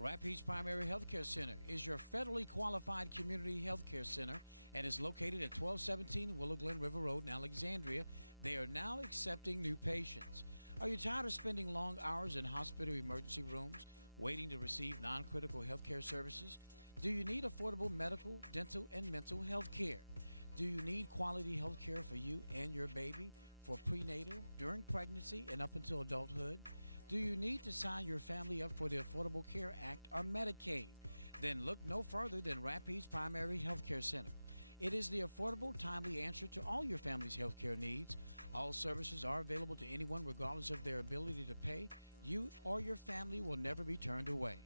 Rapides Primary Healthcare Center is your federally qualified community healthcare center and is located at 1217 Willow Glen River Road in Alexandria. They are now accepting new patients. Are you tired of spending long hours in hospital emergency rooms waiting to receive non-critical healthcare services? Do you need affordable medical, dental, and mental health care? Do you need quality health care for you and your baby for prenatal, during pregnancy, and up until adulthood? Do you need to sign your family up for the Affordable Care Act or Medicaid? Then look no further than Rapides Primary Healthcare Center. It is the affordable, timely answer to all your family's healthcare needs. All services are available to anyone regardless of their ability to pay. You or your family will never be turned away.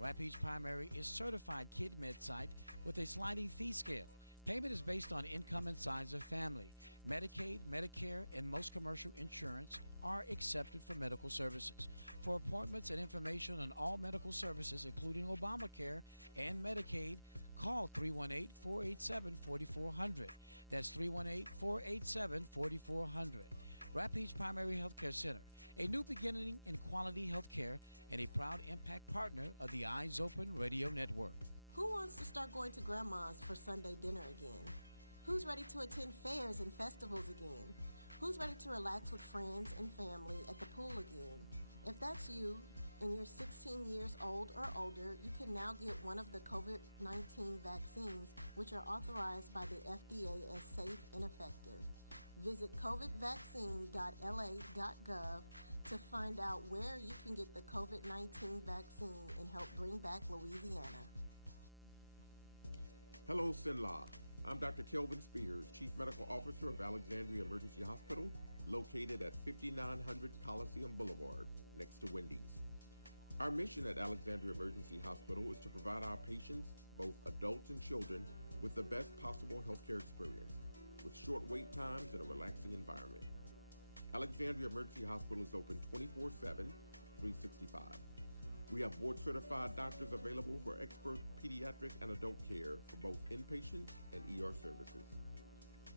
Rapides Primary is certified KidMed site with a sliding fee scale. Payment is based on income and size of family. Medicaid, Medicare, and most commercial insurance are accepted for medical services. For appointments and information on all medical services, including Obamacare and Medicaid, call 318-487-4400. That's 318-487-4400. Rapides Primary Healthcare Center, a new beginning in quality health care and a proud impact partner of the Eyes Open Radio Network. Who wants to start going to grandma's for Sunday dinner again? Who's ready to attend fairs and festivals again? Who's ready to relax with friends and family at the pool again? If that's you and you're 16 years old or older, you can now get one of the COVID-19 vaccines, which are authorized by the FDA as safe and effective. Visit covidvaccine.la.gov to find out where you can get the COVID-19 vaccine and help bring back Louisiana. Hello, Sinlaw. I'm Dr. Kelvin Spears, Chief Medical Officer of Alexandria Emergency Hospital, located at 5900 Coliseum Boulevard, next to Wendy's. Our mission at Alexandria Emergency Hospital is to provide our patients, both adults and children, with the best possible healthcare experience, with short wait times and a relaxing environment. Alexandria Emergency Hospital is open 24/7, 365. We have board-certified doctors available for expert pediatric and adult care for both inpatient and ER services.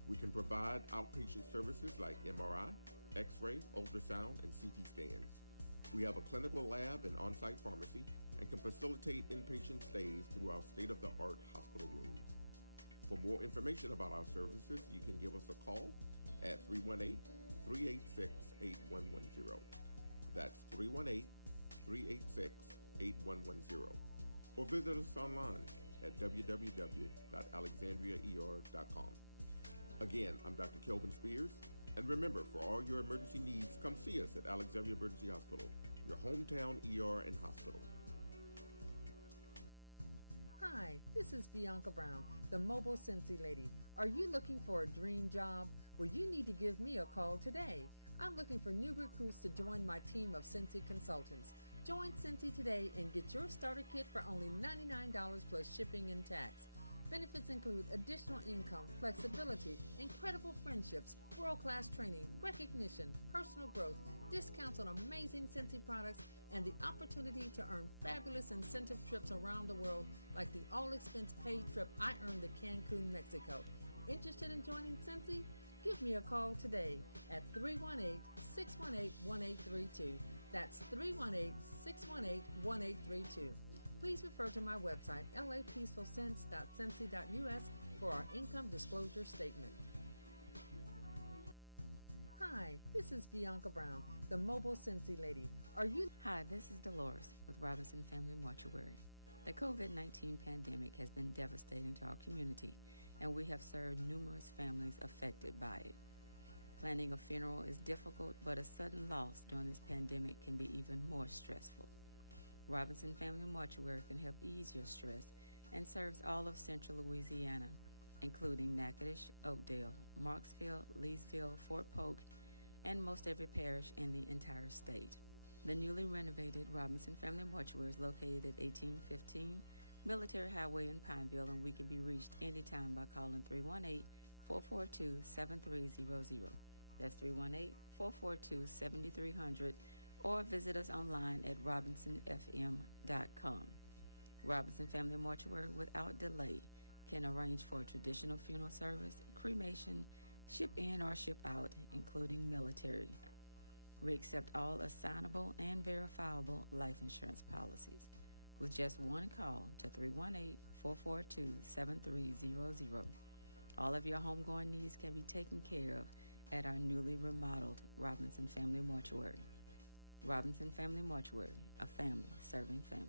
We can provide outpatient services like MRI, X-ray, ultrasound, and CT scans. We have a clinical lab and on-site pharmacy and can facilitate inpatient stays through our state-of-the-art hospital rooms. For more information about our services, you can give us a call at 318-386-8110. That's 318-386-8110. Or visit us online at www.alexandriaer.com. Again, I'm Dr. Kelvin Spears. And remember, for all your emergency needs, come see us at Alexandria Emergency Hospital, your hometown ER and hospital. Hi, this is Bianca Brown, the Mobile Cincy Lady. Are you looking for a dream job? Well, you need to give me a call today. I'm looking for new recruits to join my team of Cincy consultants. Join Cincy today and get your starter kit for only $99 plus shipping and tax. Benefits include additional income, flexibility, incredible friendships, world-class training, recognition, personal growth, discounts on amazing Cincy products, and the opportunity to earn fabulous incentive trips around the world like the all-expense-paid trip I earned to Cancun, Mexico. Interested in joining Cincy? Give me a call today at 318-618-1832. That's 318-618-1832. Please refer to my website, lapeacefulsense.cincy.us, for our income disclosure statement. Hi, this is Bianca Brown, the Mobile Cincy Lady. Hi, this is Dolores with Robinson Family Mortuary. The COVID-19 pandemic has been devastating to our community, and we have served numerous families affected by it. Planning a funeral is difficult, but a sudden loss during this pandemic can be even more stressful. Robinson Family Mortuary can help ease your stress and serves all of Central Louisiana, including Natchitoches, Oakdale, Marksville, Leesville, Fort Polk, and most every parish in the entire state. The newly renovated Robinson Family Mortuary is located at 1815 Military Highway in Pineville, and we can be reached anytime by calling 318-442-7300. That's 318-442-7300, or visit us online at robinsonfm.com. Robinson Family Mortuary, without delay, can arrange for a traditional funeral service, cremation, ship in or ship out, including military. We accept all assignable and verifiable life insurance policies. with just one call to 318-442-7300. All of your homegoing needs can be taken care of at our newly remodeled Robinson Family Mortuary. Robinson Family Mortuary, a family serving families.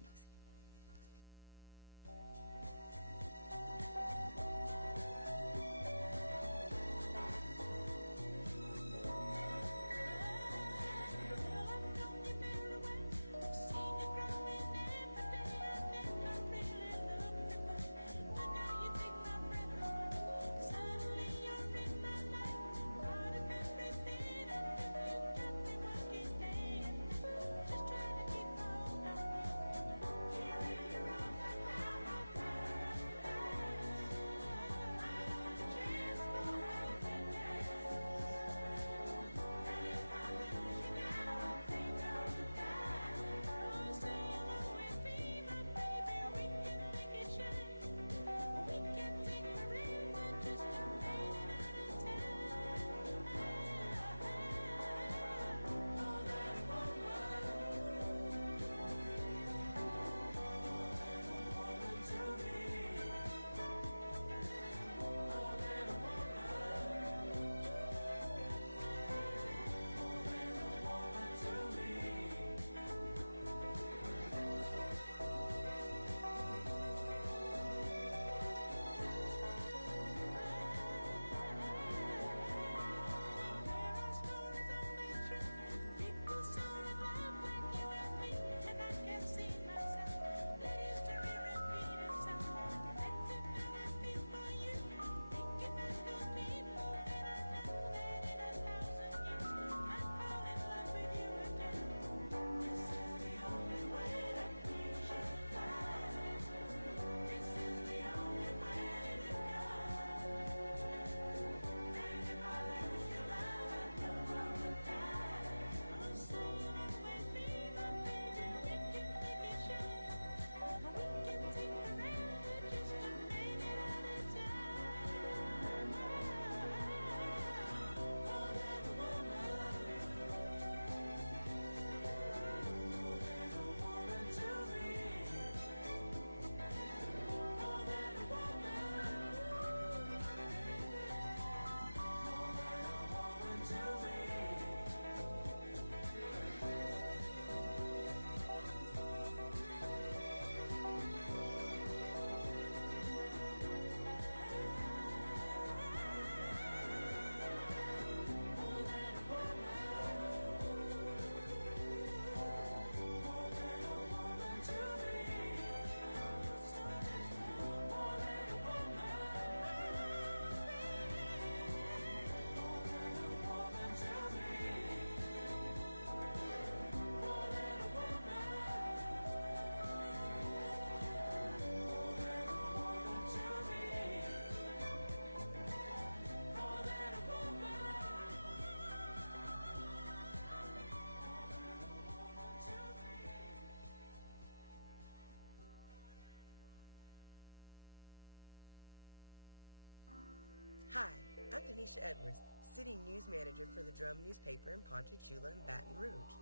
Hi, I'm Denisha Edwards, City News Manager for the Drum newspaper in Ponchatoula and Baton Rouge.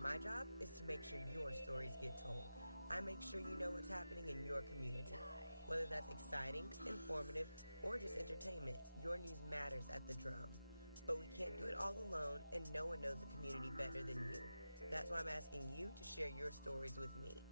My job is to make sure your stories get told. I make sure you know what's happening in your community. Whether that's exciting, informative, or just entertainment, your news matters at the Drum. But we can't do it all alone, and no one knows the community better than you. That's why I'm asking you to share your stories with me.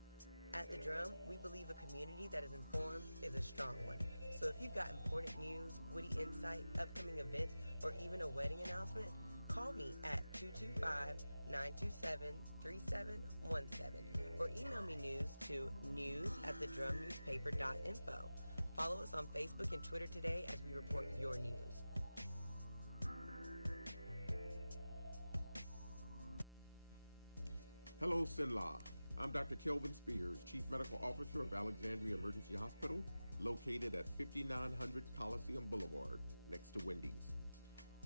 At the Drum, we believe a community that is informed is a strong one. So if you've got important news, witty insight, upcoming events, or even a wedding announcement, call me at 225-927-3717 or email me news to news@thedrumnewspaper.info. Follow us on Facebook and Twitter today as we report your news. Hello, Sinla. I'm Dr. Kelvin Spears, Chief Medical Officer of Alexandria Emergency Hospital, located at 5900 Coliseum Boulevard, next to Wendy's.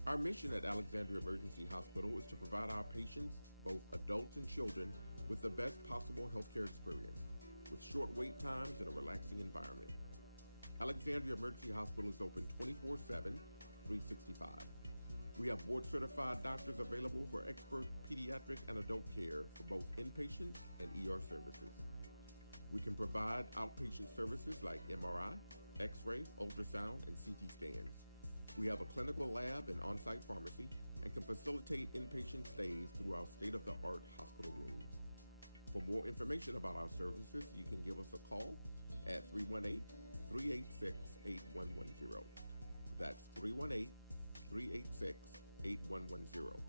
Our mission at Alexandria Emergency Hospital is to provide our patients, both adults and children, with the best possible healthcare experience, with short wait times and a relaxing environment. Alexandria Emergency Hospital is open 24/7, 365. We have board-certified doctors available for expert pediatric and adult care for both inpatient and ER services. We can provide outpatient services like MRI, X-ray, ultrasound, and CT scans. We have a clinical lab and on-site pharmacy and can facilitate inpatient stays through our state-of-the-art hospital rooms. For more information about our services, you can give us a call at 318-386-8110. That's 318-386-8110.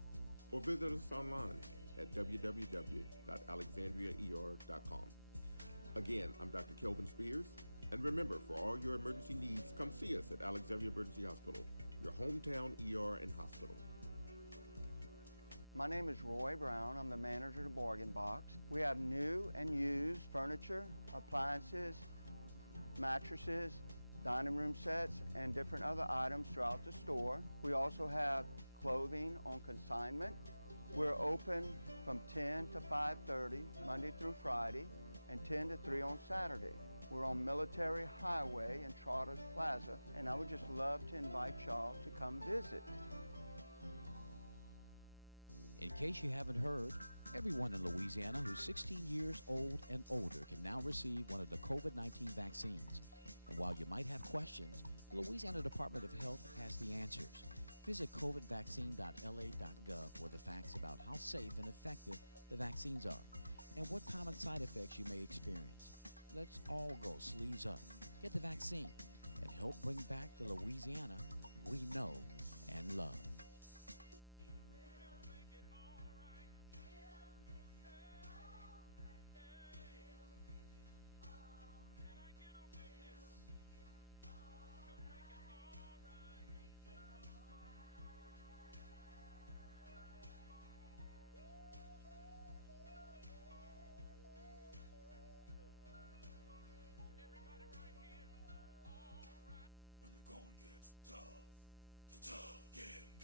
Or visit us online at www.alexandriaer.com. Again, I'm Dr. Kelvin Spears, and remember, for all your emergency needs, come see us at Alexandria Emergency Hospital, your hometown ER and hospital. My name is Roy Brown. I'm the manager of Bargain Box. We have new and used furniture, appliances, mattresses, dining room sets, and different other items throughout the store. We also have clothing on consignment. We're open from 10 to 5:30, Monday through Friday, and 10 to 3 on Saturday. We're on Military Highway in Trotters Plaza, and I would just love to invite y'all to come visit. In case you haven't heard, everyone in Louisiana who's 16 years old and older can now receive one of the COVID-19 vaccines. And while you might have questions, the Louisiana Department of Health has the answers. Visit covidvaccine.la.gov for the facts about how safe and effective the vaccines are and what common side effects you may experience. Let's all go sleeves up, get the vaccine, and help bring back the Louisiana we know and love. When the going gets tough, the tough get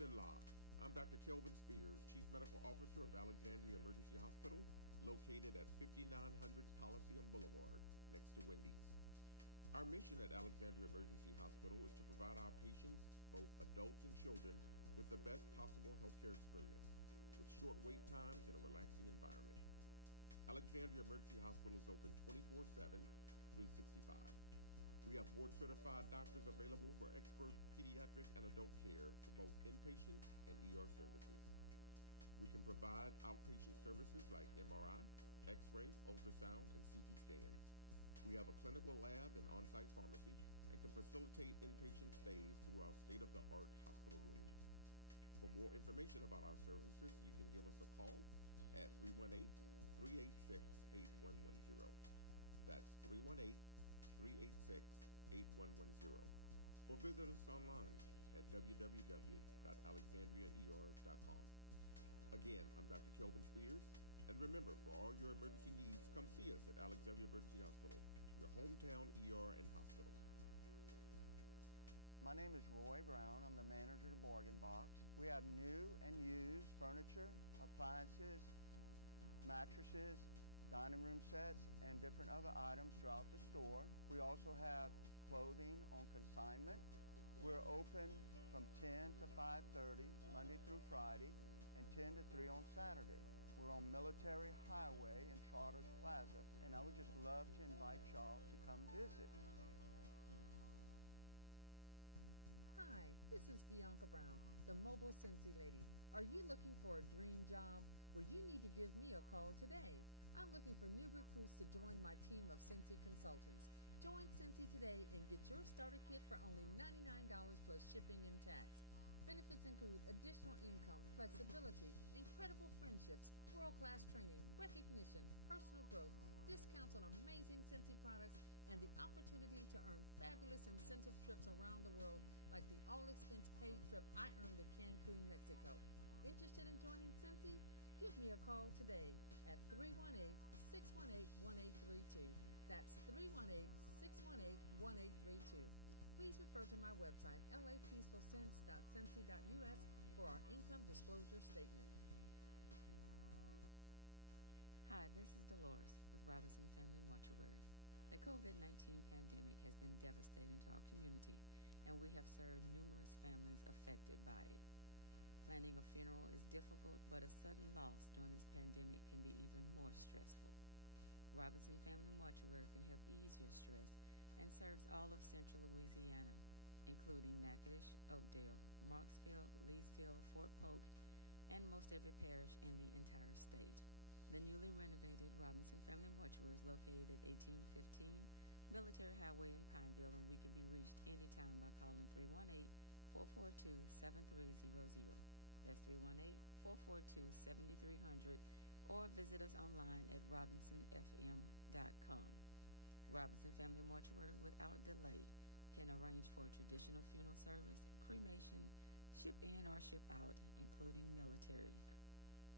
Sinlaw. I'm Dr. Kelvin Spears, Chief Medical Officer of Alexandria Emergency Hospital, located at 5900 Coliseum Boulevard, next to Wendy's. Our mission at Alexandria Emergency Hospital is to provide our patients, both adults and children, with the best possible healthcare experience, with short wait times and a relaxing environment. Alexandria Emergency Hospital is open 24/7, 365. We have board-certified doctors available for expert pediatric and adult care for both inpatient and ER services. We can provide outpatient services like MRI, X-ray, ultrasound, and CT scans. We have a clinical lab and on-site pharmacy and can facilitate inpatient stays through our state-of-the-art hospital room. For more information about our services, you can give us a call at 318-386-8110. That's 318-386-8110. Or visit us online at www.alexandriaer.com. Again, I'm Dr. Kelvin Spears. And remember, for all your emergency needs, come see us at Alexandria Emergency Hospital, your hometown ER and hospital. My name is Roy Brown. I'm the manager of Bargain Box. We have new and used furniture, appliances, mattresses, dining room sets, and different other items throughout the store. We also have clothing on consignment. We're open from 10 to 5:30, Monday through Friday, and 10 to 3 on Saturday. We're on Military Highway in Trotters Plaza, and I would just love to invite y'all to come visit. Hi, this is Bianca Brown, the Mobile Cincy Lady. Are you looking for a dream job? Well, you need to give me a call today. I'm looking for new recruits to join my team of Cincy consultants. Join Cincy today and get your starter kit for only $99 plus shipping and tax. Benefits include additional income, flexibility, incredible friendships, world-class training, recognition, personal growth, discounts on amazing Cincy products, and the opportunity to earn fabulous incentive trips around the world like the all-expense-paid trip I earned to Cancun, Mexico. Interested in joining Cincy? Give me a call today at 318-618-1832. That's 318-618-1832. Please refer to my website, lapeacefulsense.cincy.us, for our income disclosure statement. Hi, this is Dolores with Robinson Family Mortuary. The COVID-19 pandemic has been devastating to our community, and we have served numerous families affected by it. Planning a funeral is difficult, but a sudden loss during this pandemic can be even more stressful. Robinson Family Mortuary can help ease your stress and serves all of central Louisiana, including Natchitoches, Oakdale, Marksville, Leesville, Fort Polk, and most every parish in the entire state. The newly renovated Robinson Family Mortuary is located at 1815 Military Highway in Pineville, and we can be reached anytime by calling 318-442-7300. That's 318-442-7300, or visit us online at robinsonfm.com. Robinson Family Mortuary, without delay, can arrange for a traditional funeral service, cremation, ship in or ship out, including military.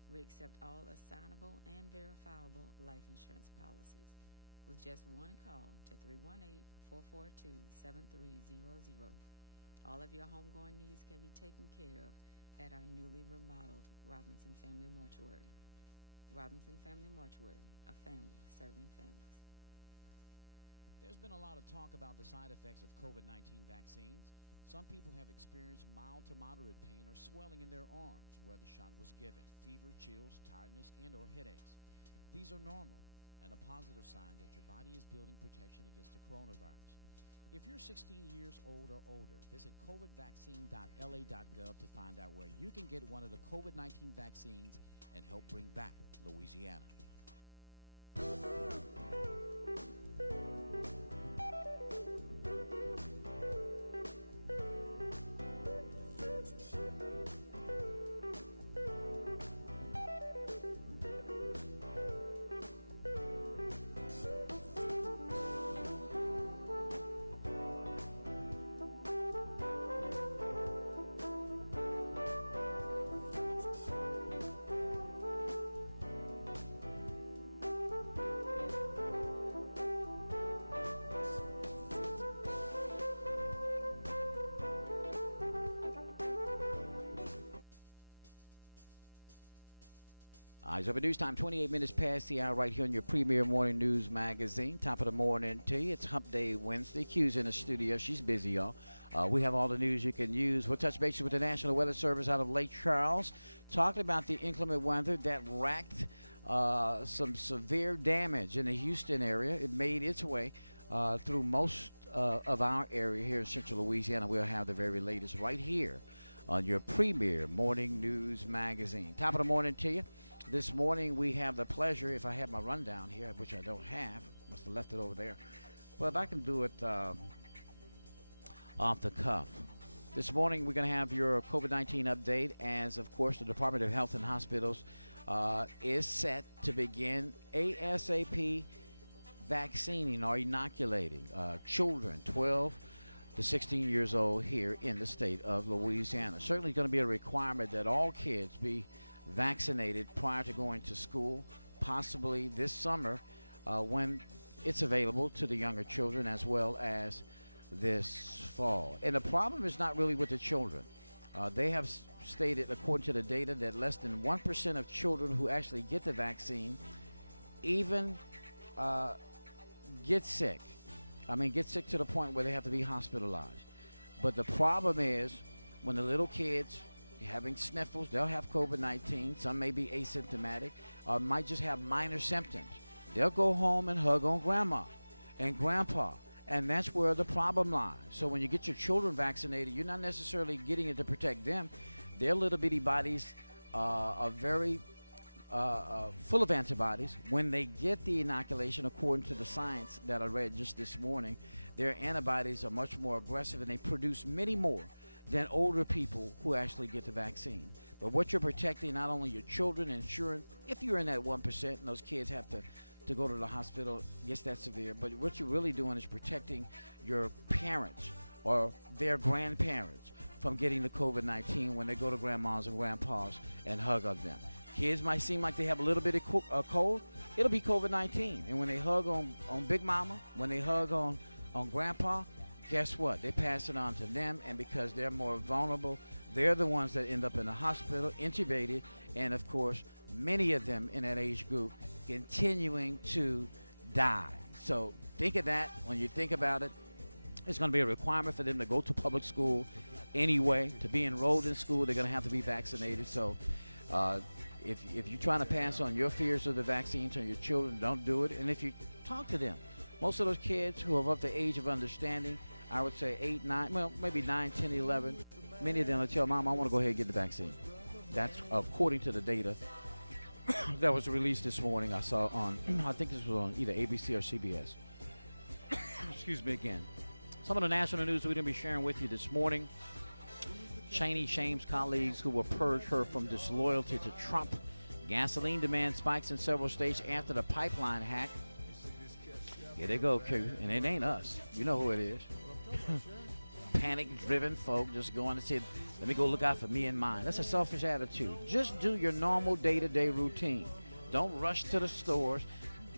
We accept all assignable and verifiable life insurance policies. With just one call to 318-442-7300, all of your homegoing needs can be taken care of at our newly remodeled Robinson Family Mortuary. Robinson Family Mortuary, a family serving families. There's been a lot of talk about the side effects of COVID-19 vaccines. Some people have experienced mild to moderate pain or swelling in their arms where the shot was given, fever, chills, tiredness, and or headaches. These are normal and a positive sign that your body is building protection against the coronavirus. If you're 16 years old or older, visit covidvaccine.la.gov to find out where you can get one of the COVID-19 vaccines and help bring back Louisiana. It's over news time, 28 minutes past the hour right here on your premier morning news magazine. Top of the morning to you. It's Hump Day Wednesday. Q's in the studio. She's busy, y'all. We have all the news you can use. We'll touch base with the National Weather Service out of Lake Charles, talking about the inclement weather that racked some severe damage in the Houston area. It made its way through most of our area here in central Louisiana. We'll have the very latest right here on your premier morning news magazine. Top of the morning to you. This morning we have the pleasure, if I have my rundown here, which I don't have, must have left it over there, but I can do it off the cuff. This morning we're going to have your COVID-19 update as, of course, the Department of Health and Hospitals is set to begin ASAP vaccinating or inoculating children 12 to 16 years old here in the state of Louisiana. Certainly going to be a requirement that all kids be vaccinated prior to going to school, possibly this summer when it's available to the younger children, as well as this fall. And the problem is not really with the children. They have stated, according to the data, that less than 1% of children who actually get the vaccine even get sick. Get sick to the point where they have to be hospitalized. But the problem is when the little kids having sniffles, they'll have COVID-19. Some may be asymptomatic, might just have minor symptoms. They'll go home and hug on grandma and grandpa, and that's where the problem lies. So when you get your children vaccinated, you're not necessarily getting it to protect them. Their little bitty bodies are very full of antibodies. When they get the inoculation, according to the science that I read just this morning, their antibodies are much more aggressive, and they produce many more than older people who actually get the vaccine. But what you're protecting, not only your children, ensuring if you're in that 1% and those kids have to go to the hospital, yes, that's severe, but what you're really doing is protecting your parents or their grandparents from getting the COVID-19 when they go to grandmas and grandpas and hug on them. Kids might seem like they have a little bit of cold. It'll be COVID-19. And when they hug on Big Mama, when they hug on Grandpa, guess what? They pass it on to them, and because they're more vulnerable, they're the ones that end up in the hospital, intubated, and, of course, many of them in that age group continuing to die. So think of that when you think about it. It's going to be a requirement for them to go to public school anyway. To be enrolled in school, they're going to have to be vaccinated. So if you're trying to pass on your fears of the vaccine to your children, don't do it. And if you talk to them, most of those kids who are of the age of understanding, I would say 8, 9, well, maybe 9, 10, 11, many of them will tell Mom, I want to go ahead and get the vaccine. That's according to the data that was released this morning. I saw on, I think this was on either ABC or CBS. Excuse me again. Some of the national news we're going to be sharing with you this morning. Cheney shames colleagues who will purge her from disloyalty to Trump. Gasoline demand spikes in several states after the pipeline hack. Here they go, Q. And it ain't us. You know who it is. Panic-driven folk just going to say, let me go look out for me and mine. That's a selfish attitude. Just do your normal day-to-day routine. Don't rush to the stores,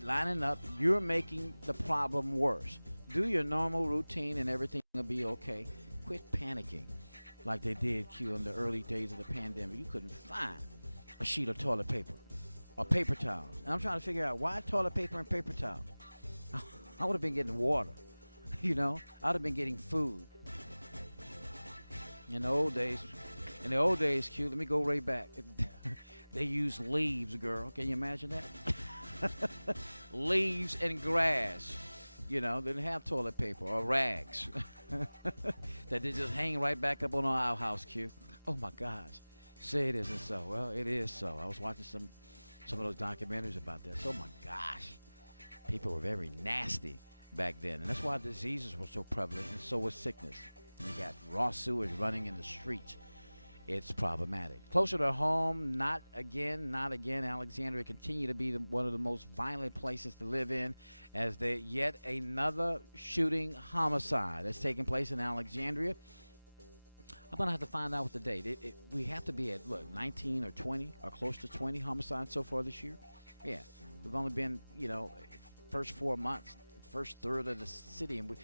lining up. You're making the problem worse. Do your normal routine and everything will be okay. Quit panicking like they did, Q, in the early days of the pandemic. You couldn't find a sheet of toilet paper or paper towels. And I'm trying to figure out why toilet paper and paper towels. I would have been getting water, I would have been getting food. In the old days, Q, let me go right back. They used leaves, girl. Can you imagine that? Leaves and grass. They didn't have toilet paper or rags. That they just hang right back up on our outhouse, Q. Oh, my gosh. Say it isn't so. Well, it is so. I was watching some of those documentaries about that. So, my gosh. People were very nasty back then. And that's why diseases were so prevalent, and so was sickness. You got raw sewage running in the streets. It's problematic. Closer to home, not again. Alexandria continue to be one of the most violent places to live in, as there yet another shooting homicide that's taking place in Alexandria. I'm going to have to find out what the date. We have to be at, 19 or 20 or close to 20 homicides so far this year. Yeah, we've only been, first 4 months, first third of the city. And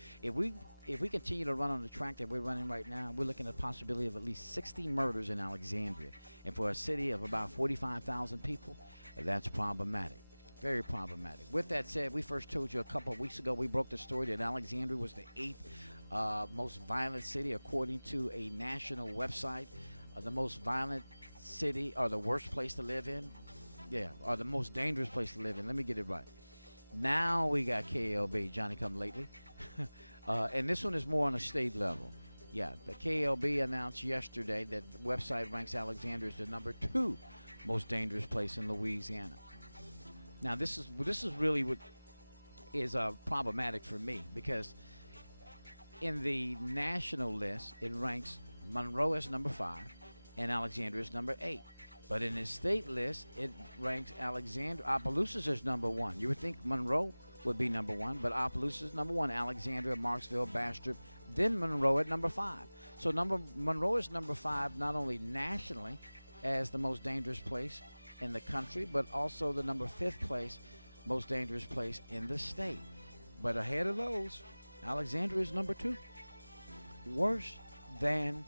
if we continue to run on the track that we're running right now, we're looking at the possibility of at least 60 murders in Alexandria. And for a city of about 45,000 people, That's problematic. Very problematic. With that said, we first told you a couple of weeks ago, we broke the story that Alexandria was the 8th most violent city according to a national website. The most violent city, or the worst place to live in. Yeah, or the most dangerous place to live in. Let me get it right. Now we got KLB, Johnny Come Lately. And this one is more on a state level. Yeah, the KLB announced yesterday that the website ranks Alexandria as the number 2 most dangerous place in Louisiana. Now, this is really what is problematic for me, because in the national list, it ranks Monroe as number 5 and Alexandria as number 8. But in the state list, it ranks Opelousas as number 1. You would think Monroe would be number 1, but Opelousas is number 1. Alexandria, Marksville, Bastrop, then Monroe at number 5. So Monroe is number 5 not only nationally as the most dangerous place in the country, but also the number 5th place most dangerous place in the state. But ahead of those, Alexandria is number 2. Worse than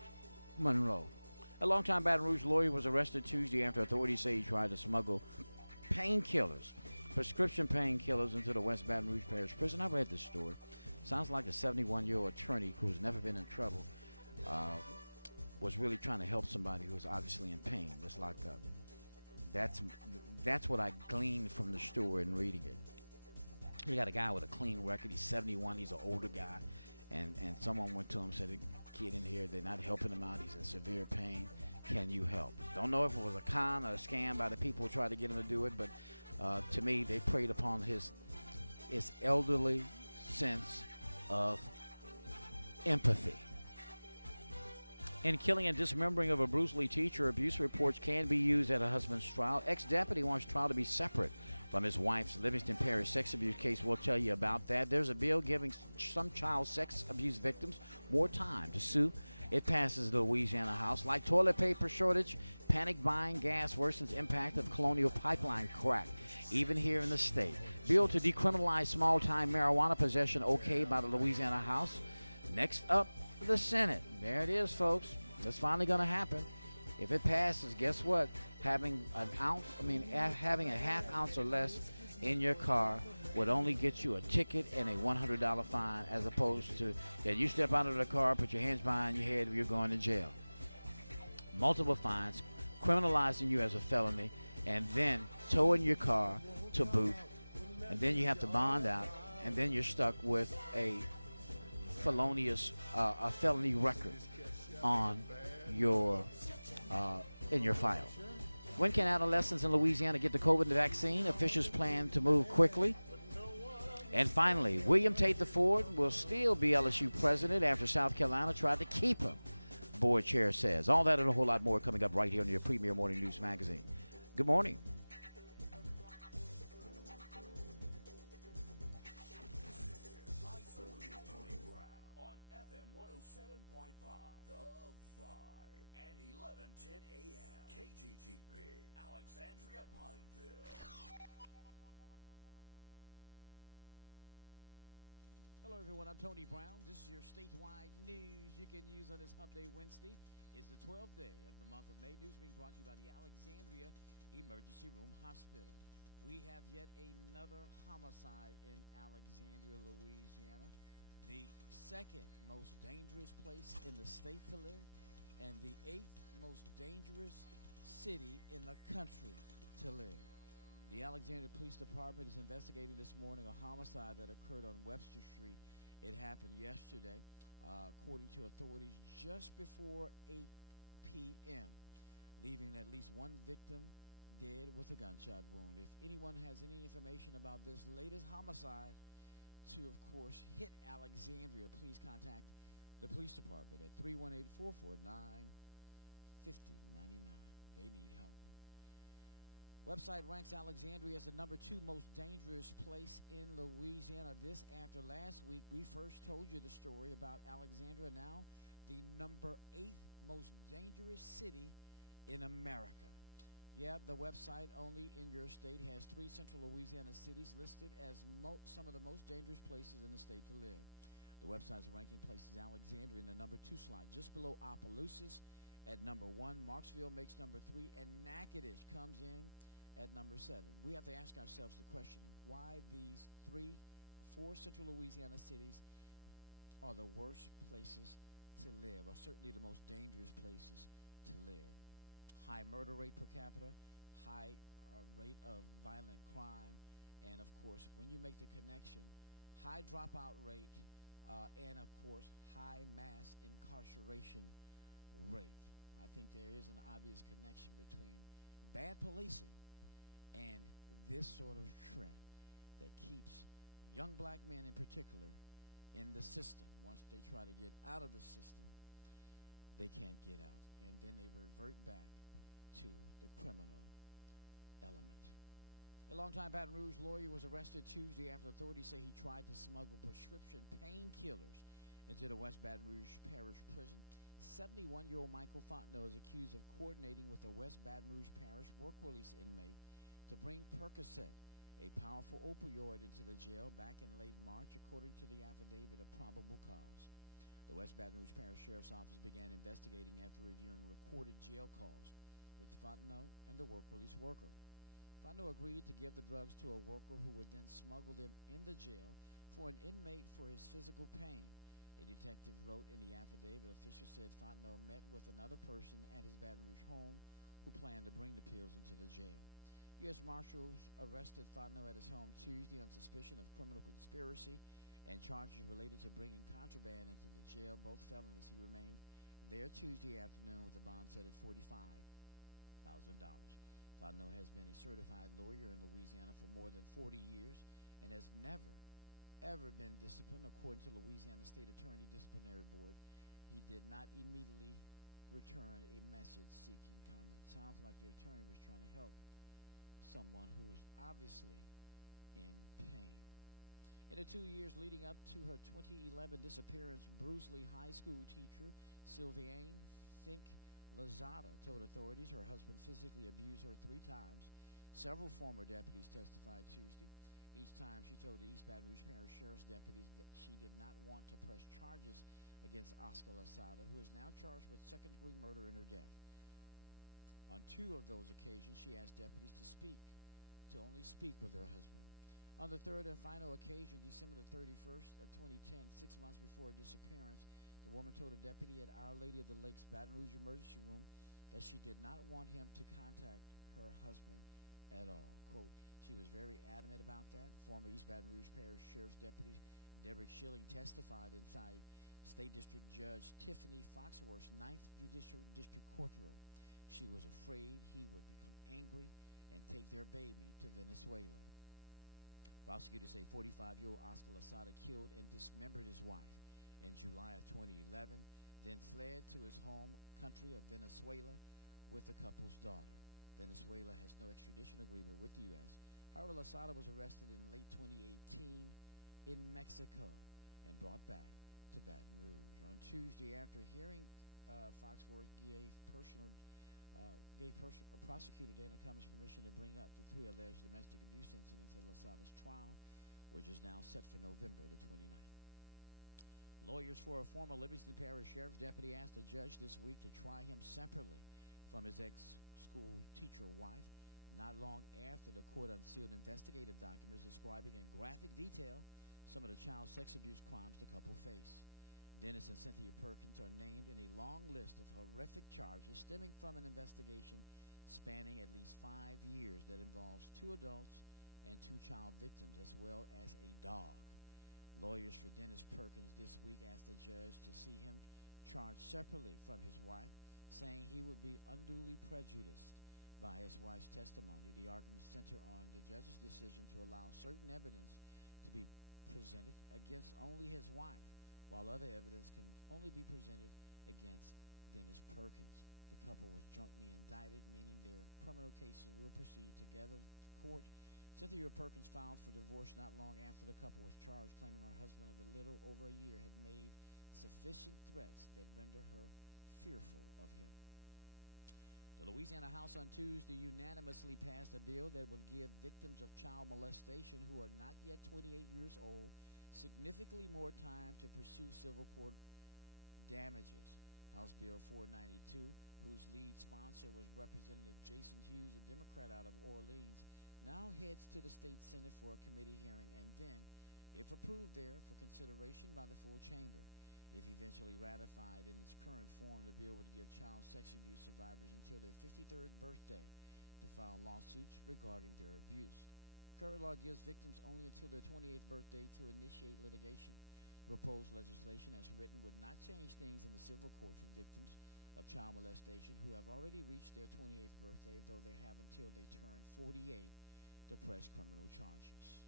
Monroe. A longtime Baton Rouge lawyer was arrested Tuesday after authorities say he tried to smuggle painkillers, prescription painkillers, into the West Baton Rouge Parish Prison. I read this story. Sounds like a 71-year-old attorney who's never been in trouble was really trying to help somebody who's obviously in pain. It's like that's what I gleaned from the story and reading it. You got a guy with a clean record. He's 71. He's an older guy. And someone went to him and said, "The kid in here, they're not helping him out. He's in severe pain. Can you help?" Don't know if it was a con or a scam by the people who tried to get him to do it, but to me, they preyed upon his elderly sense of empathy. In killing and dismembering of a Bruce Lee teacher, abuse reports can be used at a husband's trial. Ex-deputy wants trial to be separate from his wife's Livingston Parish sex abuse case. We'll tell you about that. There's a bill giving some child sex abuse victims more time to sue. It passes the Louisiana House. Like toilet paper shortage, panic buying gas worsens impact of Colonial Pipeline crack, even here in the state. Bill to decriminalize small-time marijuana possession okayed by the Louisiana House. Next up, the Senate. There it is, folks. It's finally going to happen. If it passes, guess what? Having having a half ounce or less in your car would only get you a ticket and a $100 fine, as opposed to that you step out of the car, put your hands behind your head, you're going to jail. Multiple fines, criminalizing you as a felony, and then towing your car to boot, and then you have to bond out, and then you're stuck with a felony record on your in your file. When can adolescents in Louisiana get the COVID vaccine? Officials plan to move quickly. And finally, William Tate IV will still be LSU president after South Carolina tried to keep him, board chair says. All that and a whole lot more coming up right here on your premier morning news magazine. Good morning. Hello, everyone. I'm Tony Brown. This is your statewide news you can use on this Hump Day Wednesday. It's the 12th day of the month of May. News being brought to you by the Alexandria Emergency Room Hospital. We have yet another homicide in Alexandria, Louisiana, the 2nd most dangerous place in the state to live and the 8th most dangerous city in the country to live. The Alexandria Police Department is investigating this morning a homicide that occurred on Webster Street. It happened yesterday, according to authorities, just before 8 p.m., leaving at least one victim dead with a gunshot wound. If anyone has any information about this latest homicide to, of course, hit Alexandria, please contact the police department at 318-449-5099. They need help. Website ranks Alexandria as the number 2 most dangerous place in Louisiana. This after last week we first told you the story about Alexandria, now the number 8th most dangerous city in America. Yeah, the website only in your state has 3 central Louisiana cities listed as some of the most dangerous places in the state to live. The website's ranking places Alexandria in the number 2 slot, just below Opelousas at number 1. Marksville makes number 3, and Natchitoches comes in at number 7. We have to ask ourselves the question, why these 4 central Louisiana cities are the worst places to live, or certainly the most dangerous places to live. High murder rate per capita, high rate of violent crime, and of course, when you make the connection, high dropout rate, and of course, high mass incarceration rate. I think there is an obvious connection between bad policing and this sort of trend that keeps young black men in particular in the system. Once they try to get out of the system, they can't get out. And then they revert back to the criminal element. A longtime Baton Rouge lawyer was arrested Tuesday after authorities say he tried to smuggle prescription painkillers into the West Baton Rouge Parish Prison. 71-year-old Michael Fontenot is accused of coordinating with a West Baton Rouge Parish work release inmate to bring Percocet, a powerful opioid, into the jail back in late March, according to the affidavit of probable cause. The West Baton Rouge Parish Sheriff's Office began investigating after reviewing recorded jail calls with Fontenot and the work release worker. Fontenot agreed to give the drugs to a worker who would then smuggle them in the jail for an inmate for his physical pain. A detective wrote in the affidavit, officials said Fontenot met with another person at his Baton Rouge home who planned to bring the pills into the jail. U.S. Marshals arrested Fontenot at his home Tuesday on suspicion of criminal conspiracy and charges related to bringing contraband into the jail, both felonies. He remained there Tuesday afternoon with a bond set at $45,000. Fontenot has been a certified lawyer in Louisiana for more than 40 years and has never, ever been disciplined, according to Louisiana State Attorney Disciplinary Board. He did not immediately return a message seeking comment. Sounds like the attorney was trying to help someone who was obviously in pain. In the 2 years leading up to her 2011 disappearance, Bruce Lee High School teacher Sylvain Fink Lazada told authorities her husband physically abused her 3 times. Several former deputies testified Tuesday. Each time she told the East Baton Rouge Parish Sheriff's deputies that she did not want to press charges against Oscar Lazada, who is now charged with second-degree murder in her death. On 2 of those occasions, she asked deputies to only speak with her husband. On the 3rd and final occasion, December the 31st of 2010, 6 months before her disappearance, the woman told a deputy at Our Lady of the Lakes Baton Rouge Emergency Room that she did not want him to contact her husband at all. Quote, she was very adamant about that. Former East Baton Rouge Parish Sheriff's Deputy Derek Schilling testified inside State District Judge Tiffany Foxworth's 9th Judicial District Courtroom. She was afraid he would become angry and take their baby to Venezuela. Prosecutors say 45-year-old Oscar Lazada killed and dismembered his wife in July of 2011, then fled to his home country of Venezuela with the couple's daughter. Venezuela has no extradition agreement with the U.S. However, Lazada was arrested in late 2018 in Mexico and brought back to Baton Rouge. On Tuesday, after hearing Foxworth gave prosecutor Dana Cummins permission to bring up the 3 alleged domestic abuse incidents at Lazada's trial, which is now set for November the 29th. Lawyers for a former Livingston Parish Sheriff's deputy asked a judge this week to try him separately from his ex-school teacher wife, not long after the court unsealed investigative documents describing in graphic detail some of the child sex abuse crimes the couple faced. Dennis and Cynthia Perkins are named in a long list of horrific charges stemming from an investigation spanning at least 5 years that involves 2 adults and 2 child victims, as well as a dog. Lawyers for Dennis Perkins this week asked the judge to see him charged separately from his wife, saying he would be unduly prejudiced by his wife's testimony. The arguments center on the judge's decision to allow certain evidence to be presented against only his wife, while other evidence can only be presented against Dennis Perkins. The couple was jointly indicted, meaning their criminal cases will proceed together. Court Cynthia Perkins filed for divorce not long after the couple was charged, claiming her husband of a little over a year had made sufficient threats that render her fearful of him. The Louisiana House on Tuesday unanimously passed a bill that would give victims of child molestation who are not yet 28 years old significantly more time to pursue civil court damages. House Bill 492, whose lead sponsor was Representative Jason Hughes, a Democrat out of Orleans, now heads to the state Senate for a committee hearing and then, if approved there, for consideration by the full chamber. If eventually ratified in its current form, the bill would give child sex abuse survivors until their 53rd birthday to file lawsuits regarding their abuse. Current law gives victims only until their 28th birthday to initiate litigation. Proposed legislation as written would not change things in the civil court for victims of child molestation who have already reached their 28th birthday, though they have until they turn 48 to press criminal charges.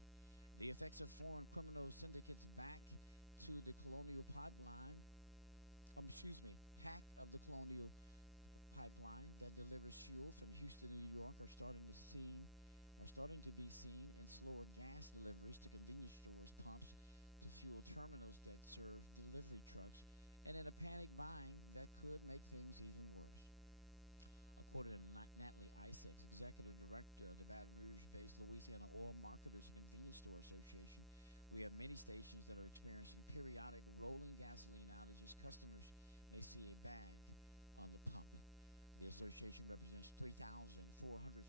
The effects of foreign criminal syndicates back to the Colonial Pipeline, hack of the Colonial Pipeline that delivers fuel from Houston to New York are starting to be seen in slower gas deliveries to convenience stores, pumps, to fuel terminals that serve delivery trucks, and in a panic buying that could make things even worse. According to Natalie Isaacs, Executive Director of the Baton Rouge-based Louisiana Oil Marketers and Convenience Store Association, we have many stations that are experiencing periodic rolling gasoline outages. Customers may see a bag on the pump. The association represents 3,400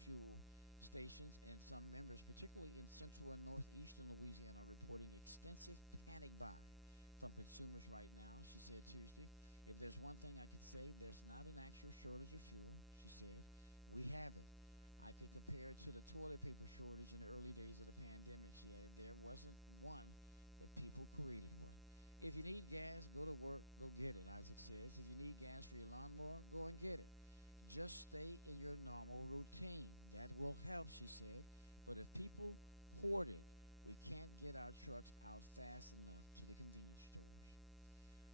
fuel stations, and some members, particularly in central and northeastern Louisiana, are reporting extensive panic buy from consumers right now, she said Tuesday. If there's one thing I could say, there's not an actual shortage of fuel, she said. We have it. I could compare it to the toilet paper shortage in the early days of the pandemic, she added. There wasn't one, but people created one. If you need gas, go to work, go get it, Isaac says. If you need gas for your lawnmower, go and get it. Just stay in your normal routine. That will help, she said. But if people hoard it, we can't get our trucks out fast enough to the convenience stores.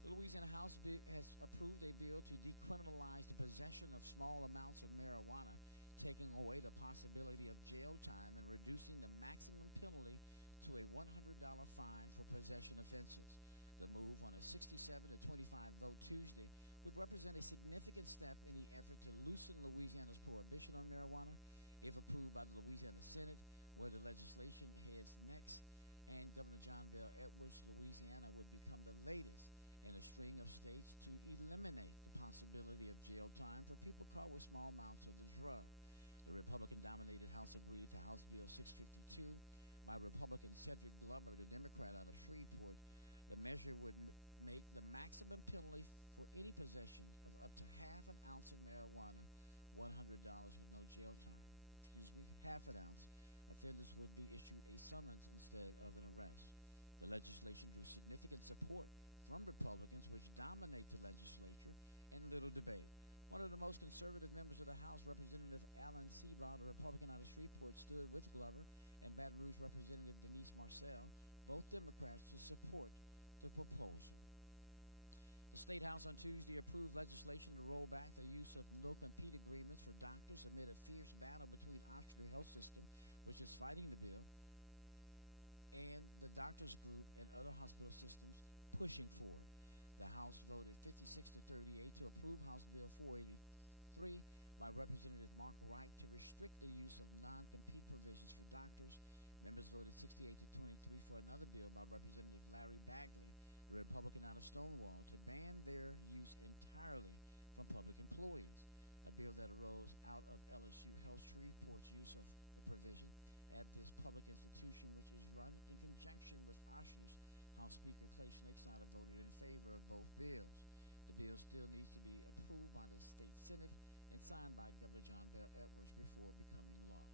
The Louisiana House has approved a bill to decriminalize the possession of small amounts of marijuana, taking away the possibility of jail time and reducing the maximum penalty to a $100 fine for possession offenses. The move on a 67 to 25 vote Tuesday would represent a significant step in the effort to loosen Louisiana's prohibition on marijuana. If approved by the Louisiana Senate, where the legislation heads next, and Governor John Bel Edwards, Louisiana would become the latest in a string of states to eliminate the possibility of jail time for people caught with small amounts of the drug. The Republican-dominated House agreed to House Bill 652 by Republican Cedric Glover, the Democrat out of Shreveport. The measure would make the maximum penalty for any possession of up to half an ounce of marijuana $100 with no jail time. Half an ounce. Offenders would be issued a summons instead of an arrest. The legislation drew significant support from Republicans, which dominate the legislature, and little debate. One of the most conservative members of the House, Representative Alan Seabaugh, a Republican out of Shreveport, stood with Glover and Baton Rouge Representative Denise Marcel, both Democrats, to support the proposal. The State House on Tuesday approved legislation to roll back the use of no-compete agreements for doctors amid a fierce battle between Ochsner Health System, which is fighting the bill, and the doctors group and other hospital systems pushing for it. The House voted 56 to 38 to approve House Bill 483 by Representative Mark Wright to restrict the use of non-compete provisions for doctors. Members voted 68 to 23 for another bill by Representative Larry Bagley, the Republican out of Stonewall, to ban their use entirely from public employees. A bill that arose out of LSU Health Shreveport's use of the provision at this public institution, which is run in conjunction with Ochsner's. House Speaker Clay Schnakesyder voted in favor of both bills. The bill still needs to be approved by the state Senate and signed by Governor John Bel Edwards before becoming law.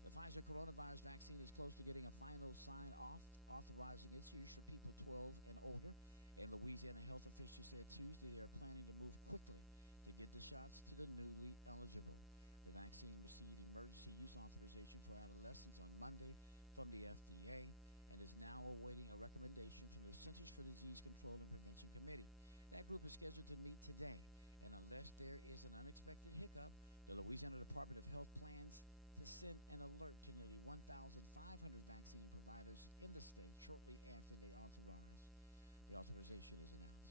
The Pfizer coronavirus vaccine is close to getting a final sign-off authorizing its use for people 12 and older, and Louisiana health officials said Tuesday they are planning to move quickly to get the shots to the newly eligible. The vaccine received emergency use authorization for adolescents on Monday from the FDA and is now awaiting a recommendation from the Centers for Disease Control and Prevention Committee. That group is scheduled to meet today, and unless there is an unexpected hiccup, the Louisiana Department of Health plans to send an alert to nearly 1,500 vaccine providers in the state shortly after the authorization is announced.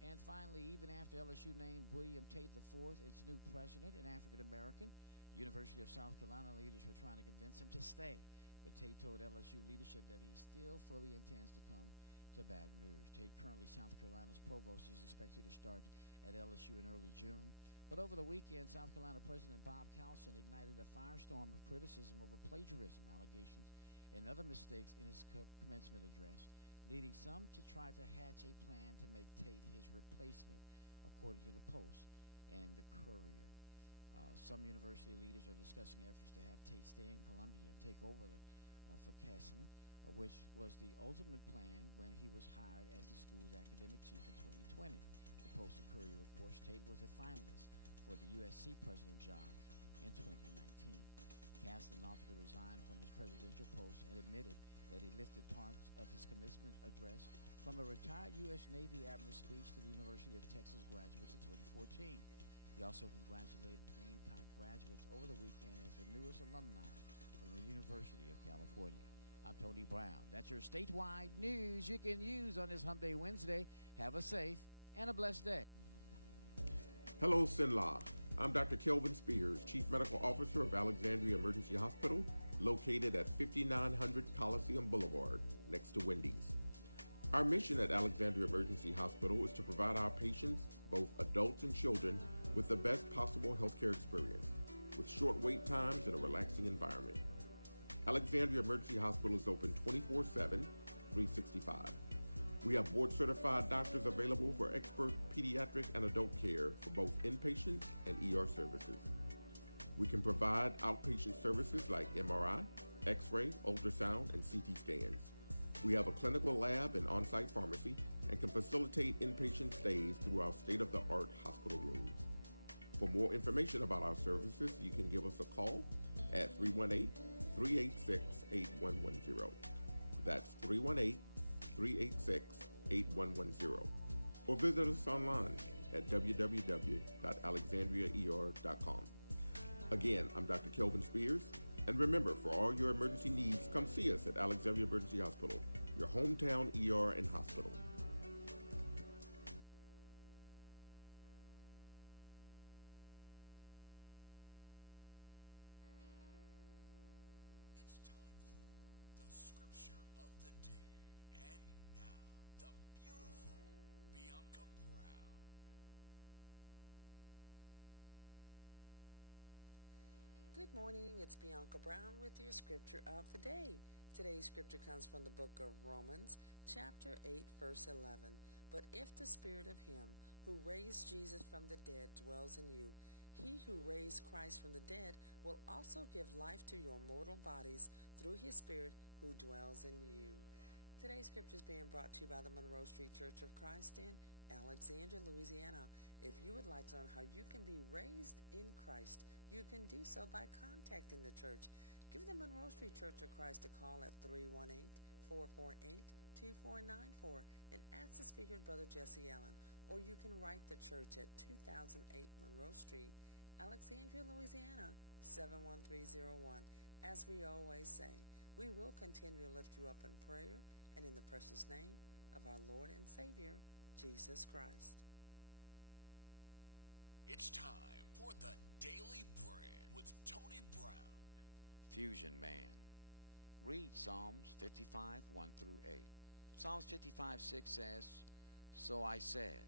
And finally, even after LSU named William Tate IV its new president, an African-American, University of South Carolina leaders were trying to convince him to stay. But Tate told LSU leadership that he still fully intends to come to Baton Rouge. Tate, currently South Carolina's provost, is expected to start at LSU in early June. But over the weekend, South Carolina President Bob Calson ignited a firestorm of criticism over plagiarism allegations and other mistakes in his commencement address, leading some to try to hatch a plan to make Tate his replacement, according to the Post and the Courier. Some university leaders are discussing efforts to have Tate stay in Columbia and take over for Caslen, which was the ultimate plan when he was hired as the school's academic chief in 2020. The Post and Courier reports Tate was a finalist for the USC president job in 2019. Caslen offered to resign from his presidential post and admitted that he lifted parts of his commencement address from a retired U.S. Navy admiral's speech to the University of Texas graduates in 2014. He also congratulated Gamecock graduates over the weekend as the newest alumni from the University of California. I'm Tony Brown. That's your statewide news you can use on this Hump Day Wednesday. Have a safe and a blessed day. Hello, Sinla. I'm Dr. Kelvin Spears, Chief Medical Officer of Alexandria Emergency Hospital, located at 5900 Coliseum Boulevard, next to Wendy's. Our mission at Alexandria Emergency Hospital is to provide our patients, both adults and children, with the best possible healthcare experience, with short wait times and a relaxing environment. Alexandria Emergency Hospital is open 24/7, 365. We have board-certified doctors available for expert pediatric and adult care for both inpatient and ER services. We can provide outpatient services like MRI, X-ray, ultrasound, and CT scans. We have a clinical lab and on-site pharmacy and can facilitate inpatient stays through our state-of-the-art hospital rooms. For more information about our services, you can give us a call at 318-386-8110. That's 318-386-8110. Or visit us online at www.alexandriaer.com. Again, I'm Dr. Kelvin Spears. And remember, for all your emergency needs, come see us at Alexandria Emergency Hospital, your hometown ER and hospital. It's time for the scripture of the day. And now, the beautiful Bianca Brown. Good morning, it's Bianca Brown with your scripture of the day. Today's scripture comes from the book of Romans, chapter 8, verse 11. But if the spirit of him who raised Jesus from the dead dwells in you, he who raised Christ from the dead will also give life to your mortal bodies through his spirit who dwells in you. Today's scripture is being brought to you by the Monroe Street Church of Christ in Alexandria, Louisiana. If you would like to learn how you can be raised in Christ, you can do so by contacting the church. Give the Monroe Street Church of Christ a call at 318-448-2494 and ask the speaker, Brother Jesse Allen. Or you can write the church at 2008 Monroe Street, Alexandria, Louisiana, 71301. As we always say, we will continue to lift you up in prayer and in the precious name of our Lord and Savior, Jesus Christ. It's time for the Daily Bread with Tony Brown. Fusion Man. Read Psalms 55, 1 through 8. Psalms 55, 6 says, So I said,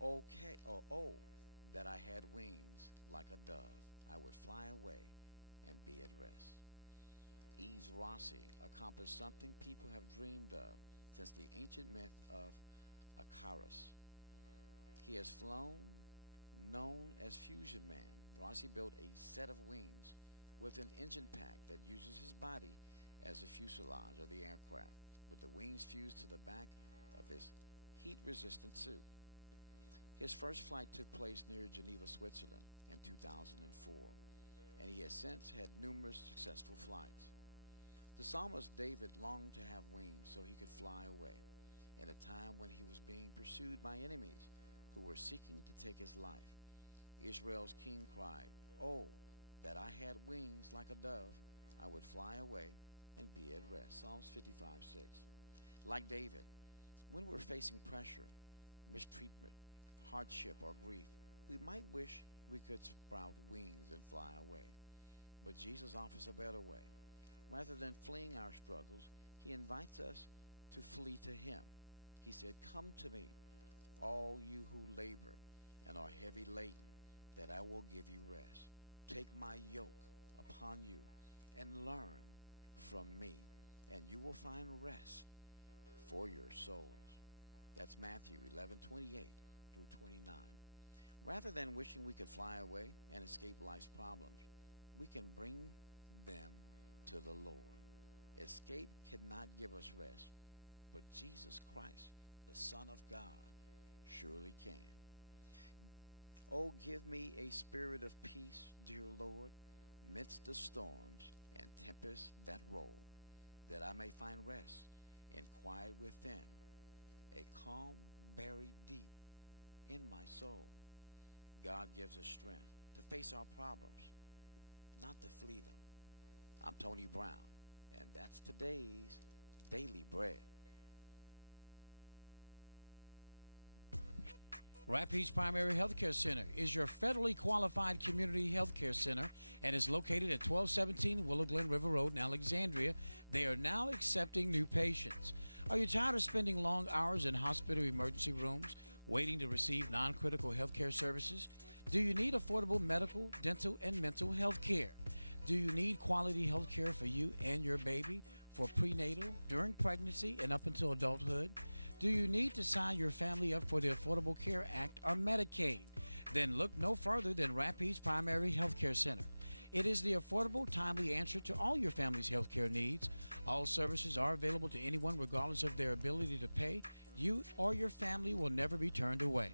oh, that I had wings like a dove. I would fly away and be at rest. Yves Rossi accomplished something people have dreamed of since the ancient myth of Icarus. He has flown, known as Fusion Man. Rossi built a set of wings with an engine pack that uses his body as a fuselage of the aircraft, with the wings fused to the back of his heat-resistant suit. His first flight took place near Geneva, Switzerland in 2004, and he has since had numerous successful flights. The psalmist David longed to have wings so he could fly away at a time when he was being pursued by enemies who were seeking to take his life. Israel's king cried, Oh, that I had wings like a dove, I would fly away and be at rest. Psalms 55, 6. Like David, when we're facing pressure, mistreatment, hardship, or grief, we might wish we could sprout wings and fly away. But Jesus offers a better way. Rather than fleeing our struggles, he invites us to flee to him. He said, Come to me, all you who labor and are heavy laden, that I will give you rest. Take my yoke upon you and learn from me, and you will find rest for your souls. That's Matthew 11:28 through 29. Rather than wishing we could fly away and escape life's problems, we can bring them to the Lord. Escape cannot give us rest, but Jesus Christ, the Son of God, surely can. Oh, give me a spirit of peace, dear Lord, midst the storms and tempests that roll, that I may find rest and quiet within, a calm buried deep in my soul. God gives us strength to face our problems, not to flee them. I'm Tony Brown, and that's today's Daily Bread. Rapides Primary Healthcare Center is your federally qualified community healthcare center and is located at 1217 Willow Glen River Road in Alexandria. They are now accepting new patients. Are you tired of spending long hours in hospital emergency rooms waiting to receive non-critical healthcare services? Do you need affordable medical, dental, and mental health care? Do you need quality health care for you and your baby for prenatal, during pregnancy, and up until adulthood? Do you need to sign your family up for the Affordable Care Act or Medicaid? Then look no further than Rapides Primary Healthcare Center. It is the affordable, timely answer to all your family's healthcare needs. All services are available to anyone regardless of their ability to pay. You or your family will never be turned away.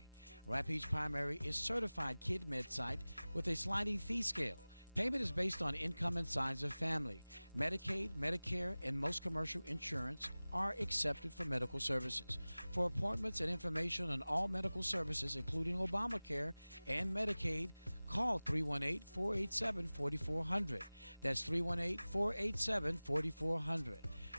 Rapides Primary is certified Kid Med site with a sliding fee scale. Payment is based on income and size of family. Medicaid, Medicare, and most commercial insurance are accepted for medical services. For appointments and information on all medical services, including Obamacare and Medicaid, call 318-487-4400. That's 318-487-4400.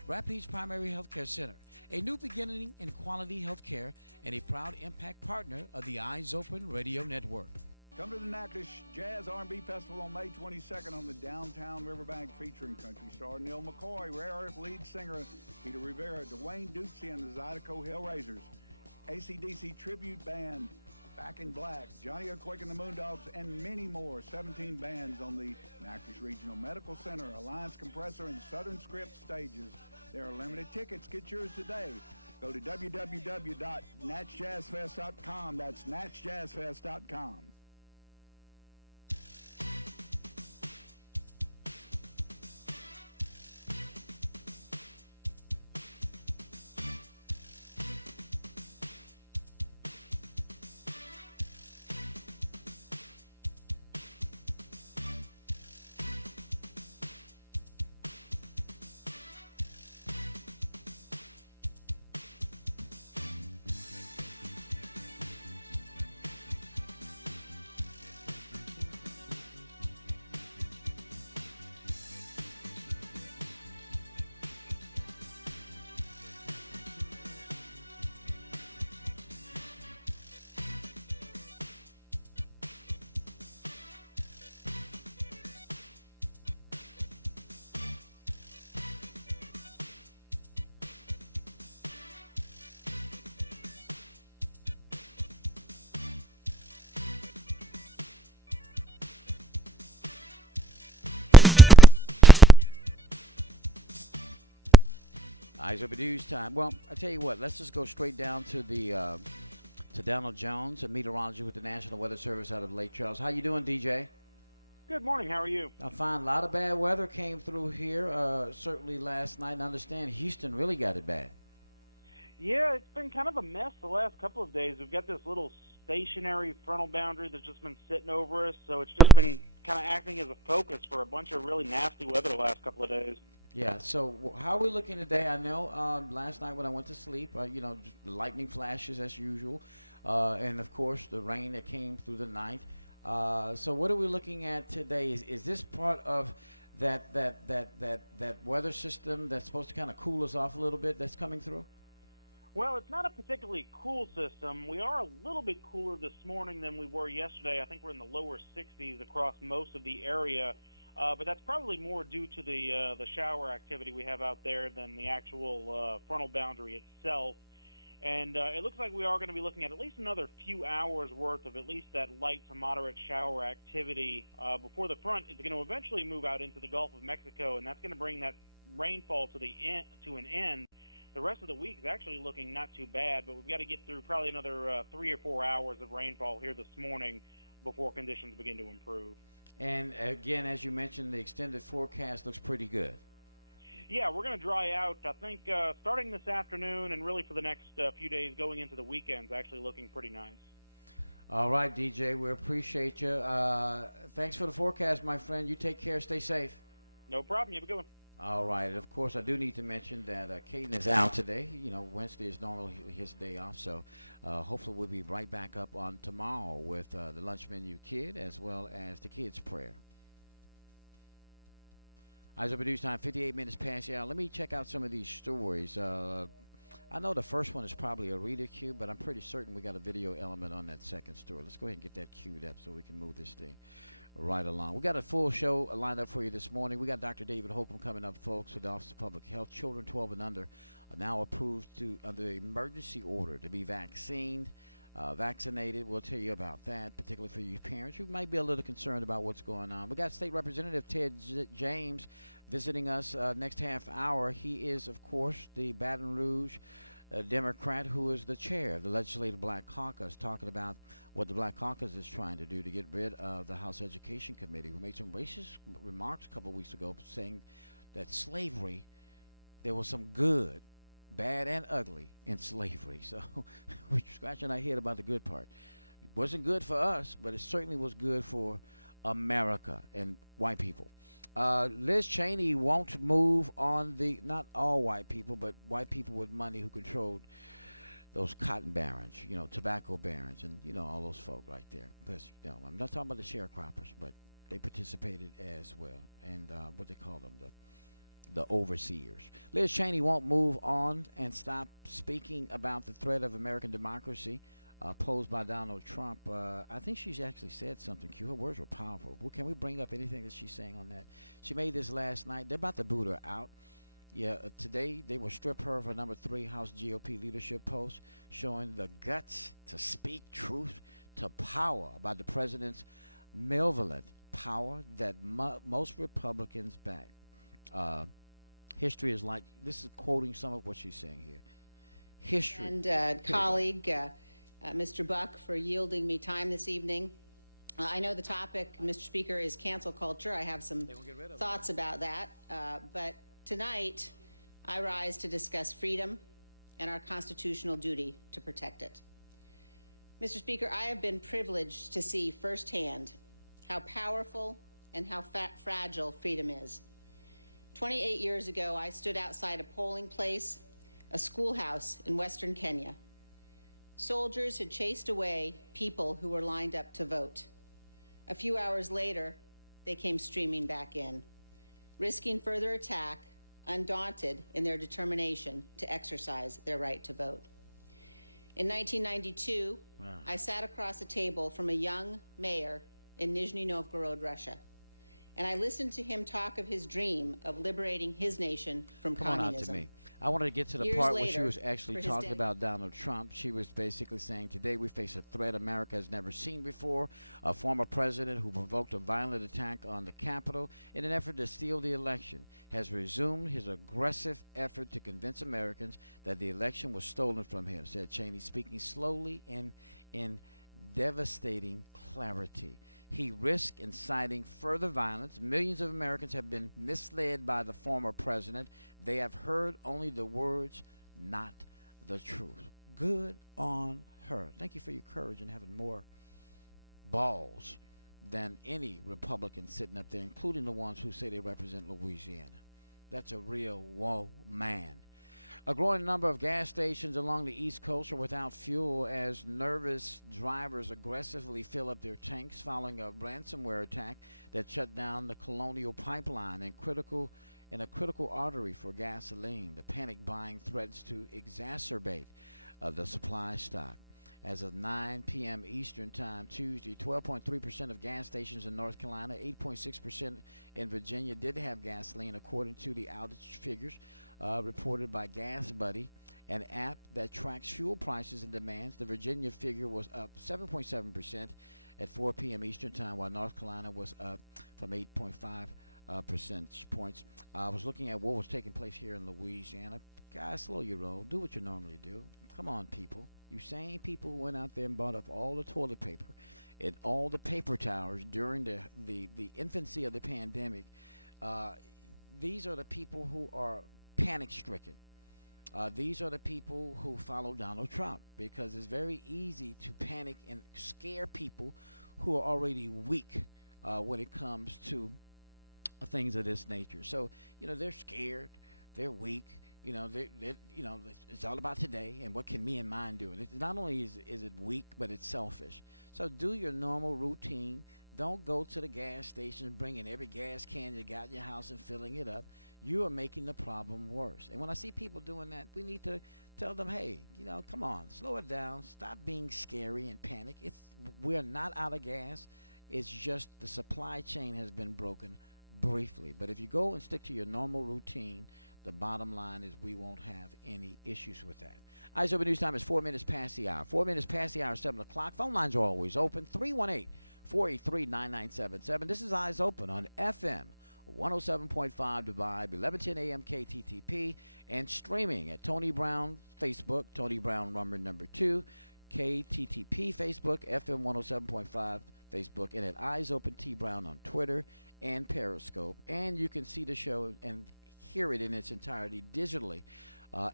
Rapides Primary Healthcare Center, a new beginning in quality health care and a proud impact partner of the Eyes Open Radio Network. Come to the Natchitoches Jazz R&B Festival on May 22nd on the downtown Riverbank, featuring country star Neil McCoy, Rare Earth lead singer Peter Rivera, Dwayne Dukesy and the Zydeco Hellraisers, AC/DC tribute band Back in Black, Johnny Earthquake and the Moondogs, and many more. 17 bands on the Natchitoches Regional Medical Center, Alliance Compressor, and Southern Script stages. There are limited tickets. Get yours today. Go to www.natchjazzfest.com. That's natchjazzfest.com. Eyes Open News time. Well, I tell you what, let's just go straight down to the to Donald Jones, a meteorologist with the National Weather Service out of Lake Charles. How you doing, DJ? Good morning. How are you? I'm fine. A lot of bad weather came through here, certainly last night. I understand Houston really got it bad. Yeah, it's been kind of a mess the last couple of days. We've got this little stationary frontal boundary that's just been sitting over us, so it's just been kind of acting as a focus for a bunch of really nasty weather the last couple of days. Yeah, so how are we looking today? I know last night when I went to sleep, just lightning flashes as usual, and of course the rain that came through the night. So what are we looking at today? Is this part of that weather system that's supposed to kind of cool us off a little bit that's coming through? Well, it's not a particularly cool system. We are a little bit cooler this morning than we were yesterday. I think we're in the lower 60s across most of the area. But that's probably more due to the shower activity we have out there than the actual frontal boundary itself. And it looks like we are going to be looking at least another few hours worth of at least that light to moderate shower activity before the front is going to eventually move out into the Gulf of Mexico, and that's going to bring that rainfall to an end. The rest of the week is actually looking not too bad, but we've got to get through probably another 3 or 4 hours of rainfall here this morning before conditions begin to improve. And again, as you mentioned, the extended forecast looks pretty good. Yeah, we're going to dry out, I think, starting this afternoon and really for the next few days going into the weekends, actually looking pretty nice. All right, DJ, we appreciate you. Thanks for the forecast, my friend. You take care. Stay safe. No problem. You have a good one. All right. Of course, I do need to mention that Caden is out today. You know, Wednesday is normally his day off, so hopefully we'll be right back up on tomorrow with the Lunch Menu Kid as well as the Kids Prayer. As of produce time, 58 minutes past the hour. Let me check out some of these stories. I know the first one is probably a reader cue, but I'm pretty certain we got a video element on that second story. Let's go ahead and get that queued up so we can move this thing right along. We got a full show lined up for you this morning. We got Dr. David Holcomb coming up, folks, with the Office of Public Health. Children 12 and under are now approved under emergency order to be vaccinated. We'll tell you about that, particularly for you parents who might be a little concerned about what's going on. We got State Representative Ted James visiting us next half hour. He is, of course, the Baton Rouge Democrat who is the chair of the Legislative Black Caucus, talking about what the Black Caucus is trying to do to get rid of the House Education Committee, who made some racist remarks a couple of weeks ago saying that slavery, there was some good, bad and ugly in slavery. So we're scratching our head about the good part. It wasn't good for us, but it certainly was good for America and white people. Liz Cheney won't move on not all white people, but white people with money who controlled those cotton barons, tobacco barons, and, all those folk right there. Because, I'm not talking about the sharecroppers, but they participated as well. And what they call them, the overseers. Liz Cheney won't move on and stop speaking about the threat of American democracy posed by Donald Trump. I think she's actually said something. Her words were powerful. Well, can we bring up anything that she's saying on that? She made this last night. They're about to boot her out. Yeah, today they will strip her of her number 3 House GOP leadership post, showing the guts to speak truth to power by the president's malevolent power that most Republicans back. History is like, this is quoting some of what she's saying here. History. And colleague, Mr. Buck, for yielding me time this evening. I know the topic, Mr. Speaker, is cancel culture. I have some thoughts about that. But tonight, I rise to discuss freedom and our constitutional duty to protect it. Mr. Speaker, I have been privileged to see firsthand how powerful and how fragile freedom is. 28 years ago, I stood outside a polling place, a schoolhouse in Western Kenya. Soldiers had chased away people who were lined up to vote. A few hours later, they came streaming back in, risking further attack, undaunted in their determination to exercise their right to vote. In 1992, I sat across a table from a young mayor in Nizhny Novgorod, Russia, and I listened to him talk of his dream of liberating his nation from communism. Come on out to me. I wanted to get to the part where she was actually talking about Donald Trump. She was basically saying, today we face a threat America has never seen before, a former president who provoked a violent attack on the Capitol in an effort to steal the election, has resumed his aggressive effort to convince Americans that the election was stolen from him, said Cheney, speaking slowly and in devastating clarity. He risks inciting further violence. Millions of Americans have been misled by the former president. They have heard only the words, not the truth. Good on her. Thank you for your courage and having more balls than any Republican sitting up there, including the ones who say they represent Louisiana. That's a real woman. A growing number of gas stations along the East Coast are without fuel as nervous drivers aggressively fill up their tanks following a ransomware attack that shut down the Colonial Pipeline and a critical artery for gasoline. The panic buying threatens to exacerbate the supply stock. As of 9 p.m. Eastern Time Tuesday, 12.3% of gas stations in North Carolina, 8.6% in Virginia did have gasoline, according to the outage figures reported by Gas Buddy an app that tracks fuel prices and demands. The Virginia figure was up 7.7% at 4 p.m. Eastern Time, while North Carolina was up from 8.5 percentage points. I was looking at what was taking place here in Louisiana. Guys, slow your roll. Do what you normally do. Come on, people. You same people who went out there and bought up all the toilet paper and all the paper towels during the infancy of the pandemic. These are the people who are panic-stricken. These are the people who follow Donald Trump, because it's very easy to panic and scare people who are already weak when it comes to things of this nature. So, they're scared, they're weak. It's all about today and what can me and mine do. And not only is it weak, but it's selfish. So do your normal routine. Don't go to the gas station bringing every gas can you got in your house and filling it up. You are making the problem worse. And when I see people doing that, we need to tell them, hey, come on, slow it down. Stop being scary and panic. We're not out of gas. It's just the supply chain has been broken briefly. But if you go and stick to your normal routine, the bottom line is we won't have any issues with that. Eyes Open News Time is 4 minutes past the hour. 4 minutes past the hour, 7 o'clock. Phone lines are always open. 318-483-9977. This is Eyes Open on FM 107.5 Dubai, 1110 AM KTTP, and streaming at Tony Brown Facebook, Tony Brown Rummer number 2, KTTP Facebook, FM 107.5 Facebook, and at Eyes Open T Brown on Twitter and Periscope. And you can see the show and hear it in its entirety digitally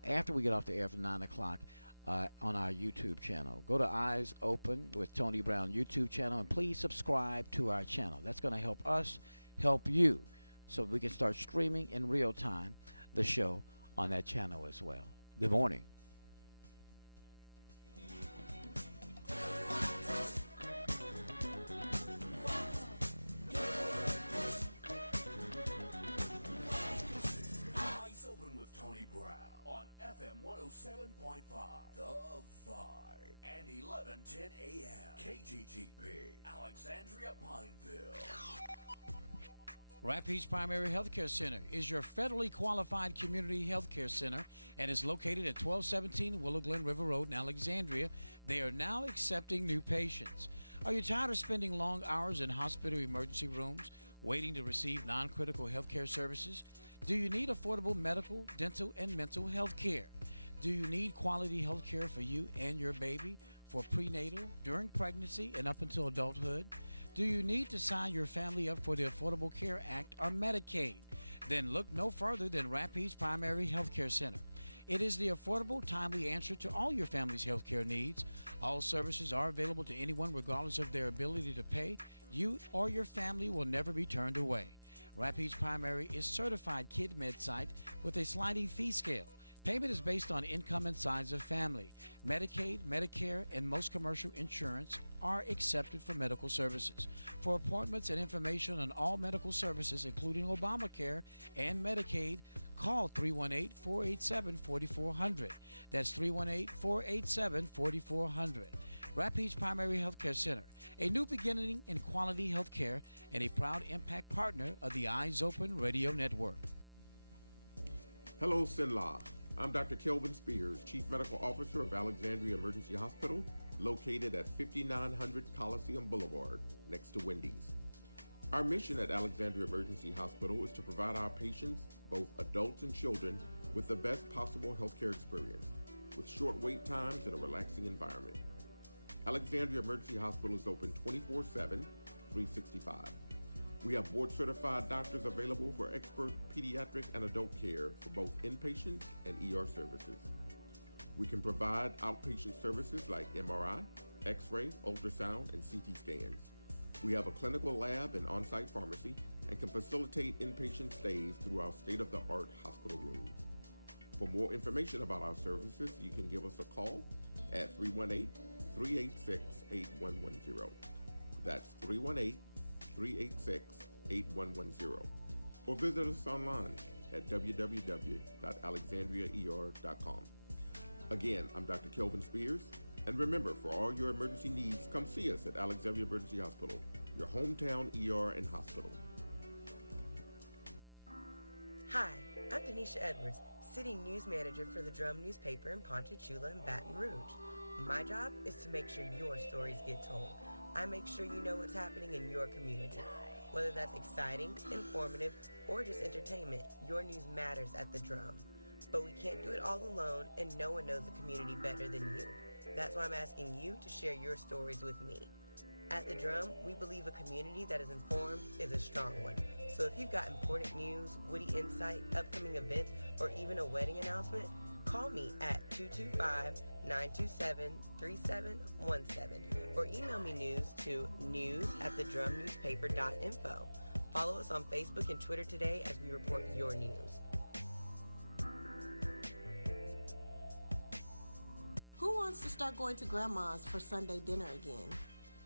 after we get off the air from 9 o'clock on our YouTube channel. Go to Eyes Open with Tony Brown YouTube channel, and please subscribe to our channel. That's going to help us help you, so we can start streaming in real time the show on that channel as well. Good morning. And 1110 AM KTTP, Alexandria, Pineville. Rapides Primary Healthcare Center is your federally qualified community healthcare center and is located at 1217 Willow Glen River Road in Alexandria. They are now accepting new patients. Are you tired of spending long hours in hospital emergency rooms waiting to receive non-critical healthcare services? Do you need affordable medical, dental, and mental health care? Do you need quality health care for you and your baby for prenatal, during pregnancy, and up until adulthood? Do you need to sign your family up for the Affordable Care Act or Medicaid? Then look no further than Rapides Primary Healthcare Center. It is the affordable, timely answer to all your family's health care needs. All services are available to anyone regardless of their ability to pay. You or your family will never be turned away. Rapides Primary is certified Kid Med site with a sliding fee scale. Payment is based on income and size of family. Medicaid, Medicare, and most commercial insurance are accepted for medical services. For appointments and information on all medical services, including Obamacare and Medicaid, call 318-487-4400. That's 318-487-4400. Rapides Primary Healthcare Center, a new beginning in quality health care and a proud impact partner of the Eyes Open Radio Network. Hello, Sinla. I'm Dr. Kelvin Spears, Chief Medical Officer of Alexandria Emergency Hospital, located at 5900 Coliseum Boulevard, next to Wendy's. Our mission at Alexandria Emergency Hospital is to provide our patients, both adults and children, with the best possible healthcare experience, with short wait times and a relaxing environment. Alexandria Emergency Hospital is open 24/7, 365. We have board-certified doctors available for expert pediatric and adult care for both inpatient and ER services. We can provide outpatient services like MRI, X-ray, ultrasound, and CT scans. We have a clinical lab and on-site pharmacy and can facilitate inpatient stays through our state-of-the-art hospital rooms. For more information about our services, you can give us a call at 318-386-8110. That's 318-386-8110. Or visit us online at www.alexandriaer.com. Again, I'm Dr. Kelvin Spears. And remember, for all your emergency needs, come see us at Alexandria Emergency Hospital, your hometown ER and hospital. Hi, I'm Denisha Edwards, City News Manager for the Drum newspaper in Ponchatoula and Baton Rouge. My job is to make sure your stories get told. I make sure you know what's happening in your community. Whether that's exciting, informative, or just entertainment, your news matters at the Drum. But we can't do it all alone, and no one knows the community better than you. That's why I'm asking you to share your stories with me. At the Drum, we believe a community that is informed is a strong one. So if you've got important news, witty insight, upcoming events, or even a wedding announcement, call me at 225-927-3717 or email me news to news@thedrumnewspaper.info. Follow us on Facebook and Twitter today as we report your news. Who wants to start going to grandma's for Sunday dinner again?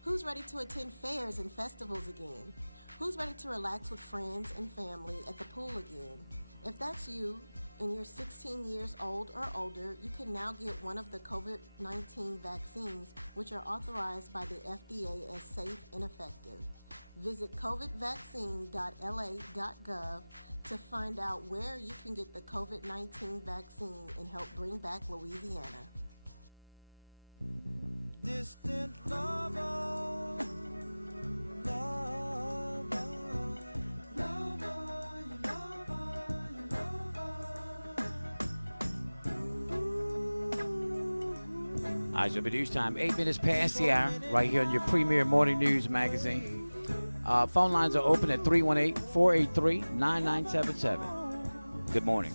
Who's ready to attend fairs and festivals again? Who's ready to relax with friends and family at the pool again? If that's you, and you're 16 years old or older, you can now get one of the COVID-19 vaccines, which are authorized by the FDA as safe and effective. Visit covidvaccine.la.gov to find out where you can get the COVID-19 vaccine and help bring back Louisiana. Distant lover, All right, so news time, 8 minutes past the hour, right here on your premier morning news magazine. Phone lines are open at 318-483-9977. Good morning.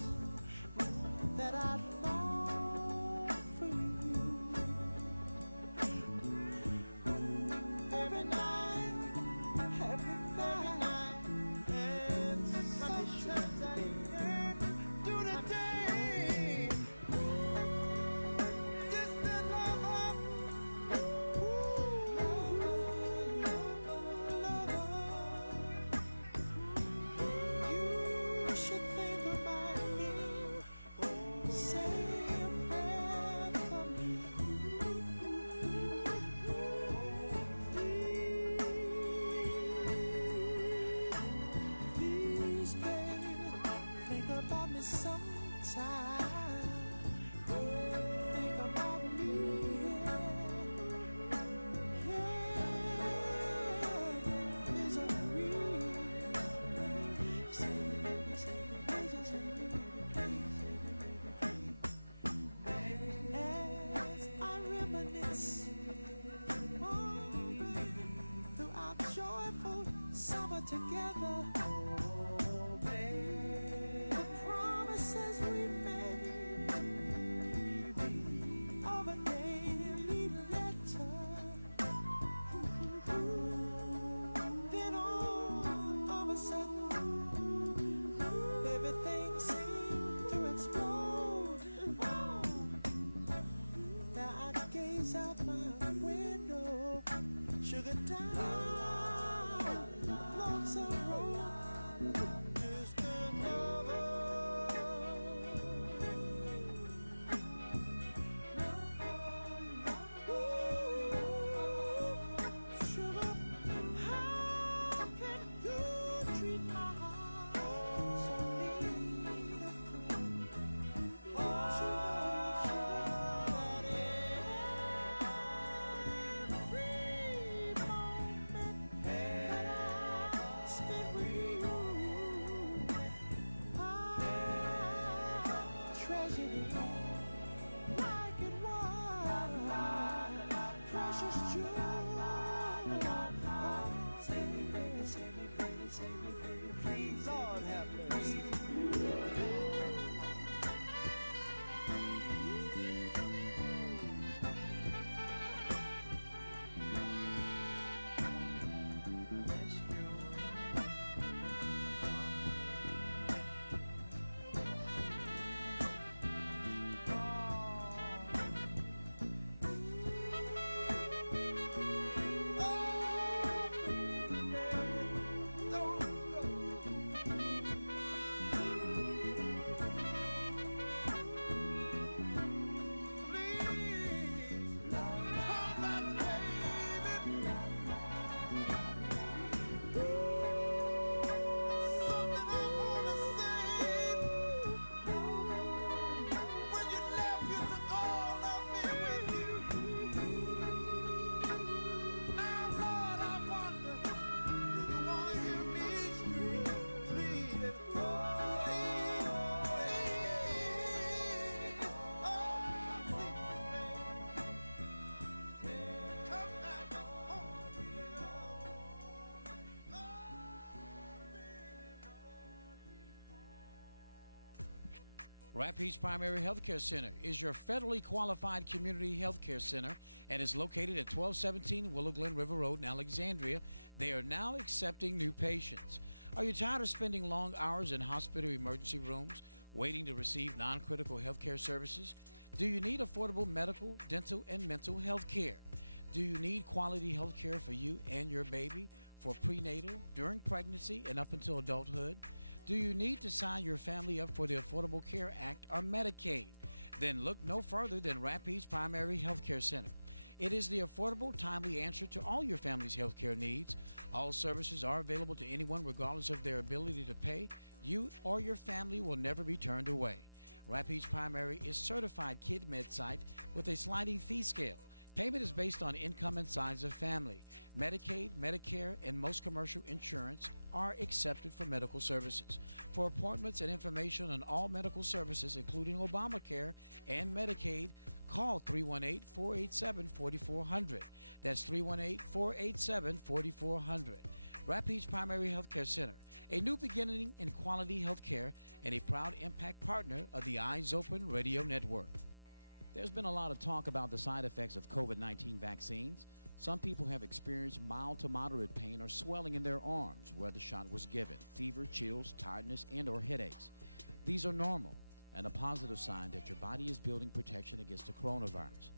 Rapides Primary Healthcare Center is your federally qualified community healthcare center and is located at 1217 Willow Glen River Road in Alexandria. They are now accepting new patients. Are you tired of spending long hours in hospital emergency rooms waiting to receive non-critical healthcare services? Do you need affordable medical, dental, and mental health care? Do you need quality health care for you and your baby for prenatal, during pregnancy, and up until adulthood? Do you need to sign your family up for the Affordable Care Act or Medicaid? Then look no further than Rapides Primary Healthcare Center. It is the affordable, timely answer to all your family's healthcare needs. All services are available to anyone regardless of their ability to pay. You or your family will never be turned away. Rapides Primary is certified Kid Med site with a sliding fee scale. Payment is based on income and size of family. Medicaid, Medicare, and most commercial insurance are accepted for medical services. For appointments and information on all medical services, including Obamacare and Medicaid, call 318-487-4400. That's 318-487-4400. Rapides Primary Healthcare Center, a new beginning in quality health care and a proud impact partner of the Eyes Open Radio Network. There's been a lot of talk about the side effects of COVID-19 vaccines. Some people have experienced mild to moderate pain or swelling in their arms where the shot was given, fever, chills, tiredness, and or headaches. These are normal and a positive sign that your body is building protection against the coronavirus.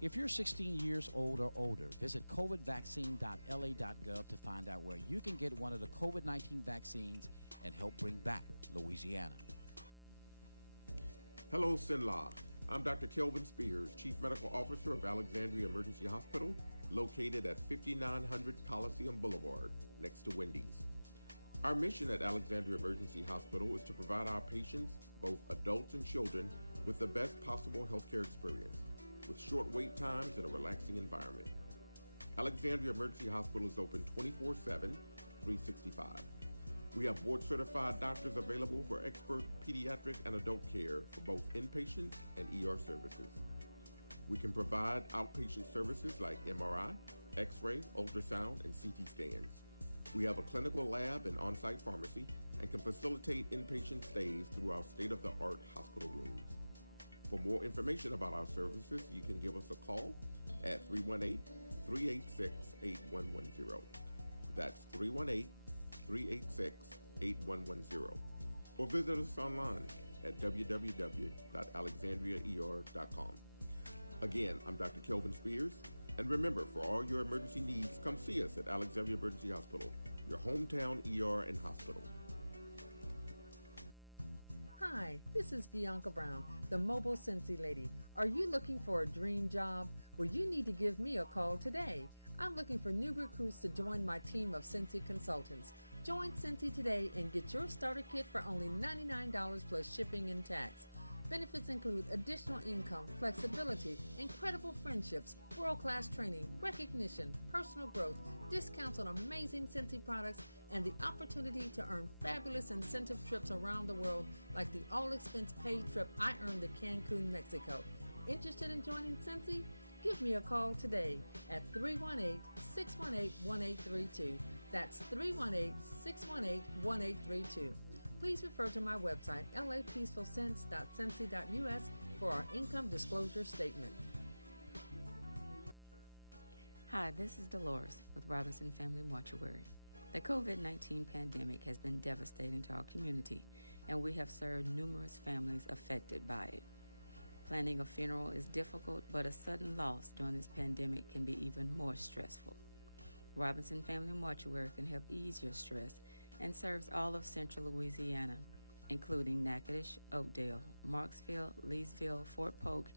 If you're 16 years old or older, visit covidvaccine.la.gov to find out where you can get one of the COVID-19 vaccines and help bring back Louisiana. Hello, Sinla. I'm Dr. Kelvin Spears, Chief Medical Officer of Alexandria Emergency Hospital, located at 5900 Coliseum Boulevard, next to Wendy's. Our mission at Alexandria Emergency Hospital is to provide our patients, both adults and children, with the best possible healthcare experience, with short wait times and a relaxing environment. Alexandria Emergency Hospital is open 24/7, 365. We have board-certified doctors available for expert pediatric and adult care for both inpatient and ER services. We can provide outpatient services like MRI, X-ray, ultrasound, and CT scans. We have a clinical lab and on-site pharmacy and can facilitate inpatient stays through our state-of-the-art hospital rooms. For more information about our services, you can give us a call at 318-386-8110. That's 318-386-8110. Or visit us online at www.alexandriaer.com. Again, I'm Dr. Kelvin Spears. And remember, for all your emergency needs, come see us at Alexandria Emergency Hospital, your hometown ER and hospital. Hi, this is Bianca Brown, the Mobile Cincy Lady. Are you looking for a dream job? Well, you need to give me a call today. I'm looking for new recruits to join my team of Cincy consultants. Join Cincy today and get your starter kit for only $99 plus shipping and tax. Benefits include additional income, flexibility, incredible friendships, world-class training, recognition, personal growth, discounts on amazing Cincy products, and the opportunity to earn fabulous incentive trips around the world like the all-expense paid trip I earned to Cancun, Mexico. Interested in joining Cincy? Give me a call today at 318-618-1832. That's 318-618-1832. Please refer to my website, lapeacefulsense.cincy.us, for our income disclosure statement. Hi, this is Dolores with Robinson Family Mortuary. The COVID-19 pandemic has been devastating to our community, and we have served numerous families affected by it. Planning a funeral is difficult, but a sudden loss during this pandemic can be even more stressful. Robinson Family Mortuary can help ease your stress and serves all of central Louisiana, including Natchitoches, Oakdale, Marksville, Leesville, Fort Polk,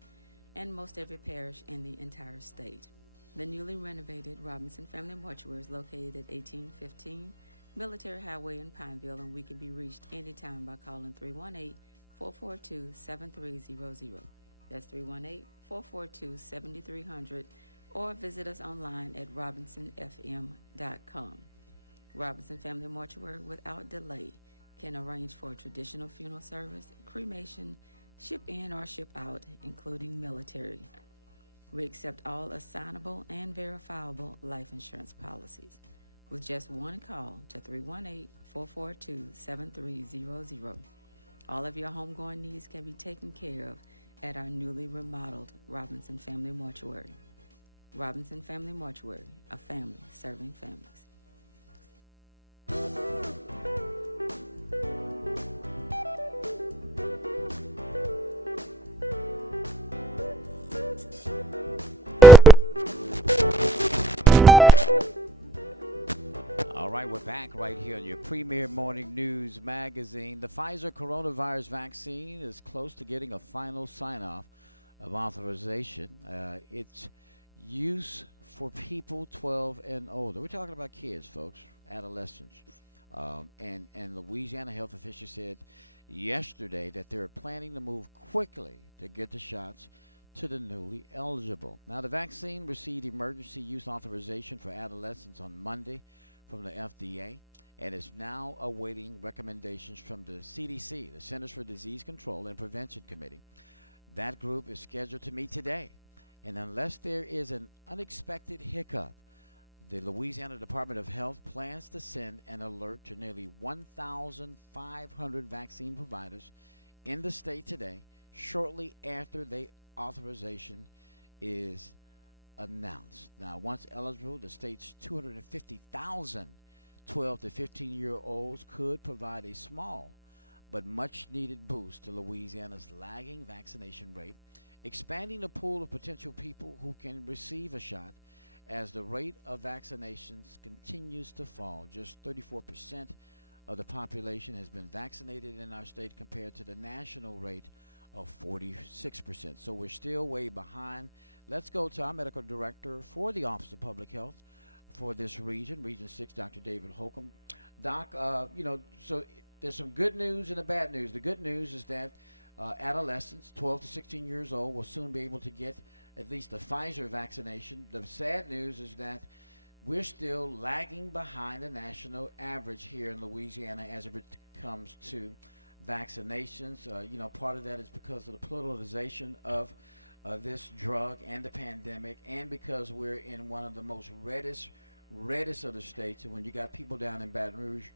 and most every parish in the entire state. The newly renovated Robinson Family Mortuary is located at 1815 Military Highway in Pineville, and we can be reached anytime by calling 318-442-7300. That's 318-442-7300, or visit us online at robinsonfm.com. Robinson Family Mortuary, without delay, can arrange for a traditional funeral service, cremation, ship in or ship out, including military. We accept all assignable and verifiable life insurance policies. With just one call to 318-442-7300, All of your homegoing needs can be taken care of at our newly remodeled Robinson Family Mortuary. Robinson Family Mortuary, a family serving families. All right, we're back right here on your premier morning news magazine. The Pfizer coronavirus vaccine is close to getting a final sign-off of authorization. Its use for people 12 and older. We're talking about kids, folks, adolescents. And Louisiana health officials said yesterday that they're planning to move quickly to get the shots to the newly eligible. Now, the vaccine received emergency use authorization for adolescents on Monday from the FDA and is now awaiting recommendations from the CDC, the Centers for Disease Control and Prevention Committee. That group is scheduled to meet today, and unless there is an unexpected hiccup, the Louisiana Department of Health plans to send an alert to nearly 1,500 vaccine providers in the state today, shortly after the authorization is announced. Now, once eligible, the state's 250,000 12 to 15-year-olds could provide a small but much-needed boost to Louisiana's lagging vaccination rate, expanding the pool of potential people who can receive a shot as the rate of vaccinations continues to fall. Just 34% of the population has been vaccinated in our state compared to the national rate of 46%. So we're still way behind. Let's go to our medical director for the Office of Public Health for this region, Region 6, Dr. David Holcomb. Doc, so there's some good news and the bad news. The good news is that adolescents, 12 to 16 years old, will soon be able to get at least the Pfizer vaccination. The sad news is that we're still lagging behind the national average here in Louisiana as it comes to vaccinations. Part of that is because of the politicization of this drug and the pandemic, and because we're in one of the most reddest of the states. And when you got people down in Baton Rouge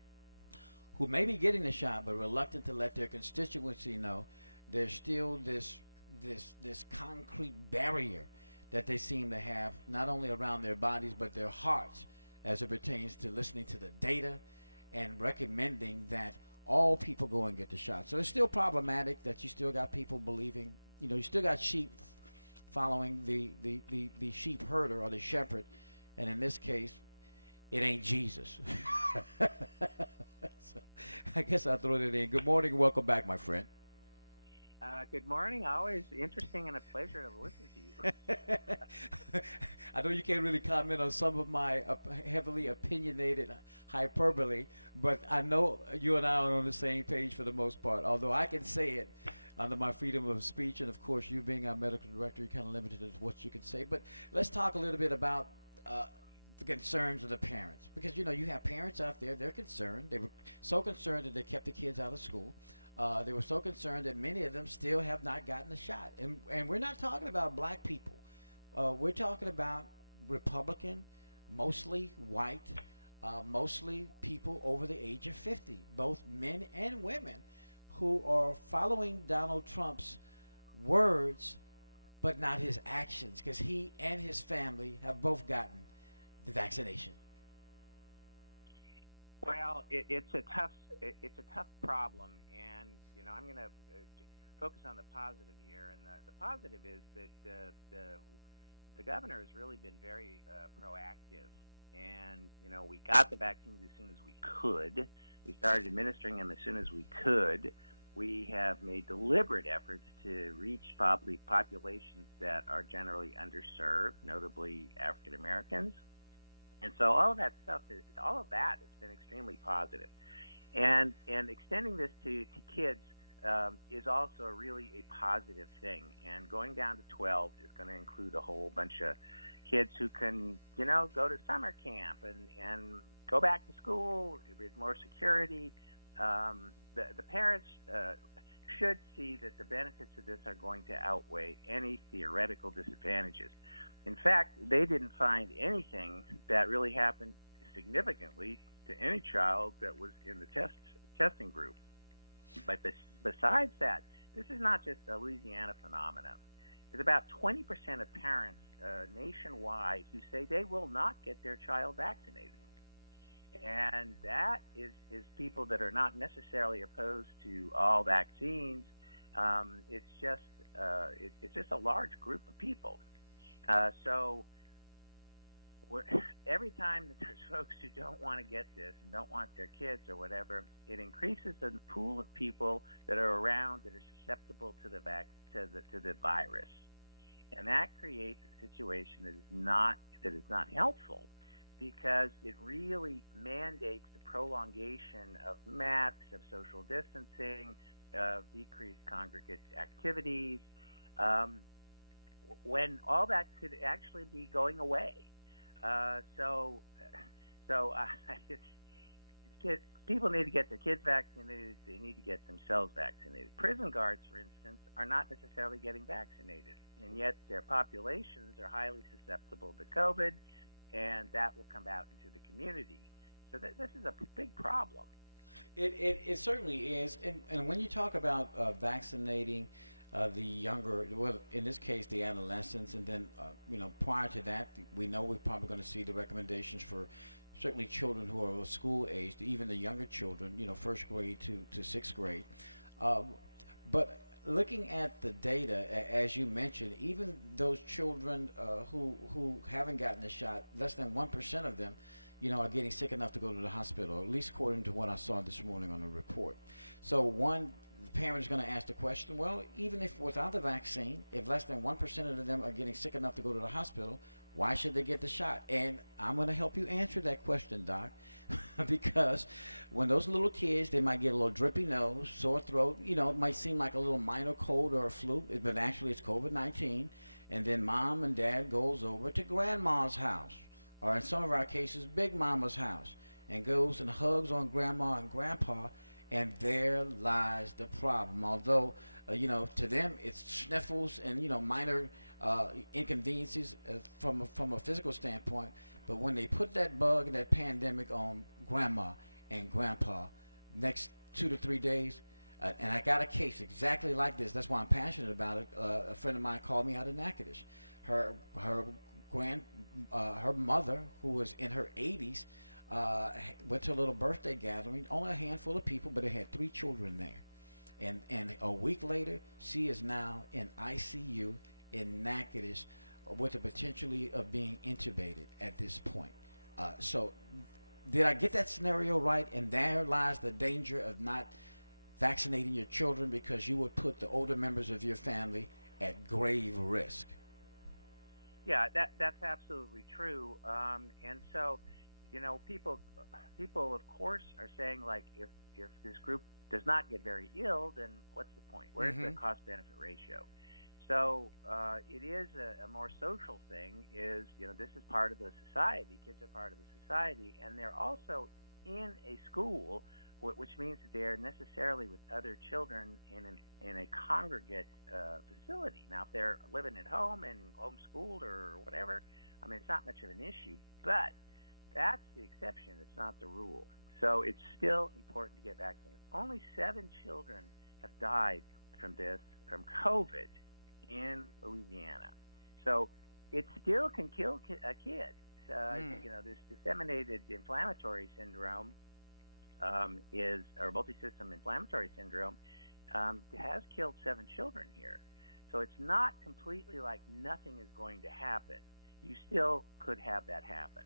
who may be getting the shot but reluctant to let their constituency know, there's still this concrete barrier that they seem to have, not only around their bodies but their hearts, as it pertains to listening to the data and recommending that all people go and get the shot. So it's still problematic that you still got people believing, you still got sheep following the sheep herder or the shepherd, and in this case, it ain't Jesus. So I guess I'll throw that in. Good morning and welcome back, my friend. Good morning. Always interesting and a pleasure to listen to you. I know you can't really comment on some of my heavily opinionated hyperbole, but I know you and I are on the same page for the most part, although I can say it under my freedom of speech, and of course you being our medical director, you're kind of limited to what you can say. But let's talk a little bit about the concerns of the parents, because you have parents out there, they're concerned. They were so concerned that they kept the kids out of school. They were so concerned that many of them still have not gotten a shot. And we're not talking about black people. We're talking about Republican, mostly white, mostly people over the age of 50, both men and women, who are following Donald Trump's words but not his actions, because he and his family have both gotten the vaccination. Well, it's a tough problem, and I'm going to focus on the positive here. And the positive is that the governor has really been very proactive, and we got the vaccines as soon as we could. We started administering them as soon as we could. We have made deliberate efforts to reach populations that are generally underserved, notably African Americans. And so all of that has been extremely positive. And extending this to kids is also really a positive thing. And going down to 12 is going to include a whole bunch of kids who can, go to summer camp and go back to school with more security. The parents should see that the benefits of this are going to outweigh any theoretical disadvantages. In fact, they didn't find anything that really happened significantly to any child that was in the testing group. But besides that, this is not just a Louisiana phenomenon. There's about 20% of parents nationwide who say they will not get their child vaccinated. And that is people that are not necessarily opposed to all vaccines. It's just a large group of people. So every time that there's folks who don't want to get this and don't want their kids or whatever, it increases the pool of people that are around that are susceptible to the virus, and that creates a situation that is not helpful, because it really mandates the prolongation of masks, of social distancing, of decreased congregate activities, when all that could actually be going away. People need to get their kids vaccinated. They need to get themselves vaccinated. Prison guards, for instance, are not necessarily getting vaccinated, and yet their populations are highly susceptible to COVID, and that will come out into the community. So this is a big problem. It certainly is. And when you talk about vaccinating the younger, well, in this case, the adolescents, and then, prior to that, we know we're probably going to see the recommendations for certainly children who are of school age, even the younger children, first grade to sixth grade. But looking at the data, as you mentioned, even those children who haven't gotten the shot, less than 1% of them, are getting sick enough to go to the hospital, at least according to what I saw this morning on the report. So the parent is going to ask the question, well, even if without the vaccine, if less than 1% of them are getting sick enough to go to the hospital, why should they get the shot? And I'm going to help you answer that question, Doc, because when those little kids, they might get a little drippy nose, sore throat, it might seem like a little minor cold or a flu, but actually it's COVID-19, and then mom and dad goes over to grandma's house, or in some of our cases, Big Mama's house, and goes and hugs on grandma and grandpa, and there lies the problem. Although, to them it's sniffles and, minor inconveniences from a physical standpoint, but when they put that bug and that pandemic on grandma and grandpa, next 2 to 3 days, and I got a case exactly like this. That's why I'm passionate about it. A friend of mine called me out of Natchitoches. Her mother, who was in her 80s, went to a little birthday gathering, only a handful of people, but it had 3 children there. And a week later, she is now in ICU in Natchitoches with the potentially of being intubated at this point. So did I get that scenario right? And there lies the danger of not vaccinating your children, because you would put the older members of your family at grave risk. Yeah, that's absolutely true. And so, people of course are saying, like, if this group does not get very ill, then what's the point? Where's the cost-benefit ratio? So it is a more social thing. This is part of the society. Kids are part of the society, and they're also in a school, which means that they are necessarily with other children in a congregate facility. Now, if they're living at home and homeschooled or whatever, I mean, it's not much of an issue. But that's the exception. It's not the rule. So it's still important to get vaccinated. Only 7 children have died from COVID in Louisiana. So it still can kill a kid. This disseminated inflammatory syndrome or multisystem inflammatory syndrome has killed 7 children here. So it's not completely like nothing is going to happen. You still could have that happen.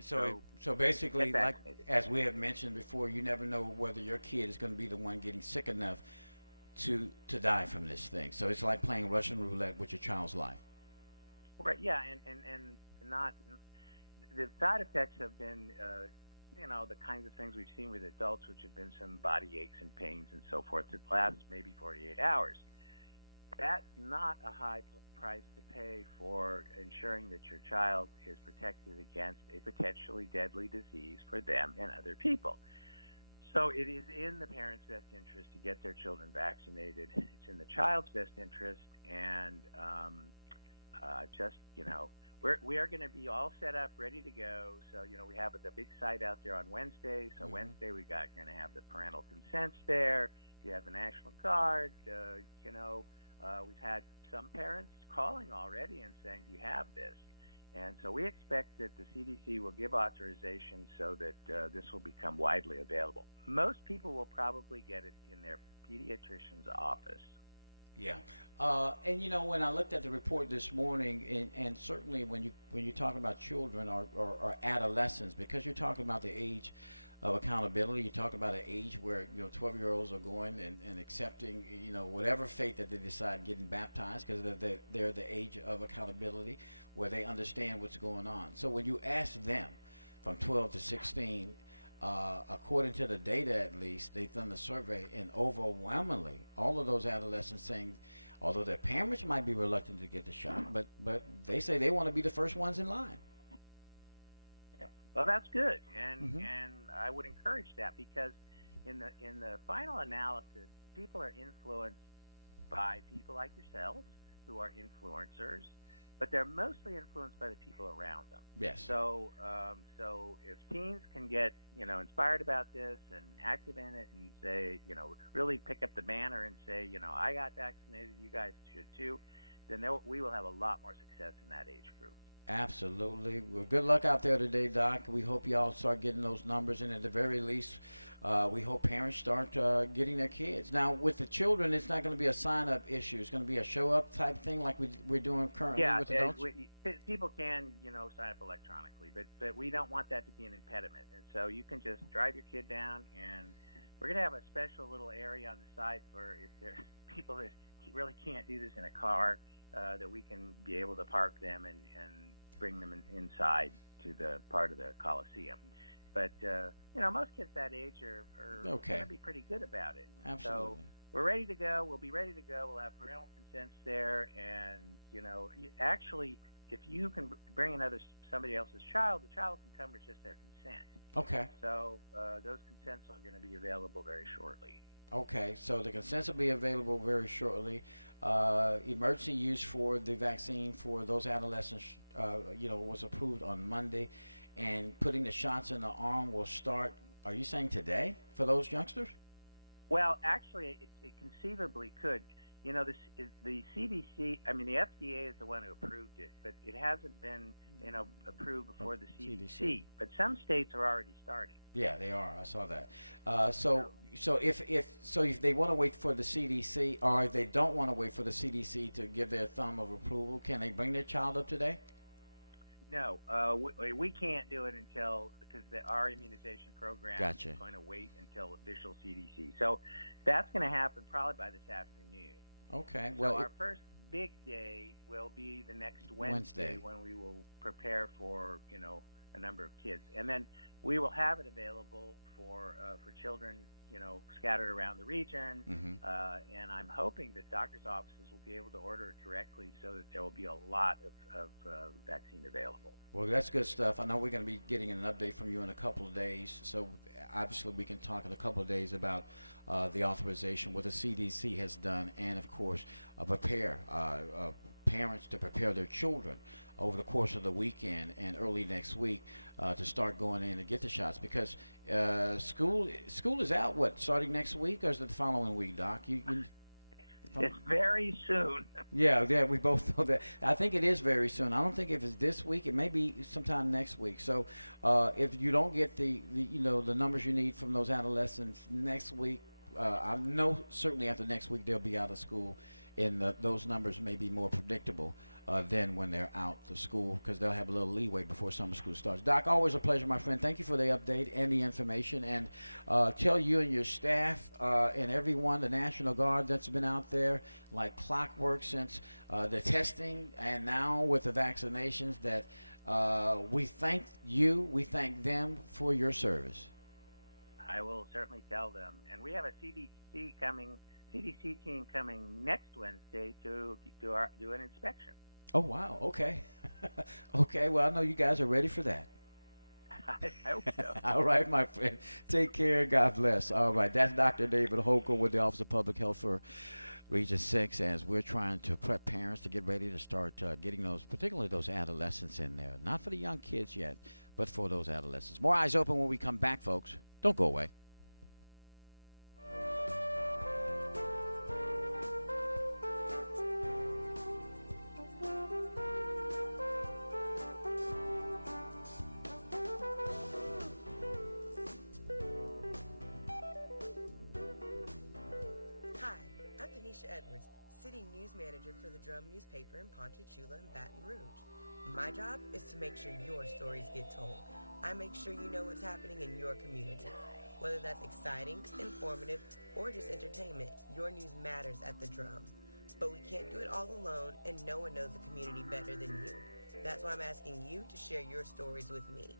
So basically, like as we have mentioned before, you never know whether your kid is going to be the one getting sick enough to die from this thing. So it's like playing Russian roulette with your child's life. Right. Yeah, and not the side effects have been the kinds of things we've seen with adults, which have been some body aches and pains and so forth that lasts maybe 48 hours. That's not a high price to pay for ensuring that your child is protected against a potentially deadly disease for them and other people. So it is in the parents' best interest to get their children vaccinated. It's in the child's best interest, and we are going to be all set up, ready to go. So, we have the big site out there on Wednesday. So Wednesday we're going to have the parental consents there. you have the National Guard. We've had some parents calling already and saying, "Do you have this?" And so we expect that the CDC will give authorization so that this will become widely available. Most people will probably get it in their pediatrician's office. Yeah, and when I looked at the report this morning, and certainly when you're talking about children or adolescents, because you're talking about the age of accountability, you're talking about an age where 12-year-olds are going and accepting whatever fate that they decide, getting baptized, because they're the age of accountability, where they understand what's going on. So when you ask them from 12 to 16. According to the data, at least, they've done the survey, and overwhelmingly, all of those adolescents saying, although their parents might be reluctant to get the shot, but they say they want to be the first ones in line. Yeah. Well, that's good, and I would encourage that, because in the final analysis, people are influenced by people like yourselves who are influencers, but they're mostly influenced by the people around them. Yes. So if teens can get inspired about this and active in it, and say really pick up the banner and say I got vaccinated, you guys should too, then we will have a lot more success in that age group. Absolutely. Well, good luck out there today, Doc. We hope y'all start getting those numbers, and at the very least, we hope parents start getting their kids. Now, with the children, it's not going to be a sign-up issue. It's going to be a show-up type thing like we're doing currently with adults? People can, sign up electronically, but we don't want that to be an impediment. And so you can just drive your kid down, and we're going to have a special little area on the side for if there's people that really can't do this in a car, that we can be able to park them and bring them inside to the part of the Coliseum. But, most kids that age are okay. going to be pretty good about it. Absolutely. So we're ready to go. We'll be ready to go. We'll have parental consents there. And, actually, if you can bring somebody else's child, the child can come with just their consent. Okay. So those consents are going to be available very shortly. Okay, so the consents will be available very shortly. Emergency use for the vaccine for those adolescents, was approved on Monday, and putting the shots in the arm will start, are you saying today for those youngsters? Well, actually, it conceivably could. The CDC, the FDA is the one who approved it, but it hasn't been, approved before the CDC. But some states are already starting. Yeah, they are. I saw that. So if they want to wait for the CDC, or if they don't want to wait for the CDC to give their thumb of approval, can they bring their child up today? No, we can't do it because our immunization program Gotcha. is going to wait until official CDC. So that's going to happen probably by this afternoon. Okay. Well, our first big day will be the next Wednesday when we will prepare for a number of kids, and then we will have it available for children scattered around the region. And I'm hoping that doctors' offices will be able to order it directly so that there will be a lot of vaccine available. Well, that's good stuff. I know we're going to be getting an update from you in a couple of days, so obviously we can talk in a couple of days about the authorization, what the CDC has done, and of course prepare parents to prepare their children over the course of the weekend and early next week to start going in and get the shots, because school is out, starting next week, or is it the following week, Doc? It's very soon. Yeah, we both know that. I think it is very soon. I don't think if it's this week, it may be sometime next week. So if you don't get the numbers you need from those adolescents next week, I know certainly after next week they'll be out of school, and those numbers may be more predictable than when they're out to school, because they'll have a little leeway before summer school starts. Doc, always a pleasure, my friend. Thank you for the update and the information. And tell you and your staff and everyone, the National Guard that's been out there like clockwork since the testing and now with the vaccinations, that we thank you, we thank them for your service. I will certainly tell them. And we have a CDC team coming next Wednesday to do an inspection. Oh, wow. Okay. Okay. Well, I know you guys are ready for that. I hope so. All right, my friend. Take care. God bless. All right. That's Dr. David Holcomb with the Office of Public Health for Region 6, as we're trying to prep parents to get ready to start getting particularly those adolescents in there. Not for the young kids yet, but for those adolescents. More Eyes Open when we come back, folks. Don't go away. Denisha Edwards, City News Manager for the Drum newspaper in Ponchatoula and Baton Rouge. My job is to make sure your stories get told. I make sure you know what's happening in your community. Whether that's exciting, informative, or just entertainment, your news matters at the Drum. But we can't do it all alone, and no one knows the community better than you. That's why I'm asking you to share your stories with me.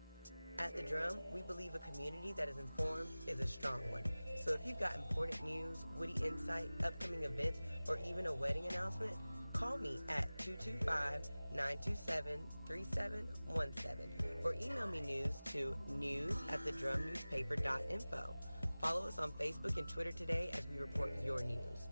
At the Drum, we believe a community that is informed is a strong one. So if you've got important news, witty insight, upcoming events, or even a wedding announcement, call me at 225-927-3717 or email me news to news@thedrumnewspaper.info. Follow us on Facebook and Twitter today as we report your news.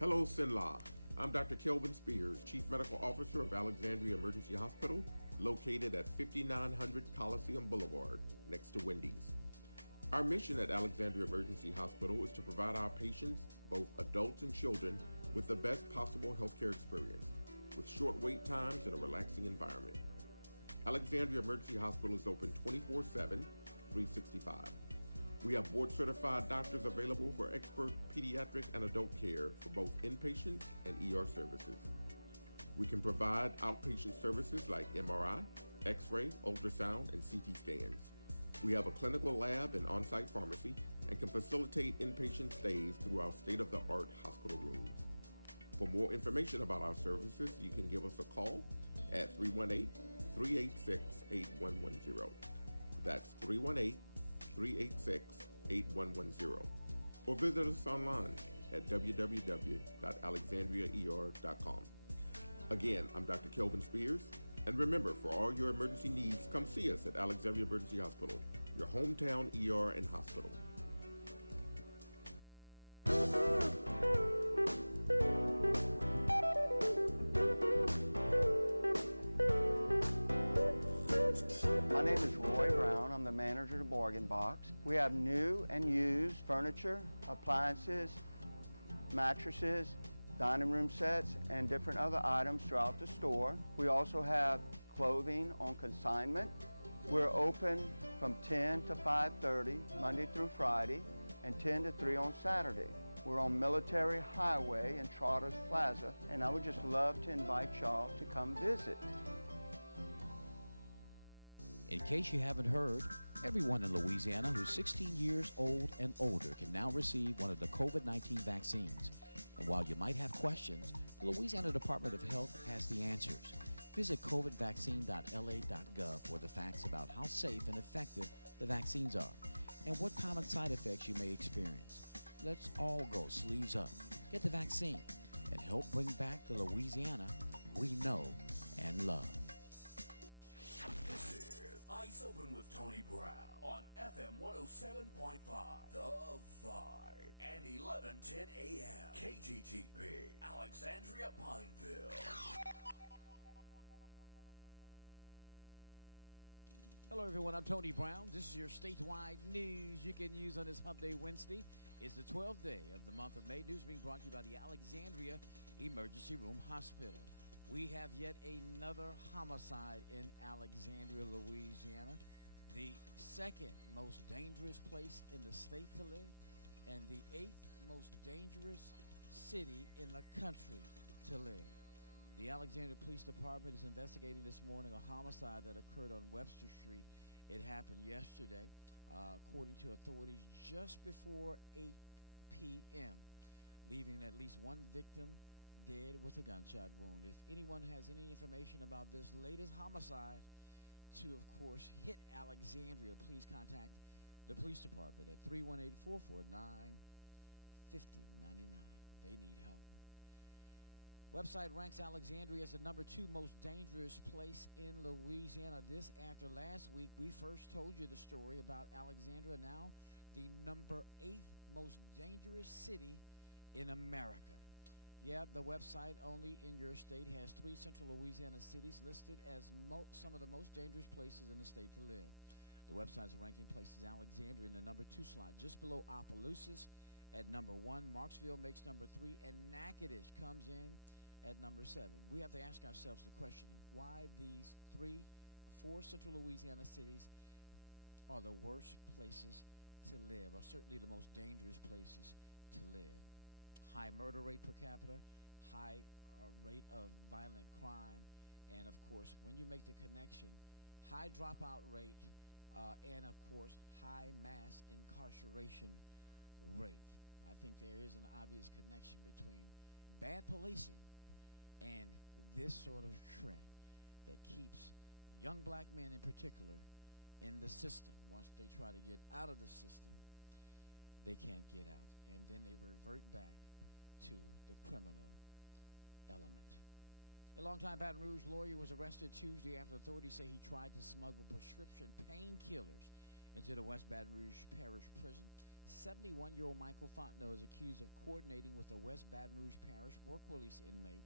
Hello, Sinla. I'm Dr. Kelvin Spears, Chief Medical Officer of Alexandria Emergency Hospital, located at 5900 Coliseum Boulevard, next to Wendy's. Our mission at Alexandria Emergency Hospital is to provide our patients, both adults and children, with the best possible healthcare experience, with short wait times and a relaxing environment. Alexandria Emergency Hospital is open 24/7, 365. We have board-certified doctors available for expert pediatric and adult care for both inpatient and ER services. We can provide outpatient services like MRI, X-ray, ultrasound, and CT scans. We have a clinical lab and on-site pharmacy and can facilitate inpatient stays through our state-of-the-art hospital rooms. For more information about our services, you can give us a call at 318-386-8110. That's 318-386-8110. Or visit us online at www.alexandriaer.com. Again, I'm Dr. Kelvin Spears. And remember, for all your emergency needs, come see us at Alexandria Emergency Hospital, your hometown ER and hospital. My name is Roy Brown. I'm the manager of the Bargain Box. We have new and used furniture, appliances, mattresses, dining room sets, and different other items throughout the store. We also have clothing on consignment. We're open from 10 to 5:30, Monday through Friday, and 10 to 3 on Saturday. We're on Military Highway in Trotters Plaza, and I would just love to invite y'all to come visit. In case you haven't heard, everyone in Louisiana who's 16 years old and older can now receive one of the COVID-19 vaccines. And while you might have questions, the Louisiana Department of Health has the answers. Visit covidvaccine.la.gov for the facts about how safe and effective the vaccines are and what common side effects you may experience. Let's all go sleeves up, get the vaccine, and help bring back the Louisiana we know and love. This is Ice Open with Tony Brown on FM 107.5, The Vibe, and 1110 AM, KGTP, Alexandria Pineville. Hello, everyone. I'm Tony Brown. This is your statewide news you can use on this Hump Day Wednesday. It's the 12th day of the month of May. News being brought to you by the Alexandria Emergency Room Hospital. We have yet another homicide in Alexandria, Louisiana, the second most dangerous place in the state to live and the 8th most dangerous city in the country to live. The Alexandria Police Department is investigating this morning a homicide that occurred on Webster Street. It happened yesterday, according to authorities, just before 8 p.m., leaving at least one victim dead with a gunshot wound. If anyone has any information about this latest homicide to, of course, hit Alexandria, please contact the police department at 318-449-5099. They need help. Website ranks Alexandria as the number 2 most dangerous place in Louisiana. This after last week we first told you the story about Alexandria, now the number 8th most dangerous city in America. Yeah, the website only in your state has 3 central Louisiana cities listed as some of the most dangerous places in the state to live. The website's ranking places Alexandria in the number 2 slot, just below Opelousas at number 1. Marksville makes number 3, and Natchitoches comes in at number 7. We have to ask ourselves the question, why these 4 central Louisiana cities are the worst places to live, or certainly the most dangerous places to live. High murder rate per capita, high rate of violent crime, and of course, when you make the connection, high dropout rate, and of course, high mass incarceration rate. I think there is an obvious connection between bad policing and this sort of trend that keeps young black men in particular in the system. Once they try to get out of the system, they can't get out, and then they revert back to the criminal element. A longtime Baton Rouge lawyer was arrested Tuesday after authorities say he tried to smuggle prescription painkillers into the West Baton Rouge Parish Prison. 71-year-old Michael Fontenot is accused of coordinating with a West Baton Rouge Parish work release inmate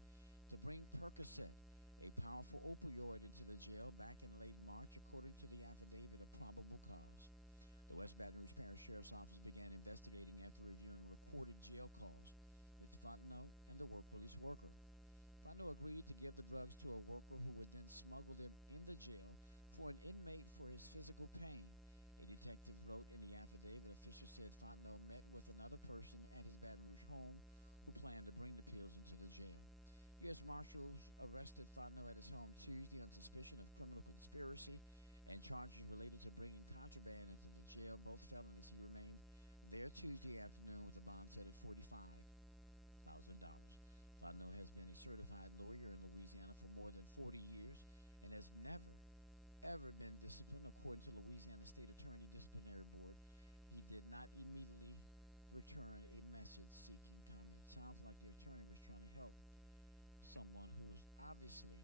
to bring Percocet, a powerful opioid, into the jail back in late March, according to the affidavit of probable cause. The West Baton Rouge Parish Sheriff's Office began investigating after reviewing recorded jail calls with Fontenot and the work release worker. Fontenot agreed to give the drugs to a worker who would then smuggle them in the jail for an inmate for his physical pain. A detective wrote in the affidavit, officials said Fontenot met with another person at his Baton Rouge home who planned to bring the pills into the jail. U.S. Marshals arrested Fontenot at his home Tuesday on suspicion of criminal conspiracy and charges related to bringing contraband into the jail, both felonies. He remained there Tuesday afternoon with a bond set at $45,000. Fontenot has been a certified lawyer in Louisiana for more than 40 years and has never, ever been disciplined, according to Louisiana State Attorney Disciplinary Board. He did not immediately return a message seeking comment. Sounds like the attorney was trying to help someone who was obviously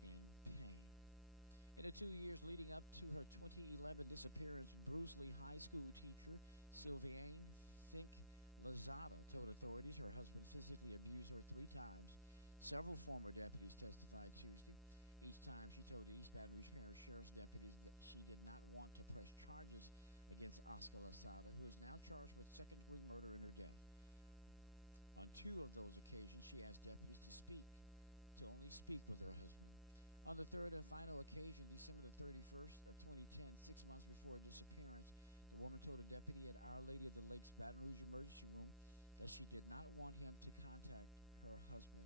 in pain. In the 2 years leading up to her 2011 disappearance, Bruce Lee High School teacher Sylviane Fink Lozada told authorities her husband physically abused her 3 times. Several former deputies testified Tuesday. Each time she told the East Baton Rouge Parish Sheriff's deputies that she did not want to press charges against Oscar Lozada, who is now charged with second-degree murder in her death. On 2 of those occasions, she asked deputies to only speak with her husband. On the third and final occasion, December the 31st of 2010, 6 months before her disappearance, the woman told a deputy at Our Lady of the Lakes Baton Rouge Emergency Room that she did not want him to contact her husband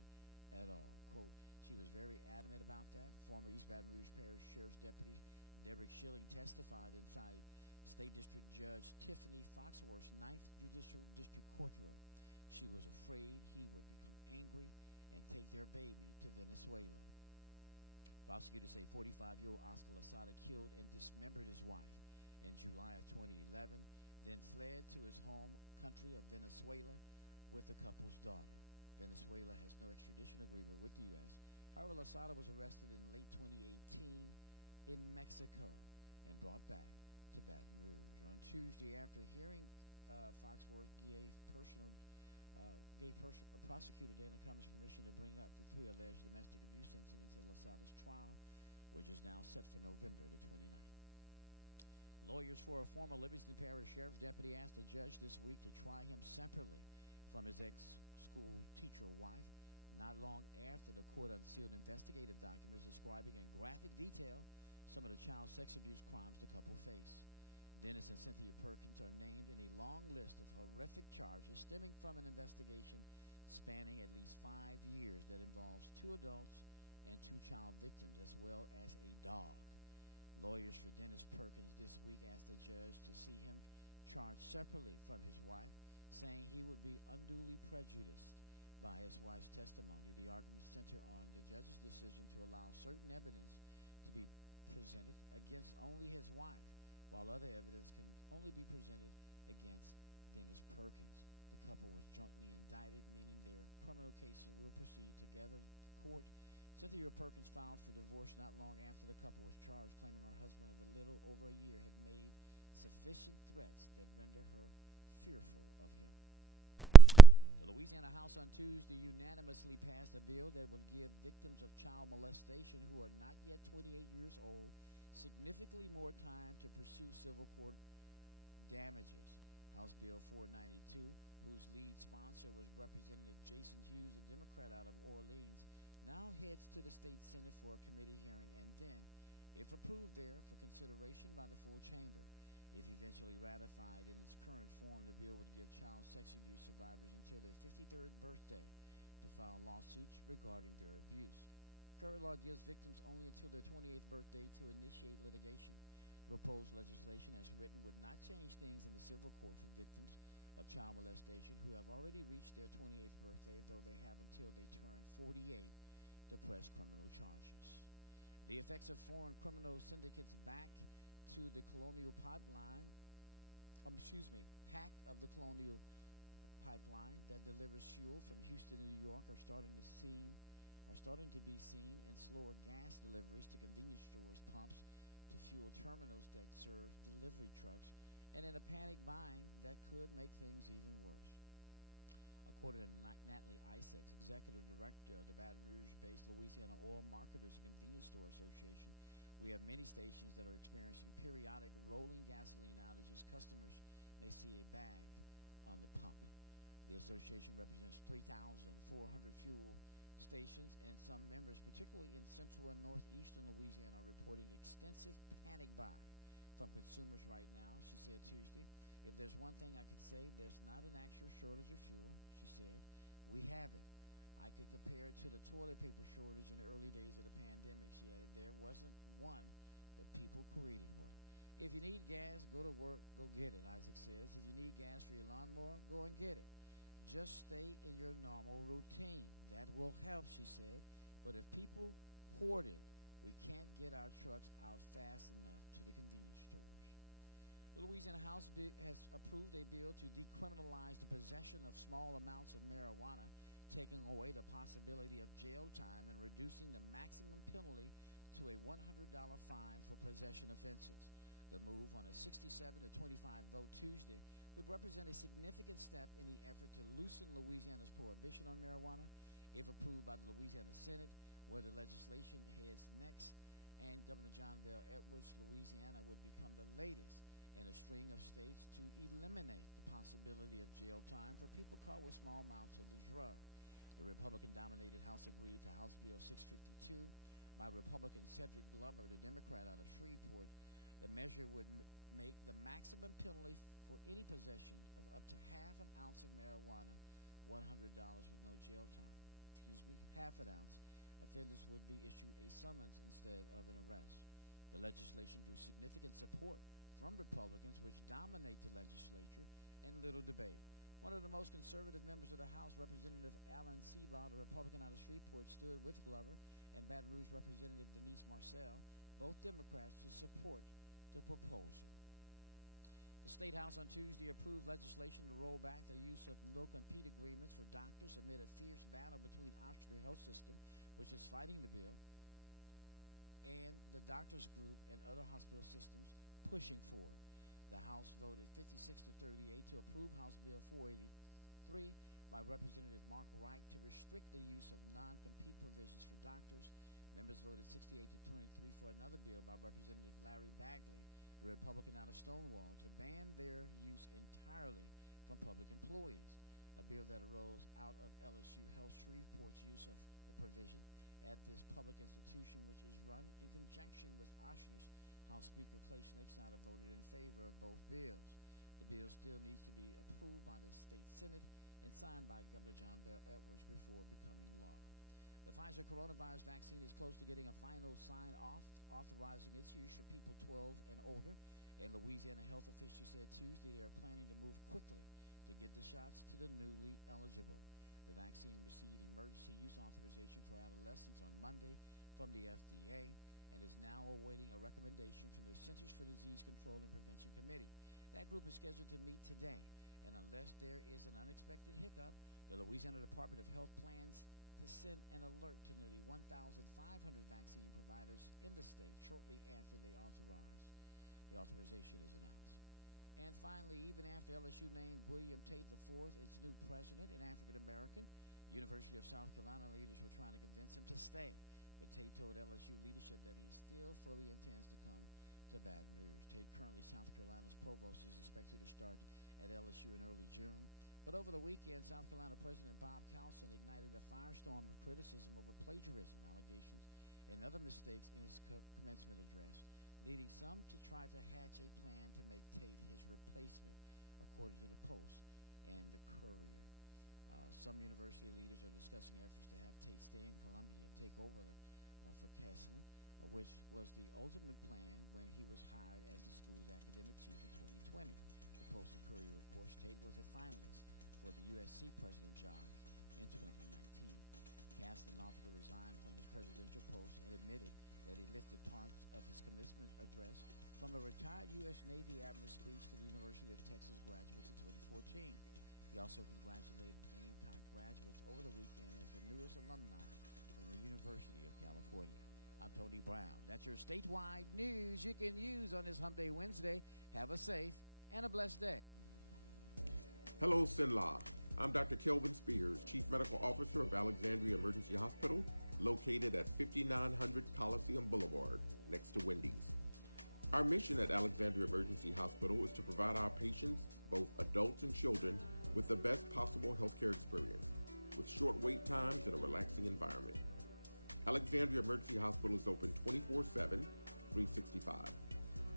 at all. Quote, she was very adamant about that. Former East Baton Rouge Parish Sheriff's Deputy Derek Schilling testified inside State District Judge Tiffany Foxworth's 9th Judicial District Courtroom. She was afraid he would become angry and take their baby to Venezuela. Prosecutors say 45-year-old Oscar Lozada killed and dismembered his wife in July of 2011, then fled to his home country of Venezuela with the couple's daughter. Venezuela has no extradition agreement with the U.S. However, Lozada was arrested in late 2018 in Mexico and brought back to Baton Rouge. On Tuesday, after hearing Foxworth prosecutor Dana Cummins permission to bring up the 3 alleged domestic abuse incidents at Lozada's trial, which is now set for November the 29th. Lawyers for a former Livingston Parish Sheriff's deputy asked a judge this week to try him separately from his ex-school teacher wife, not long after the court unsealed investigative documents describing in graphic detail some of the child sex abuse crimes the couple faced. Dennis and Cynthia Perkins are named in a long list of horrific charges stemming from an investigation spanning at least 5 years that involves 2 adults and 2 child victims, as well as a dog. Lawyers for Dennis Perkins this week asked the judge to see him charged separately from his wife, saying he would be unduly prejudiced by his wife's testimony. The arguments center on the judge's decision to allow certain evidence to be presented against only his wife, while other evidence can only be presented against Dennis Perkins. The couple was jointly indicted, meaning their criminal cases will proceed together to court. Cynthia Perkins filed for divorce not long after the couple was charged, claiming her husband of a little over a year had made sufficient threats that render her fearful of him. The Louisiana House on Tuesday unanimously passed a bill that would give victims of child molestation who are not yet 28 years old significantly more time to pursue civil court damages. House Bill 492, whose lead sponsor was Representative Jason Hughes, a Democrat out of Orleans, now heads to the state Senate for a committee hearing and then if approved there for consideration by the full chamber. If eventually ratified in its current form, the bill would give child sex abuse survivors until their 53rd birthday to file lawsuits regarding their abuse. Current law gives victims only until their 28th birthday to initiate litigation. The proposed legislation as written would not change things in the civil court for victims of child molestation who have already reached their 28th birthday, though they have until they turn 48 to press criminal charges. The effects of foreign criminal syndicates back to the colonial pipeline, hack of the colonial pipeline that delivers fuel from Houston to New York are starting to be seen in slower gas deliveries to convenience stores, pumps, to fuel terminals that serve delivery trucks, and in a panic buying that could make things even worse. According to Natalie Isaacs, Executive Director of the Baton Rouge-based Louisiana Oil Marketers and Convenience Store Association, we have many stations that are experiencing periodic rolling gasoline outages. Customers may see a bag on the pump. The association represents 3,400 fuel stations, and some members, particularly in central and northeastern Louisiana, are reporting extensive panic buy from consumers right now, she said Tuesday. If there's one thing I could say, there's not an actual shortage of fuel, she said. We have it. I could compare it to the toilet paper shortage in the early days of the pandemic, she added. There wasn't one, but people created one. If you need gas, go to work, go get it, Isaac says. If you need gas for your lawnmower, go and get it. Just stay in your normal routine. That will help, she said. But if people hoard it, we can't get our trucks out fast enough to the convenience stores. The Louisiana House has approved a bill to decriminalize the possession of small amounts of marijuana, taking away the possibility of jail time and reducing the maximum penalty to a $100 fine for possession offenses. The move on a 67 to 25 vote Tuesday would represent a significant step in the effort to loosen Louisiana's prohibition on marijuana. If approved by the Louisiana Senate, where the legislation heads next, and Governor John Bel Edwards, Louisiana would become the latest in a string of states to eliminate the possibility of jail time for people caught with small amounts of the drug. The Republican-dominated House agreed to House Bill 652 by Republican Cedric Glover, the Democrat out of Shreveport. The measure would make the maximum penalty for any possession of up to half an ounce of marijuana $100 with no jail time. Half an ounce. Offenders would be issued a summons instead of an arrest. The legislation drew significant support from Republicans, which dominate the legislature, and little debate. One of the most conservative members of the House, Representative Alan Seabaugh, a Republican out of Shreveport, stood with Glover, and Baton Rouge Representative Denise Marcel, both Democrats, to support the proposal. The State House on Tuesday approved legislation to roll back the use of no-compete agreements for doctors amid a fierce battle between Ochsner Health System, which is fighting the bill, and the doctors group and other hospital systems pushing for it. The House voted 56 to 38 to approve House Bill 483 by Representative Mark Wright to restrict the use of non-compete provisions for doctors. Members voted 68 to 23 for another bill by Representative Larry Bagley, the Republican out of Stonewall, to ban their use entirely from public employees, a bill that arose out of LSU Health Shreveport's use of the provision at this public institution, which is run in conjunction with Ochsner's. House Speaker Clay Schnakersnyder voted in favor of both bills. The bill still needs to be approved by the state Senate and signed by Governor John Bel Edwards before becoming law. The Pfizer coronavirus vaccine is close to getting a final sign-off authorizing its use for people 12 and older, and Louisiana health officials said Tuesday they are planning to move quickly to get the shots to the newly eligible. The vaccine received emergency use authorization for adolescents on Monday from the FDA and is now awaiting a recommendation from the Centers for Disease Control and Prevention Committee. That group is scheduled to meet today, and unless there is an unexpected hiccup, the Louisiana Department of Health plans to send an alert to nearly 1,500 vaccine providers in the state shortly after the authorization is announced. And finally, even after LSU named William Tate IV its new president, an African-American, University of South Carolina leaders were trying to convince him to stay. But Tate told LSU leadership that he still fully intends to come to Baton Rouge. Tate, currently South Carolina's provost, is expected to start at LSU in early June. But over the weekend, South Carolina President Bob Callison ignited a firestorm of criticism over plagiarism allegations and other mistakes in his commencement address, leading some to try to hatch a plan to make Tate his replacement, according to the Post and the Courier. Some university leaders are discussing efforts to have Tate stay in Columbia and take over for Kesselman, which was the ultimate plan when he was hired as the school's academic chief in 2020. The Post and Courier reports Tate was a finalist for the USC president job in 2019. Kesselman offered to resign from his presidential post and admitted that he lifted parts of his commencement address from a retired U.S. Navy admiral's speech to the University of Texas graduates in 2014. He also congratulated Gamecock graduates over the weekend as the newest alumni from the University of California. I'm Tony Brown. That's your statewide news you can use on this Hump Day Wednesday. Have a safe and a blessed day. Hello, Sinla. I'm Dr. Kelvin Spears, Chief Medical Officer of Alexandria Emergency Hospital, located at 5900 Coliseum Boulevard, next to Wendy's. Our mission at Alexandria Emergency Hospital is to provide our patients, both adults and children, with the best possible healthcare experience, with short wait times and a relaxing environment. Alexandria Emergency Hospital is open 24/7, 365.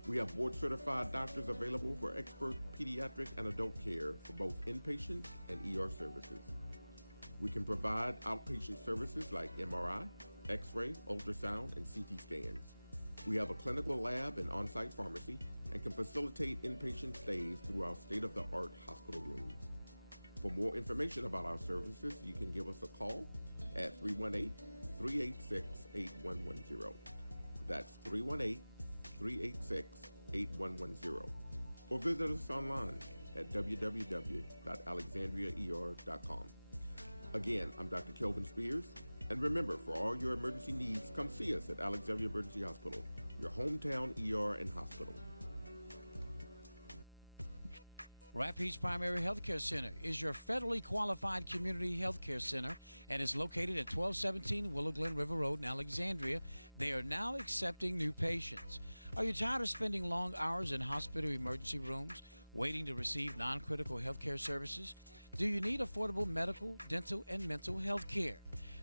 We have board-certified doctors available for expert pediatric and adult care for both inpatient and ER services. We can provide outpatient services like MRI, X-ray, ultrasound, and CT scans. We have a clinical lab and on-site pharmacy and can facilitate inpatient stays through our state-of-the-art hospital rooms. For more information about our services, you can give us a call at 318-386-8110. That's 318-386-8110. Or visit us online at www.alexandriaer.com. Again, I'm Dr. Kelvin Spears. And remember, for all your emergency needs, come see us at Alexandria Emergency Hospital, your hometown ER and hospital. Rapides Primary Healthcare Center is your federally qualified community healthcare center and is located at 1217 Willow Glen River Road in Alexandria. They are now accepting new patients. Are you tired of spending long hours in hospital emergency rooms waiting to receive non-critical healthcare services? Do you need affordable medical, dental, and mental health care?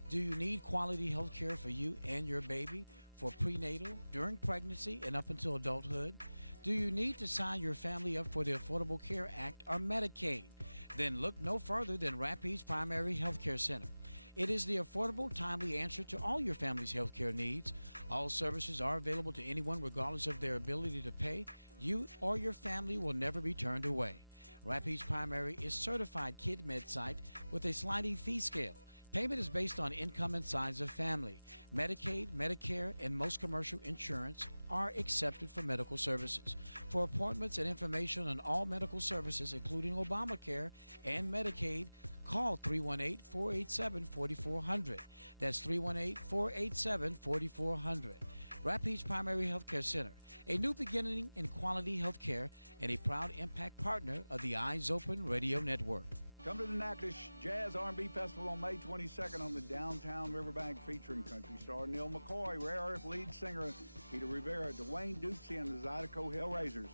Do you need quality health care for you and your baby for prenatal, during pregnancy, and up until adulthood? Do you need to sign your family up for the Affordable Care Act or Medicaid? Then look no further than Rapides Primary Healthcare Center. It is the affordable, timely answer to all your family's healthcare needs. All services are available to anyone regardless of their ability to pay. You or your family will never be turned away. Rapides Primary is certified KidMed site with a sliding fee scale. Payment is based on income and size of family. Medicaid, Medicare, and most commercial insurance are accepted for medical services. For appointments and information on all medical services, including Obamacare and Medicaid, call 318-487-4400. That's 318-487-4400. Rapides Primary Healthcare Center, a new beginning in quality health care and a proud impact partner of the Eyes Open Radio Network. Come to the Natchitoches Jazz R&B Festival on May 22nd on the downtown Riverbank, featuring country star Neil McCoy, Rare Earth lead singer Peter Rivera, Dwayne Dupsy and the Zydeco Hellraisers,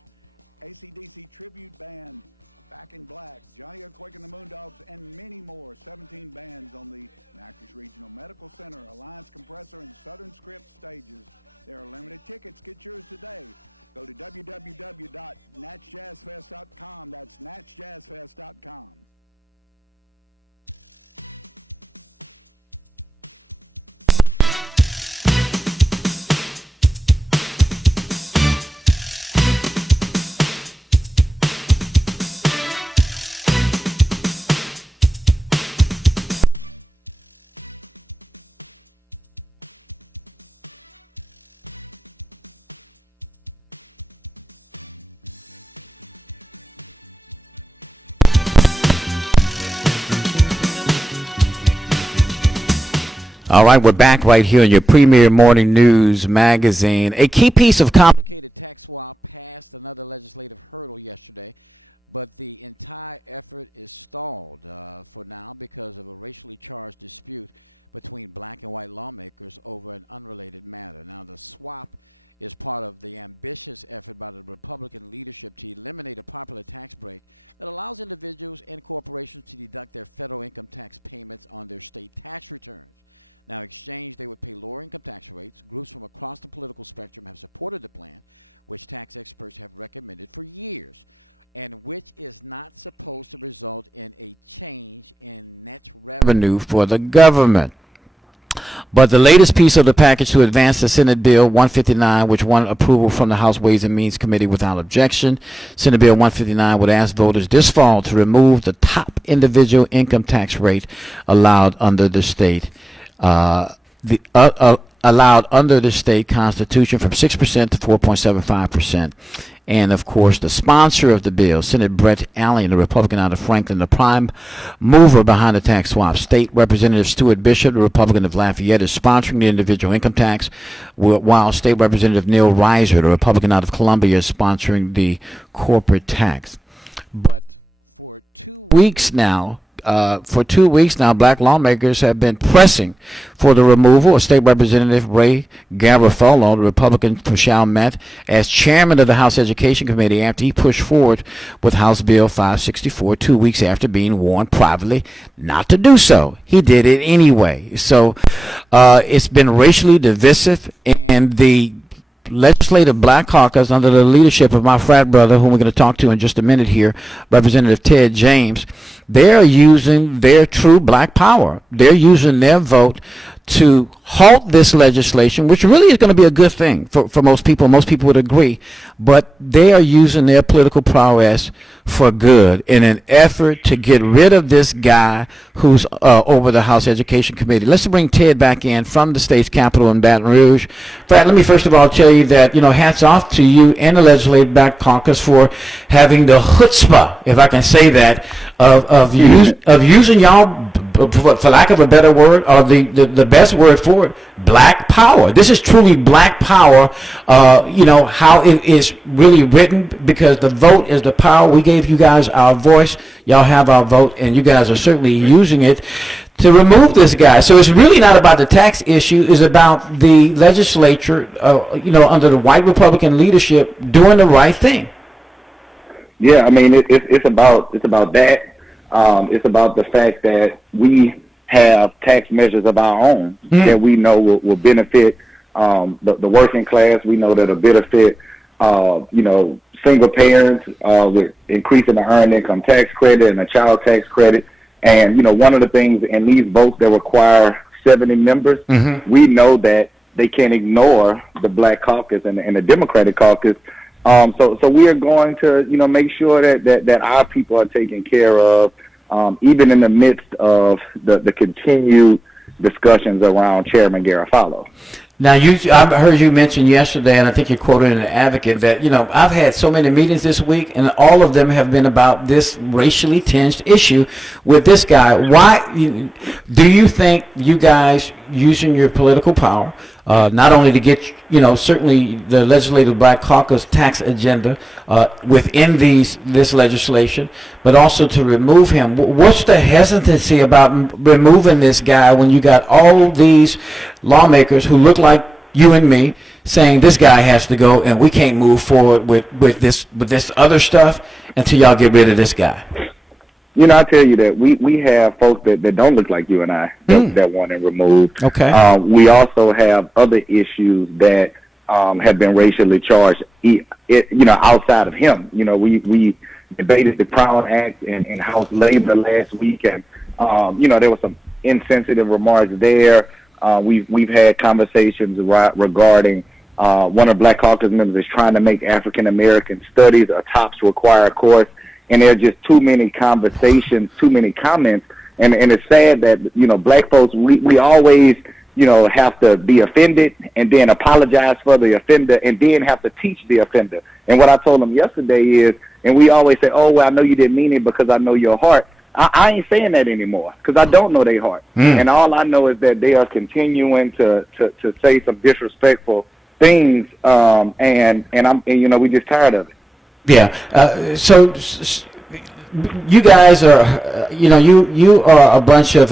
AC/DC tribute band Back in Black, Johnny O'Quake and the Moondogs, and many more. 17 bands on the Natchitoches Regional Medical Center, Alliance Compressor, and Southern Script stages. There are limited tickets. Get yours today. Go to www.natchjazzfest.com. That's natchjazzfest.com. All right, we're back right here in your premier morning news magazine. A key piece of complicated tax swap passed another legislative hurdle yesterday, but the entire effort is stalled for now because of a racially charged dispute between black and white lawmakers over an unrelated matter. Now, the swap is part of the ambitious effort by the Republican leadership to eliminate a popular tax break that allows individuals and corporations to deduct their federal income tax payments on their state tax returns. Now, in exchange, they would pay lower income tax rates. Groups from across the political spectrum have supported the plan, which tax experts have recommended for years, and which is not supposed to result in a change in net revenue for the government. But the latest piece of the package to advance the Senate Bill 159, which won approval from the House Ways and Means Committee without objection, Senate Bill 159 would ask voters this fall to remove the top individual income tax rate allowed under the state allowed under the state constitution from 6% to 4.75%. And, of course, the sponsor of the bill, Senator Brett Allen, a Republican out of Franklin, the prime mover behind the tax swap. State Representative Stuart Bishop, a Republican of Lafayette, is sponsoring the individual income tax, while State Representative Neil Reiser, a Republican out of Columbia, is sponsoring the corporate tax. But for 2 weeks now, black lawmakers have been pressing for the removal of State Representative Ray Garofalo, the Republican from Chalmette, as chairman of the House Education Committee after he pushed forward with House Bill 564 2 weeks after being warned privately not to do so. He did it anyway. So it's been racially divisive, and the Legislative Black Caucus, under the leadership of my frat brother, whom we're going to talk to in just a minute here, Representative Ted James, they're using their true black power. They're using their vote to halt this legislation, which really is going to be a good thing for most people. Most people would agree. But they are using their political prowess for good in an effort to get rid of this guy who's over the House Education Committee. Let's bring Ted back in from the state's capital in Baton Rouge. Fred, let me first of all tell you that, hats off to you and the Legislative Black Caucus for having the chutzpah, if I can say that, of using y'all, for lack of a better word, or the best word for it, black power. This is truly black power, how it is really written, because the vote is the power. We gave you guys our voice. Y'all have our vote, and you guys are certainly using it to remove this guy. So it's really not about the tax issue. It's about the legislature, under the white Republican leadership, doing the right thing. Yeah, I mean, it's about that. It's about the fact that we have tax measures of our own that we know will benefit the working class. We know that will benefit, single parents with increasing the earned income tax credit and the child tax credit. And, one of the things in these votes that require 70 members, we know that they can't ignore the Black Caucus and the Democratic Caucus. So we are going to, make sure that our people are taken care of, even in the midst of the continued discussions around Chairman Garofalo. Now, I heard you mention yesterday, and I think you quoted in the Advocate, that, I've had so many meetings this week, and all of them have been about this racially tinged issue with this guy. Why do you think you guys using your political power, not only to get, certainly the Legislative Black Caucus tax agenda within this legislation, but also to remove him? What's the hesitancy about removing this guy when you got all these lawmakers who look like you and me saying this guy has to go and we can't move forward with this other stuff until y'all get rid of this guy? I tell you that we have folks that don't look like you and I that want him removed. Okay. We also have other issues that have been racially charged, outside of him. We debated the Crown Act in House Labor last week, and, there were some insensitive remarks there. We've had conversations regarding one of Black Caucus members is trying to make African American studies a TOPS required course. And there are just too many conversations, too many comments, and it's sad that, Black folks, we always, have to be offended and then apologize for the offender and then have to teach the offender. And what I told them yesterday is, and we always say, oh, well, I know you didn't mean it because I know your heart. I ain't saying that anymore because I don't know their heart. And all I know is that they are continuing to say some disrespectful things, and we just tired of it. Yeah. So you guys are, you are a bunch of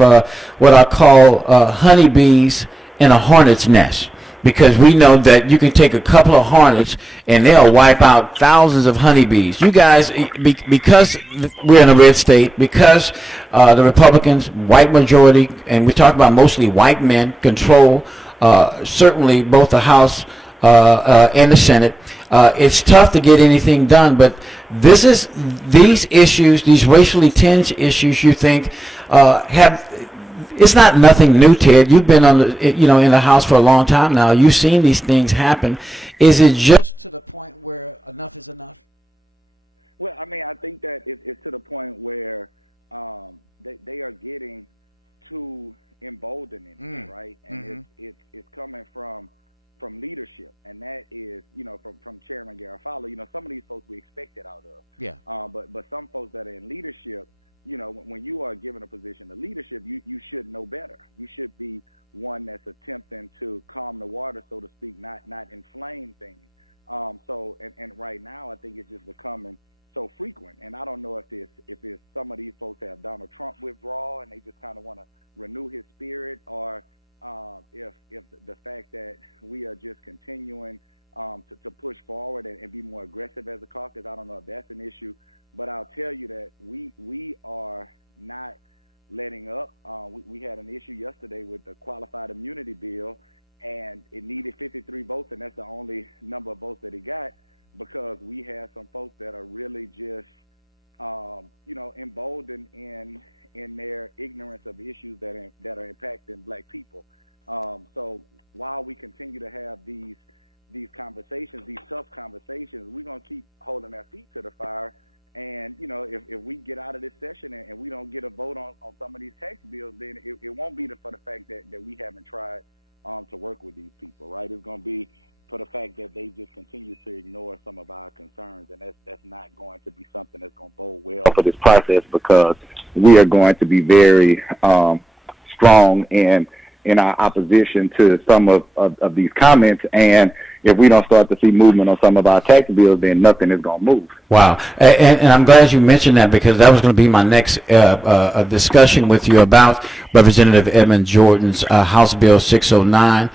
what I call honeybees in a hornet's nest. because we know that you can take a couple of hornets and they'll wipe out thousands of honeybees. You guys, because we're in a red state, because the Republicans, white majority, and we talk about mostly white men, control certainly both the House and the Senate. It's tough to get anything done, but these issues, these racially tinged issues, you think it's not nothing new, Ted. You've been in the House for a long time now. You've seen these things happen. Is it just to the point where enough is enough? Well, I mean, I think that it's to the point where they are getting too emboldening, right? And it's coming from leadership, and that is, from Chairman Garofalo. Some of these folks we expected out of. Yeah. But some folks that are in leadership, when you are given a position of leadership, you should know better. You should be one that's attempting to calm the water, so to speak, not inflame things. And right now, I think it's just becoming so frequent. And I don't know if it's some of these folks have Donald Trump withdrawal and they just kind of want to renew his spirit, or if the fact that we are just continuing to push forward and be more aggressive as a caucus. I don't know if that's an issue. But I'll tell you that we are not letting up. We had an issue yesterday with the qualified immunity bill, and it needed 53 votes, and that's the only number of votes that it got, because we have some folks that are really just, emboldened in their ignorance of issues that are impacting black people. So while we continue to have these conversations, these tough conversations, we're going to keep holding our feet to the fire. And, if we get out of this session and we don't get a vote on some of these tax bills, then it won't be for the fact that we haven't tried to work with these people, right? It's going to be for the fact that they just continue to ignore some of our concerns, and that's not going to be something that's going to bode well for this process, because we are going to be very strong in our opposition to some of these comments. And if we don't start to see movement on some of our tax bills, then nothing is going to move. Wow. And I'm glad you mentioned that, because that was going to be my next discussion with you about Representative Edmund Jordan's House Bill 609.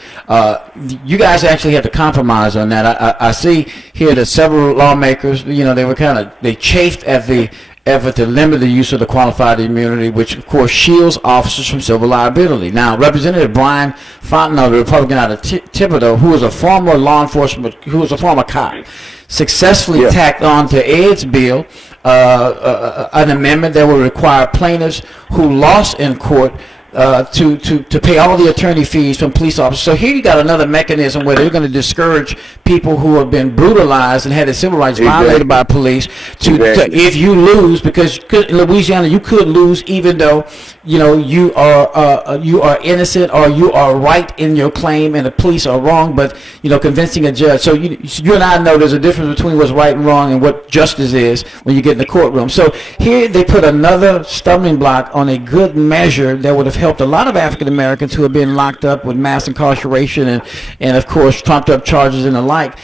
You guys actually had to compromise on that. I see here that several lawmakers, they chafed at the effort to limit the use of the qualified immunity, which of course shields officers from civil liability. Now, Representative Brian Fontenot, the Republican out of Thibodaux, who was a former law enforcement, who was a former cop, successfully tacked on to Ed's bill an amendment that would require plaintiffs who lost in court to pay all the attorney fees from police officers. So here you got another mechanism where they're going to discourage people who have been brutalized and had their civil rights violated by police to if you lose, because in Louisiana you could lose even though you are innocent or you are right in your claim and the police are wrong, but convincing a judge. So you and I know there's a difference between what's right and wrong and what justice is when you get in the courtroom. So here they put another stumbling block on a good measure that would have helped a lot of African Americans who have been locked up with mass incarceration and of course trumped up charges and the like,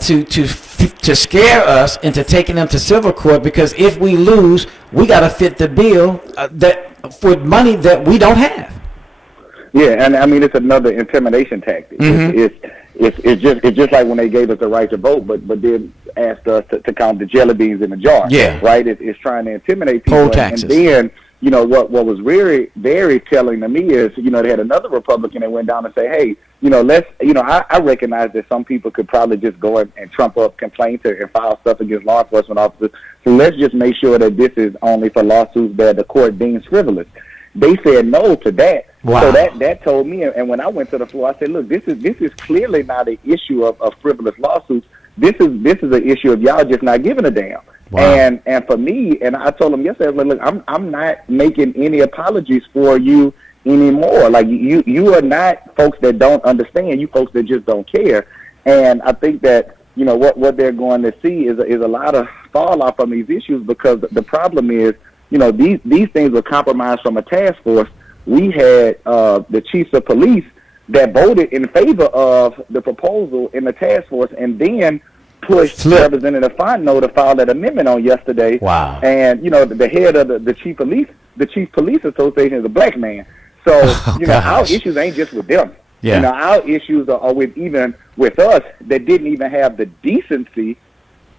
to scare us into taking them to civil court, because if we lose, we got to fit the bill that for money that we don't have. Yeah, and I mean it's another intimidation tactic. It's just like when they gave us the right to vote, but then asked us to count the jelly beans in the jar. Yeah, right. It's trying to intimidate people. Poll taxes. And then what was very, very telling to me is they had another Republican that went down and say, hey, let's I recognize that some people could probably just go and trump up complaints and file stuff against law enforcement officers. So let's just make sure that this is only for lawsuits that the court deems frivolous. They said no to that. Wow. So that told me, and when I went to the floor, I said, look, this is clearly not an issue of frivolous lawsuits. This is an issue of y'all just not giving a damn. Wow. And for me, and I told them yesterday, look, I'm not making any apologies for you anymore. Like you are not folks that don't understand. You folks that just don't care. And I think that what they're going to see is a lot of fall off from these issues, because the problem is these things were compromised from a task force. We had the chiefs of police that voted in favor of the proposal in the task force, and then pushed Representative Fontenot to file that amendment on yesterday. Wow. And the head of the chief police association is a black man. So our issues ain't just with them. You know, our issues are with even with us that didn't even have the decency,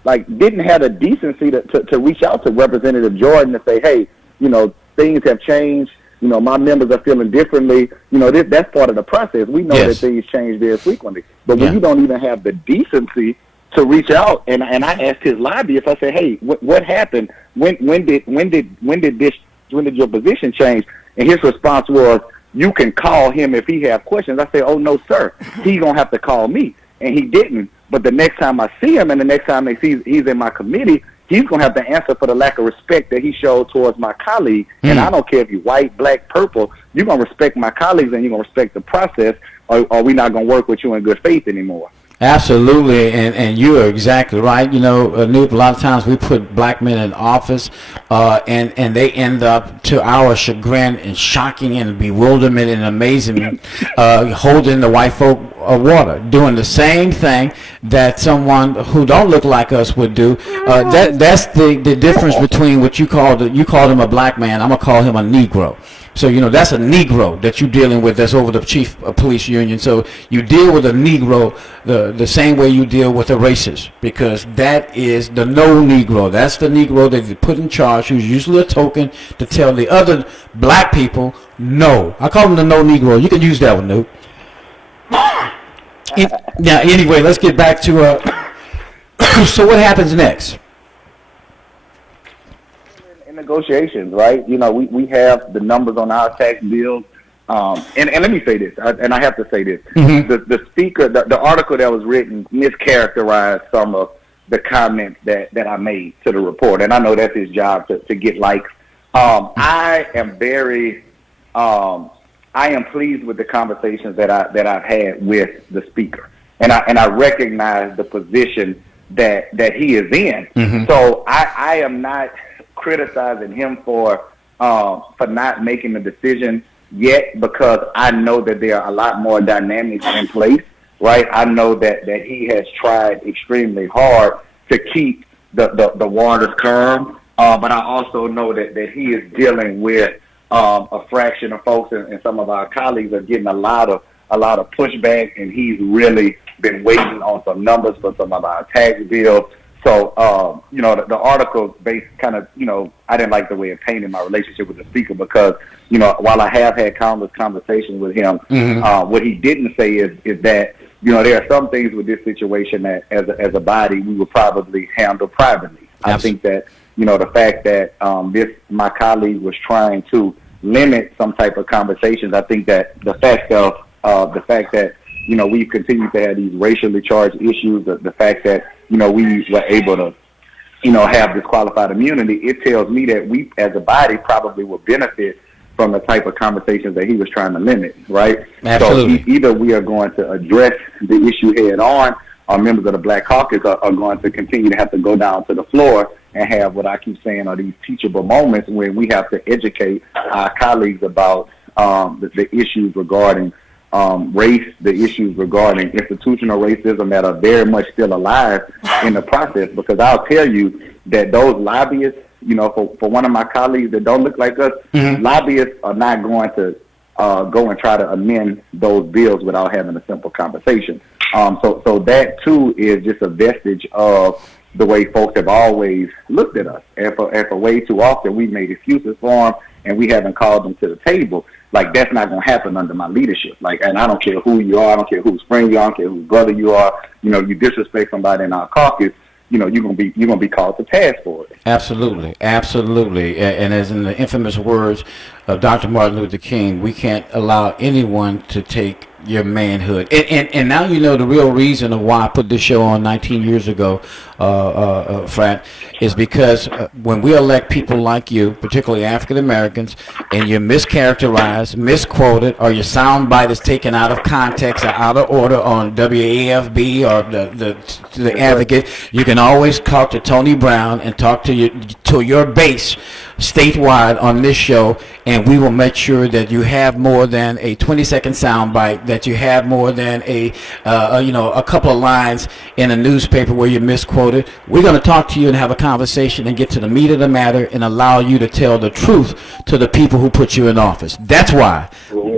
didn't have the decency to reach out to Representative Jordan and say, hey, you know, things have changed. You know, my members are feeling differently. You know, that's part of the process. We know that things change very frequently. But when you don't even have the decency to reach out, and I asked his lobbyist, I said, hey, what happened? When did your position change? And his response was, you can call him if he have questions. I said, oh, no, sir. He's going to have to call me. And he didn't. But the next time I see him and the next time they see he's in my committee, he's going to have to answer for the lack of respect that he showed towards my colleague. And I don't care if you're white, black, purple. You're going to respect my colleagues and you're going to respect the process, or we're not going to work with you in good faith anymore. Absolutely, and you are exactly right. You know, Newt, a lot of times we put black men in office, and they end up, to our chagrin and shocking and bewilderment and amazement, holding the white folk water, doing the same thing that someone who don't look like us would do. That's the difference between what you called him a black man. I'm gonna call him a Negro. So, you know, that's a Negro that you're dealing with that's over the chief of police union. So you deal with a Negro the same way you deal with a racist, because that is the no Negro. That's the Negro that you put in charge, who's usually a token to tell the other black people no. I call him the no Negro. You can use that one, Newt. Now, anyway, let's get back to so what happens next? Negotiations, right? You know, we have the numbers on our tax bills. And let me say this, and I have to say this. The speaker, the article that was written mischaracterized some of the comments that I made to the report. And I know that's his job to get likes. I am pleased with the conversations that I've had with the speaker. And I recognize the position that he is in. So I am not criticizing him for not making the decision yet, because I know that there are a lot more dynamics in place, right? I know that he has tried extremely hard to keep the waters calm, but I also know that he is dealing with a fraction of folks, and some of our colleagues are getting a lot of pushback, and he's really been waiting on some numbers for some of our tax bills. So, you know, the article based kind of, you know, I didn't like the way it painted my relationship with the speaker, because, you know, while I have had countless conversations with him, what he didn't say is that, you know, there are some things with this situation that as a body we would probably handle privately. I think that, you know, the fact that my colleague was trying to limit some type of conversations, I think that the fact that, you know, we've continued to have these racially charged issues, the fact that, you know, we were able to, you know, have disqualified immunity, it tells me that we as a body probably will benefit from the type of conversations that he was trying to limit, right? Absolutely. So either we are going to address the issue head on, or members of the Black Caucus are going to continue to have to go down to the floor and have what I keep saying are these teachable moments when we have to educate our colleagues about the issues regarding race, the issues regarding institutional racism that are very much still alive in the process. Because I'll tell you that those lobbyists, you know, for one of my colleagues that don't look like us, lobbyists are not going to go and try to amend those bills without having a simple conversation. So that, too, is just a vestige of the way folks have always looked at us. And for way too often, we've made excuses for them, and we haven't called them to the table. Like, that's not going to happen under my leadership. Like, and I don't care who you are. I don't care whose friend you are. I don't care whose brother you are. You know, you disrespect somebody in our caucus, you know, you're gonna be called to task for it. Absolutely, absolutely. And as in the infamous words of Dr. Martin Luther King, we can't allow anyone to take your manhood. And now you know the real reason of why I put this show on 19 years ago, Frat, is because when we elect people like you, particularly African Americans, and you're mischaracterized, misquoted, or your soundbite is taken out of context or out of order on WAFB or the Advocate, you can always talk to Tony Brown and talk to your base statewide on this show, and we will make sure that you have more than a 20-second soundbite, that you have more than a couple of lines in a newspaper where you're misquoted. We're going to talk to you and have a conversation and get to the meat of the matter and allow you to tell the truth to the people who put you in office. That's why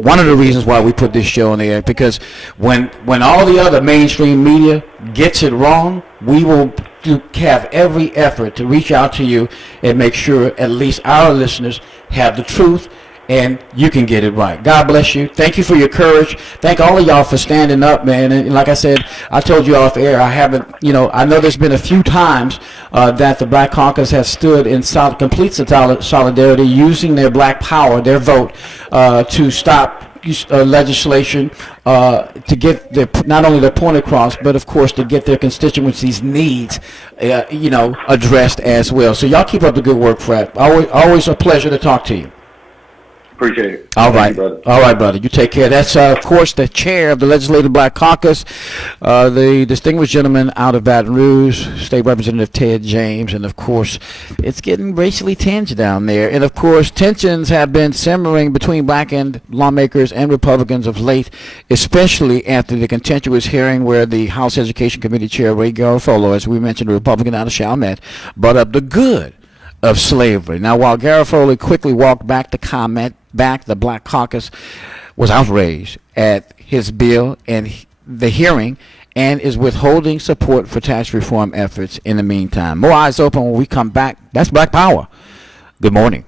one of the reasons why we put this show on the air, because when all the other mainstream media gets it wrong, we will have every effort to reach out to you and make sure at least our listeners have the truth and you can get it right. God bless you. Thank you for your courage. Thank all of y'all for standing up, man. And like I said, I told you off air, I know there's been a few times that the Black Caucus has stood in complete solidarity, using their black power, their vote, to stop legislation to get not only their point across, but of course to get their constituencies' needs, addressed as well. So y'all keep up the good work, Fred. Always a pleasure to talk to you. Appreciate it. All right. All right, brother. You take care. That's, of course, the chair of the Legislative Black Caucus, the distinguished gentleman out of Baton Rouge, State Representative Ted James. And, of course, it's getting racially tinged down there. And, of course, tensions have been simmering between black and lawmakers and Republicans of late, especially after the contentious hearing where the House Education Committee Chair, Ray Garofalo, as we mentioned, a Republican out of Chalmette, brought up the good of slavery. Now, while Garofalo quickly walked back the comment, the Black Caucus was outraged at his bill and the hearing and is withholding support for tax reform efforts in the meantime. More eyes open when we come back. That's Black Power. Good morning.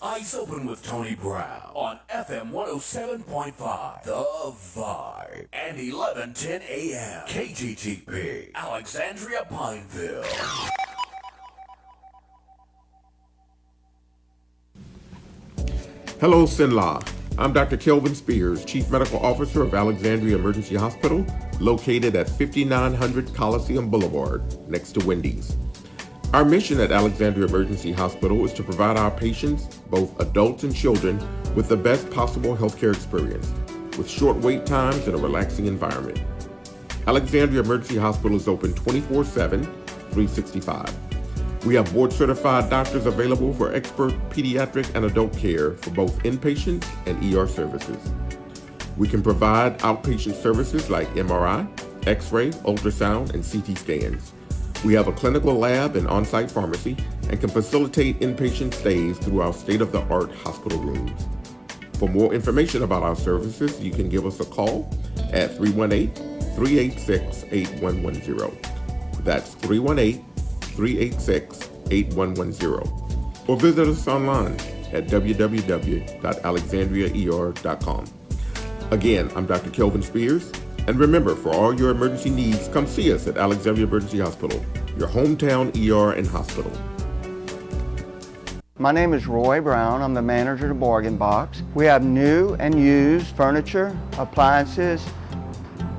Eyes Open with Tony Brown on FM 107.5, The Vibe, and 1110 AM, KGTP, Alexandria, Pineville. Hello, Sinla. I'm Dr. Kelvin Spears, Chief Medical Officer of Alexandria Emergency Hospital, located at 5900 Coliseum Boulevard, next to Wendy's. Our mission at Alexandria Emergency Hospital is to provide our patients, both adults and children, with the best possible healthcare experience, with short wait times and a relaxing environment. Alexandria Emergency Hospital is open 24/7, 365. We have board-certified doctors available for expert pediatric and adult care for both inpatient and ER services. We can provide outpatient services like MRI, X-ray, ultrasound, and CT scans. We have a clinical lab and on-site pharmacy and can facilitate inpatient stays through our state-of-the-art hospital rooms. For more information about our services, you can give us a call at 318-386-8110. That's 318-386-8110. Or visit us online at www.alexandriaer.com. Again, I'm Dr. Kelvin Spears. And remember, for all your emergency needs, come see us at Alexandria Emergency Hospital, your hometown ER and hospital. My name is Roy Brown. I'm the manager of the Bargain Box. We have new and used furniture, appliances,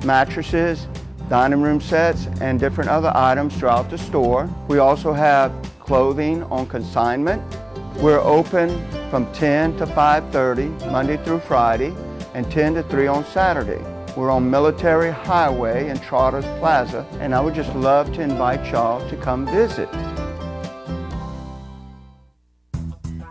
mattresses, dining room sets, and different other items throughout the store. We also have clothing on consignment. We're open from 10 to 5:30, Monday through Friday, and 10 to 3 on Saturday. We're on Military Highway in Trotters Plaza, and I would just love to invite y'all to come visit.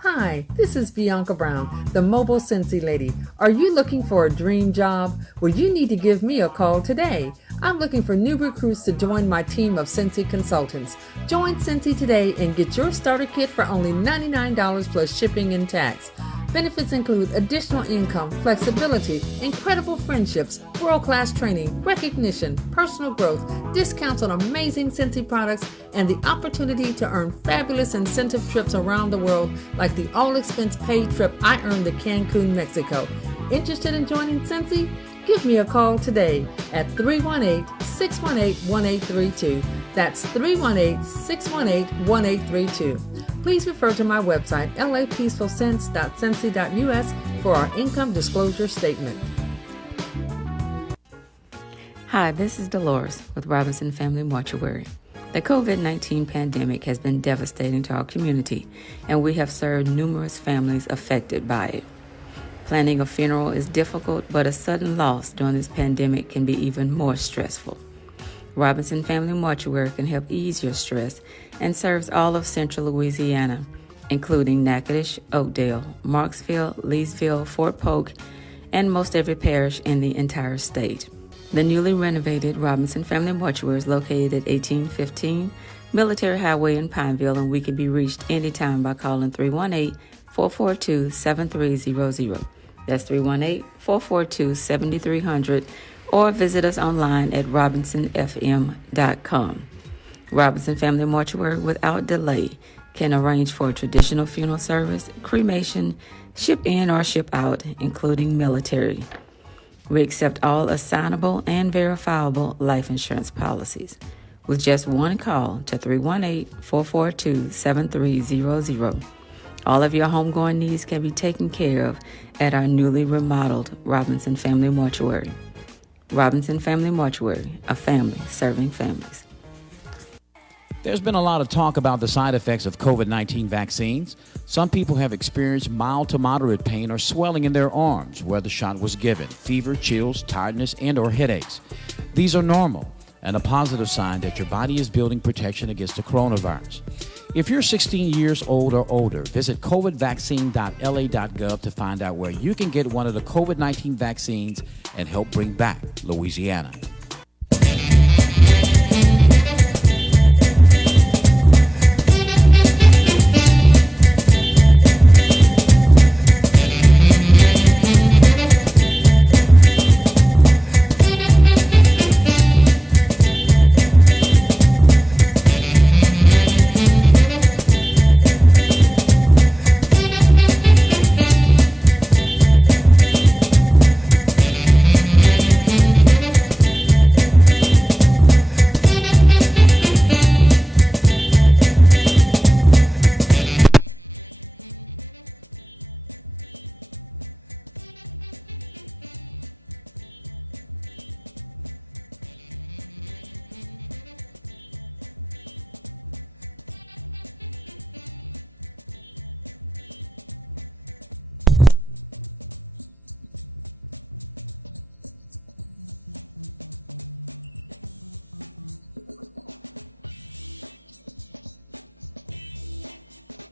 Hi, this is Bianca Brown, the Mobile Cincy Lady. Are you looking for a dream job? Well, you need to give me a call today. I'm looking for new recruits to join my team of Cincy consultants. Join Cincy today and get your starter kit for only $99 plus shipping and tax. Benefits include additional income, flexibility, incredible friendships, world-class training, recognition, personal growth, discounts on amazing Cincy products, and the opportunity to earn fabulous incentive trips around the world like the all-expense-paid trip I earned to Cancun, Mexico. Interested in joining Cincy? Give me a call today at 318-618-1832. That's 318-618-1832. Please refer to my website, lapeacefulsense.cincy.us, for our income disclosure statement. Hi, this is Dolores with Robinson Family Mortuary. The COVID-19 pandemic has been devastating to our community, and we have served numerous families affected by it. Planning a funeral is difficult, but a sudden loss during this pandemic can be even more stressful. Robinson Family Mortuary can help ease your stress and serves all of Central Louisiana, including Natchitoches, Oakdale, Marksville, Leesville, Fort Polk, and most every parish in the entire state. The newly renovated Robinson Family Mortuary is located at 1815 Military Highway in Pineville, and we can be reached anytime by calling 318-442-7300. That's 318-442-7300, or visit us online at robinsonfm.com. Robinson Family Mortuary, without delay, can arrange for a traditional funeral service, cremation, ship in or ship out, including military. We accept all assignable and verifiable life insurance policies. With just one call to 318-442-7300, all of your homegoing needs can be taken care of at our newly remodeled Robinson Family Mortuary. Robinson Family Mortuary, a family serving families. There's been a lot of talk about the side effects of COVID-19 vaccines. Some people have experienced mild to moderate pain or swelling in their arms where the shot was given, fever, chills, tiredness, and or headaches. These are normal and a positive sign that your body is building protection against the coronavirus. If you're 16 years old or older, visit covidvaccine.la.gov to find out where you can get one of the COVID-19 vaccines and help bring back Louisiana.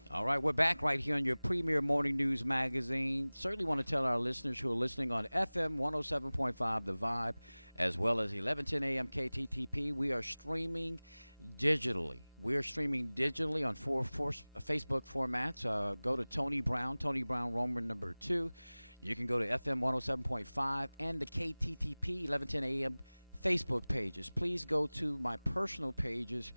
All right, we're back right here on your premier morning news magazine. Certainly want to tell our listeners who are listening on FM 107.5 The Vibe, as well as 1110 AM KTTP. We are streaming digitally. We are streaming digitally on four Facebook formats. Go to Tony Brown Roman number 2. You can go to FM 107.5 and the KTTP 1110 AM Facebook pages. Please go to my personal pages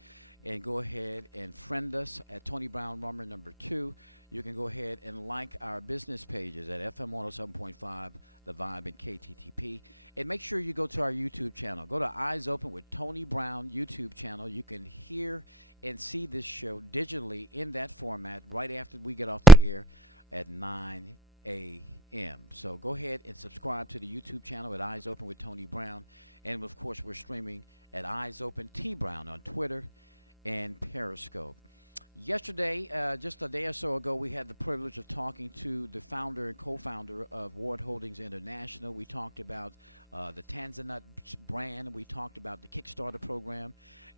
and go ahead and friend us at Tony Brown Rummer number 2. You can go ahead and like our business pages at FM 107.5, The Vibe, and KTTP. And make sure you go to our YouTube channel. Go to Eyes Open with Tony Brown YouTube channel. You can hear and see this show digitally in that format right after we get off the air at 9 a.m. So go ahead and subscribe to the YouTube channel at Eyes Open with Tony Brown. And, of course, we're streaming at Eyes Open T Brown on Twitter and Periscope. Yesterday, just a day or so ago, we had the privilege of talking to the founder and co-founder of Ward Holdings International. We talked about the Tanzanite brand. We talked about the Kickstarter program,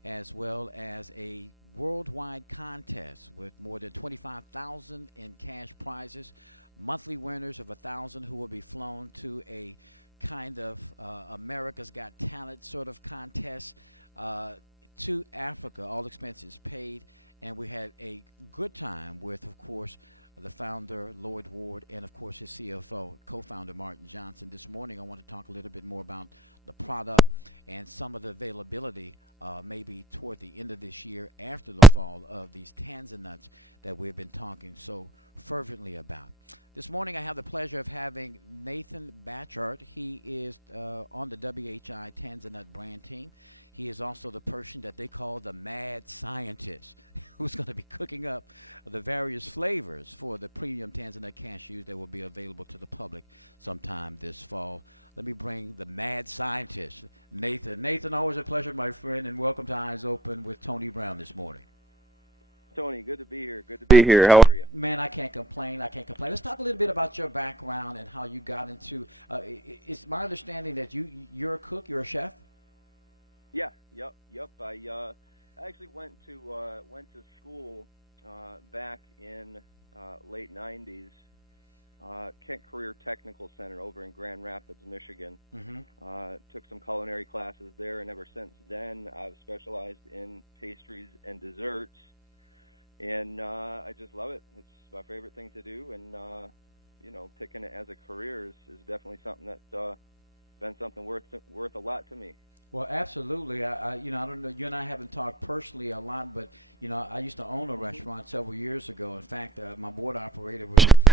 as well as a worldwide contest with more than $25,000 in cash prizes, monthly winners of $1,000 who will be flown to a kind of America's Got Talent sort of contest to Africa, all expenses paid, and we had a good time with, of course, the founder, Lloyd Ward, and, of course, his CFO, co-founder, Martin Johnson. This morning, I want to talk a little bit more about the product and some of the availability maybe toward the end of this year after the fall of these Tanzanites that we've been talking so fervently about. This morning, I have the pleasure of having Nathan Batchart. He is on the WHI Tanzanite brand team. He is also the person that they call the mad scientist, who's going to be cooking up the various flavors for the premium Tanzanite cashews that will be available to the public sometime this fall. Let me bring the mad scientist, Nathan. Nathan, always a pleasure, my friend, and welcome to Eyes Open with Tony Brown this morning. Tony, good to be here. Good to be here. How are you? Man, I can't complain. Let's talk a little bit about your background and how you got into. It's my understanding that you're a cook. You're a chef. Yeah. Yep. I actually went to school back in late '90s Kent Career Technical Center over in Grand Rapids, Michigan. Mm-hmm. Took some culinary classes there, and ever since then, I've specialized in pastries and desserts. And I just love it. It's my favorite thing to do, and picking it as a career is definitely something that's been something worth a lot to me. Well, absolutely. I don't know. You and I haven't talked personally a lot, but I used to own a restaurant several years ago. In fact, my board operator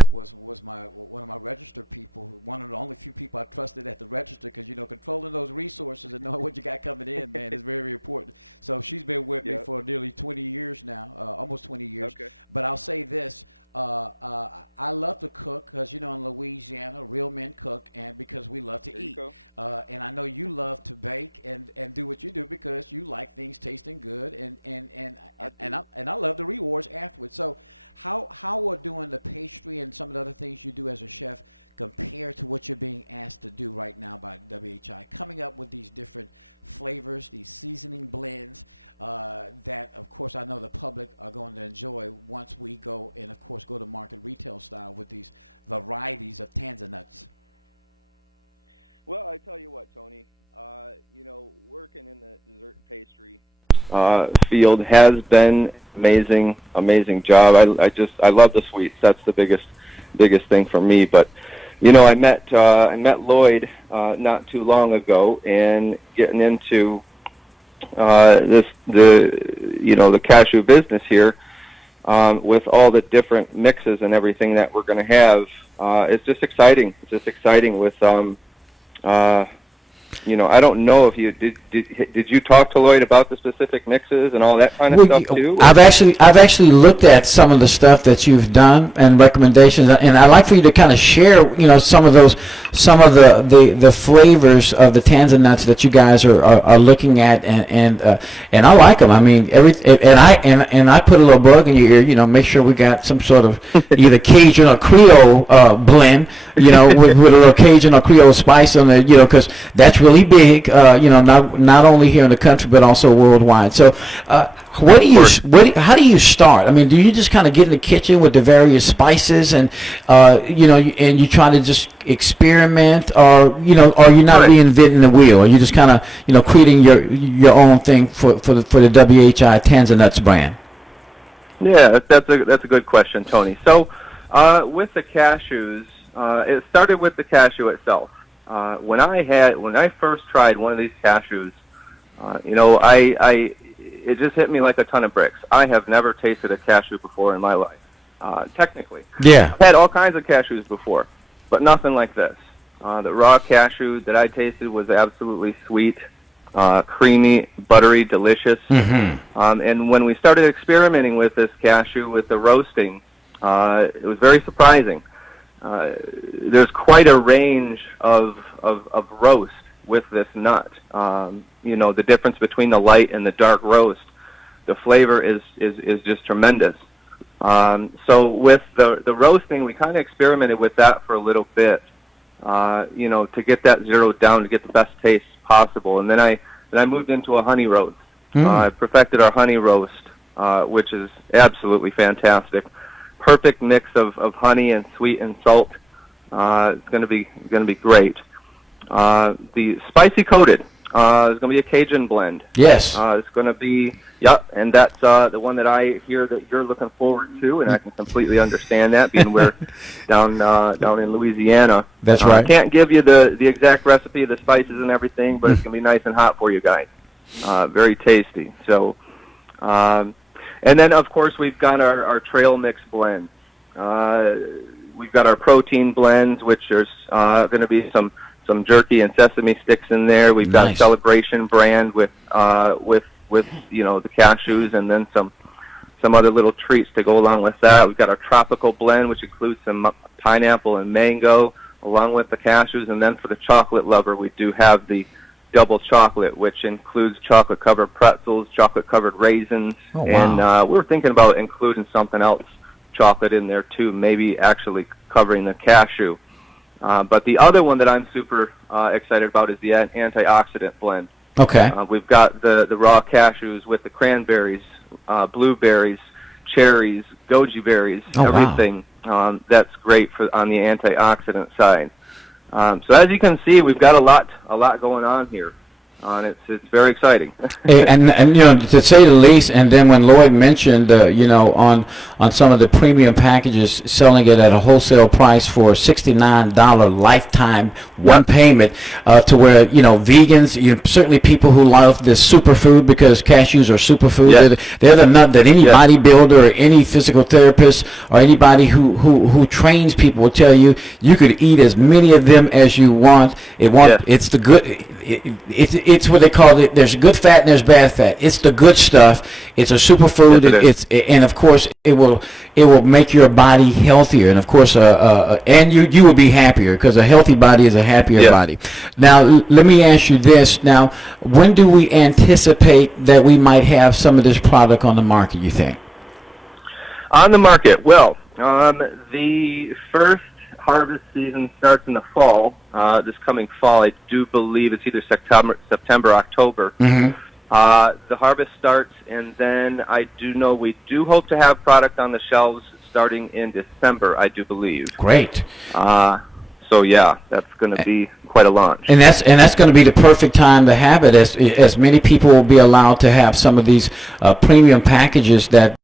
was one of my register people, one of the only few people I trusted at the register, because controlling those resources and knowing what you got coming in, man, is very important. So she's been with me for nearly 20 years now, almost 20 years. Okay. But I'll say this. I love to cook because, in Louisiana, real men cook, and because we love to eat. And I know you love to bake and do what you do because you like things tasting good, and I love the rewards afterwards. So how are doing the pastry and some of the other things you do as a chef compared to what you're being asked to do right now by WHI, coming up with these different flavors, these seasoning blends that, of course, I know the public are going to enjoy once we go and, of course, go to market retail style with these varieties of Tanzanite? Well, I tell you what, Tony, working in the dessert and pastry field has been amazing job. I love the sweets. That's the biggest thing for me. But I met Lloyd not too long ago, and getting into the cashew business here with all the different mixes and everything that we're going to have. It's just exciting. It's just exciting with I don't know if you did you talk to Lloyd about the specific mixes and all that kind of stuff too? I've actually looked at some of the stuff that you've done and recommendations, and I'd like for you to kind of share, some of the flavors of the Tanzanites that you guys are looking at, and I like them. I mean, I put a little bug in your ear, make sure we got some sort of either Cajun or Creole blend, with a little Cajun or Creole spice on there, because that's really big, not only here in the country but also worldwide. So, how do you start? I mean, do you just kind of get in the kitchen with the various spices and and you try to just experiment, or are you not reinventing the wheel? Are you just kind of creating your own thing for the WHI Tanzanites brand? Yeah, that's a good question, Tony. So, with the cashews, it started with the cashew itself. When I first tried one of these cashews, it just hit me like a ton of bricks. I have never tasted a cashew before in my life, technically. Yeah. I've had all kinds of cashews before, but nothing like this. The raw cashew that I tasted was absolutely sweet, creamy, buttery, delicious. Mm-hmm. And when we started experimenting with this cashew, with the roasting, it was very surprising. There's quite a range of roast with this nut. The difference between the light and the dark roast, the flavor is just tremendous. So with the roasting, we kind of experimented with that for a little bit, to get that zeroed down, to get the best taste possible. And then I moved into a honey roast. I perfected our honey roast, which is absolutely fantastic. Perfect mix of honey and sweet and salt. It's going to be great. The spicy coated is going to be a Cajun blend. Yes. It's going to be and that's the one that I hear that you're looking forward to, and I can completely understand that, being we're down in Louisiana. That's right. I can't give you the exact recipe of the spices and everything, but it's going to be nice and hot for you guys. Very tasty. So. And then, of course, we've got our trail mix blend. We've got our protein blends, which is going to be some jerky and sesame sticks in there. We've got a Celebration brand with the cashews, and then some other little treats to go along with that. We've got our tropical blend, which includes some pineapple and mango, along with the cashews. And then for the chocolate lover, we do have the double chocolate, which includes chocolate-covered pretzels, chocolate-covered raisins, and we were thinking about including something else, chocolate in there too, maybe actually covering the cashew. But the other one that I'm super excited about is the antioxidant blend. Okay. We've got the raw cashews with the cranberries, blueberries, cherries, goji berries, everything that's great for on the antioxidant side. So as you can see, we've got a lot going on here. And it's very exciting. Hey, and you know, to say the least. And then when Lloyd mentioned, you know, on some of the premium packages, selling it at a wholesale price for $69 lifetime, one payment, to where, you know, vegans, certainly people who love this superfood, because cashews are superfood. Yes. They're the nut that any bodybuilder or any physical therapist or anybody who trains people will tell you could eat as many of them as you want. It's the good. It's what they call it. There's good fat and there's bad fat. It's the good stuff. It's a superfood. And of course it will make your body healthier. And of course, and you will be happier, because a healthy body is a happier body. Now let me ask you this. Now, when do we anticipate that we might have some of this product on the market, you think? On the market, well, the first harvest season starts in the fall. This coming fall, I do believe it's either September, October. Mm-hmm. The harvest starts, and then I do know we do hope to have product on the shelves starting in December, I do believe. Great. So yeah, that's going to be quite a launch. And that's going to be the perfect time to have it, as many people will be allowed to have some of these premium packages that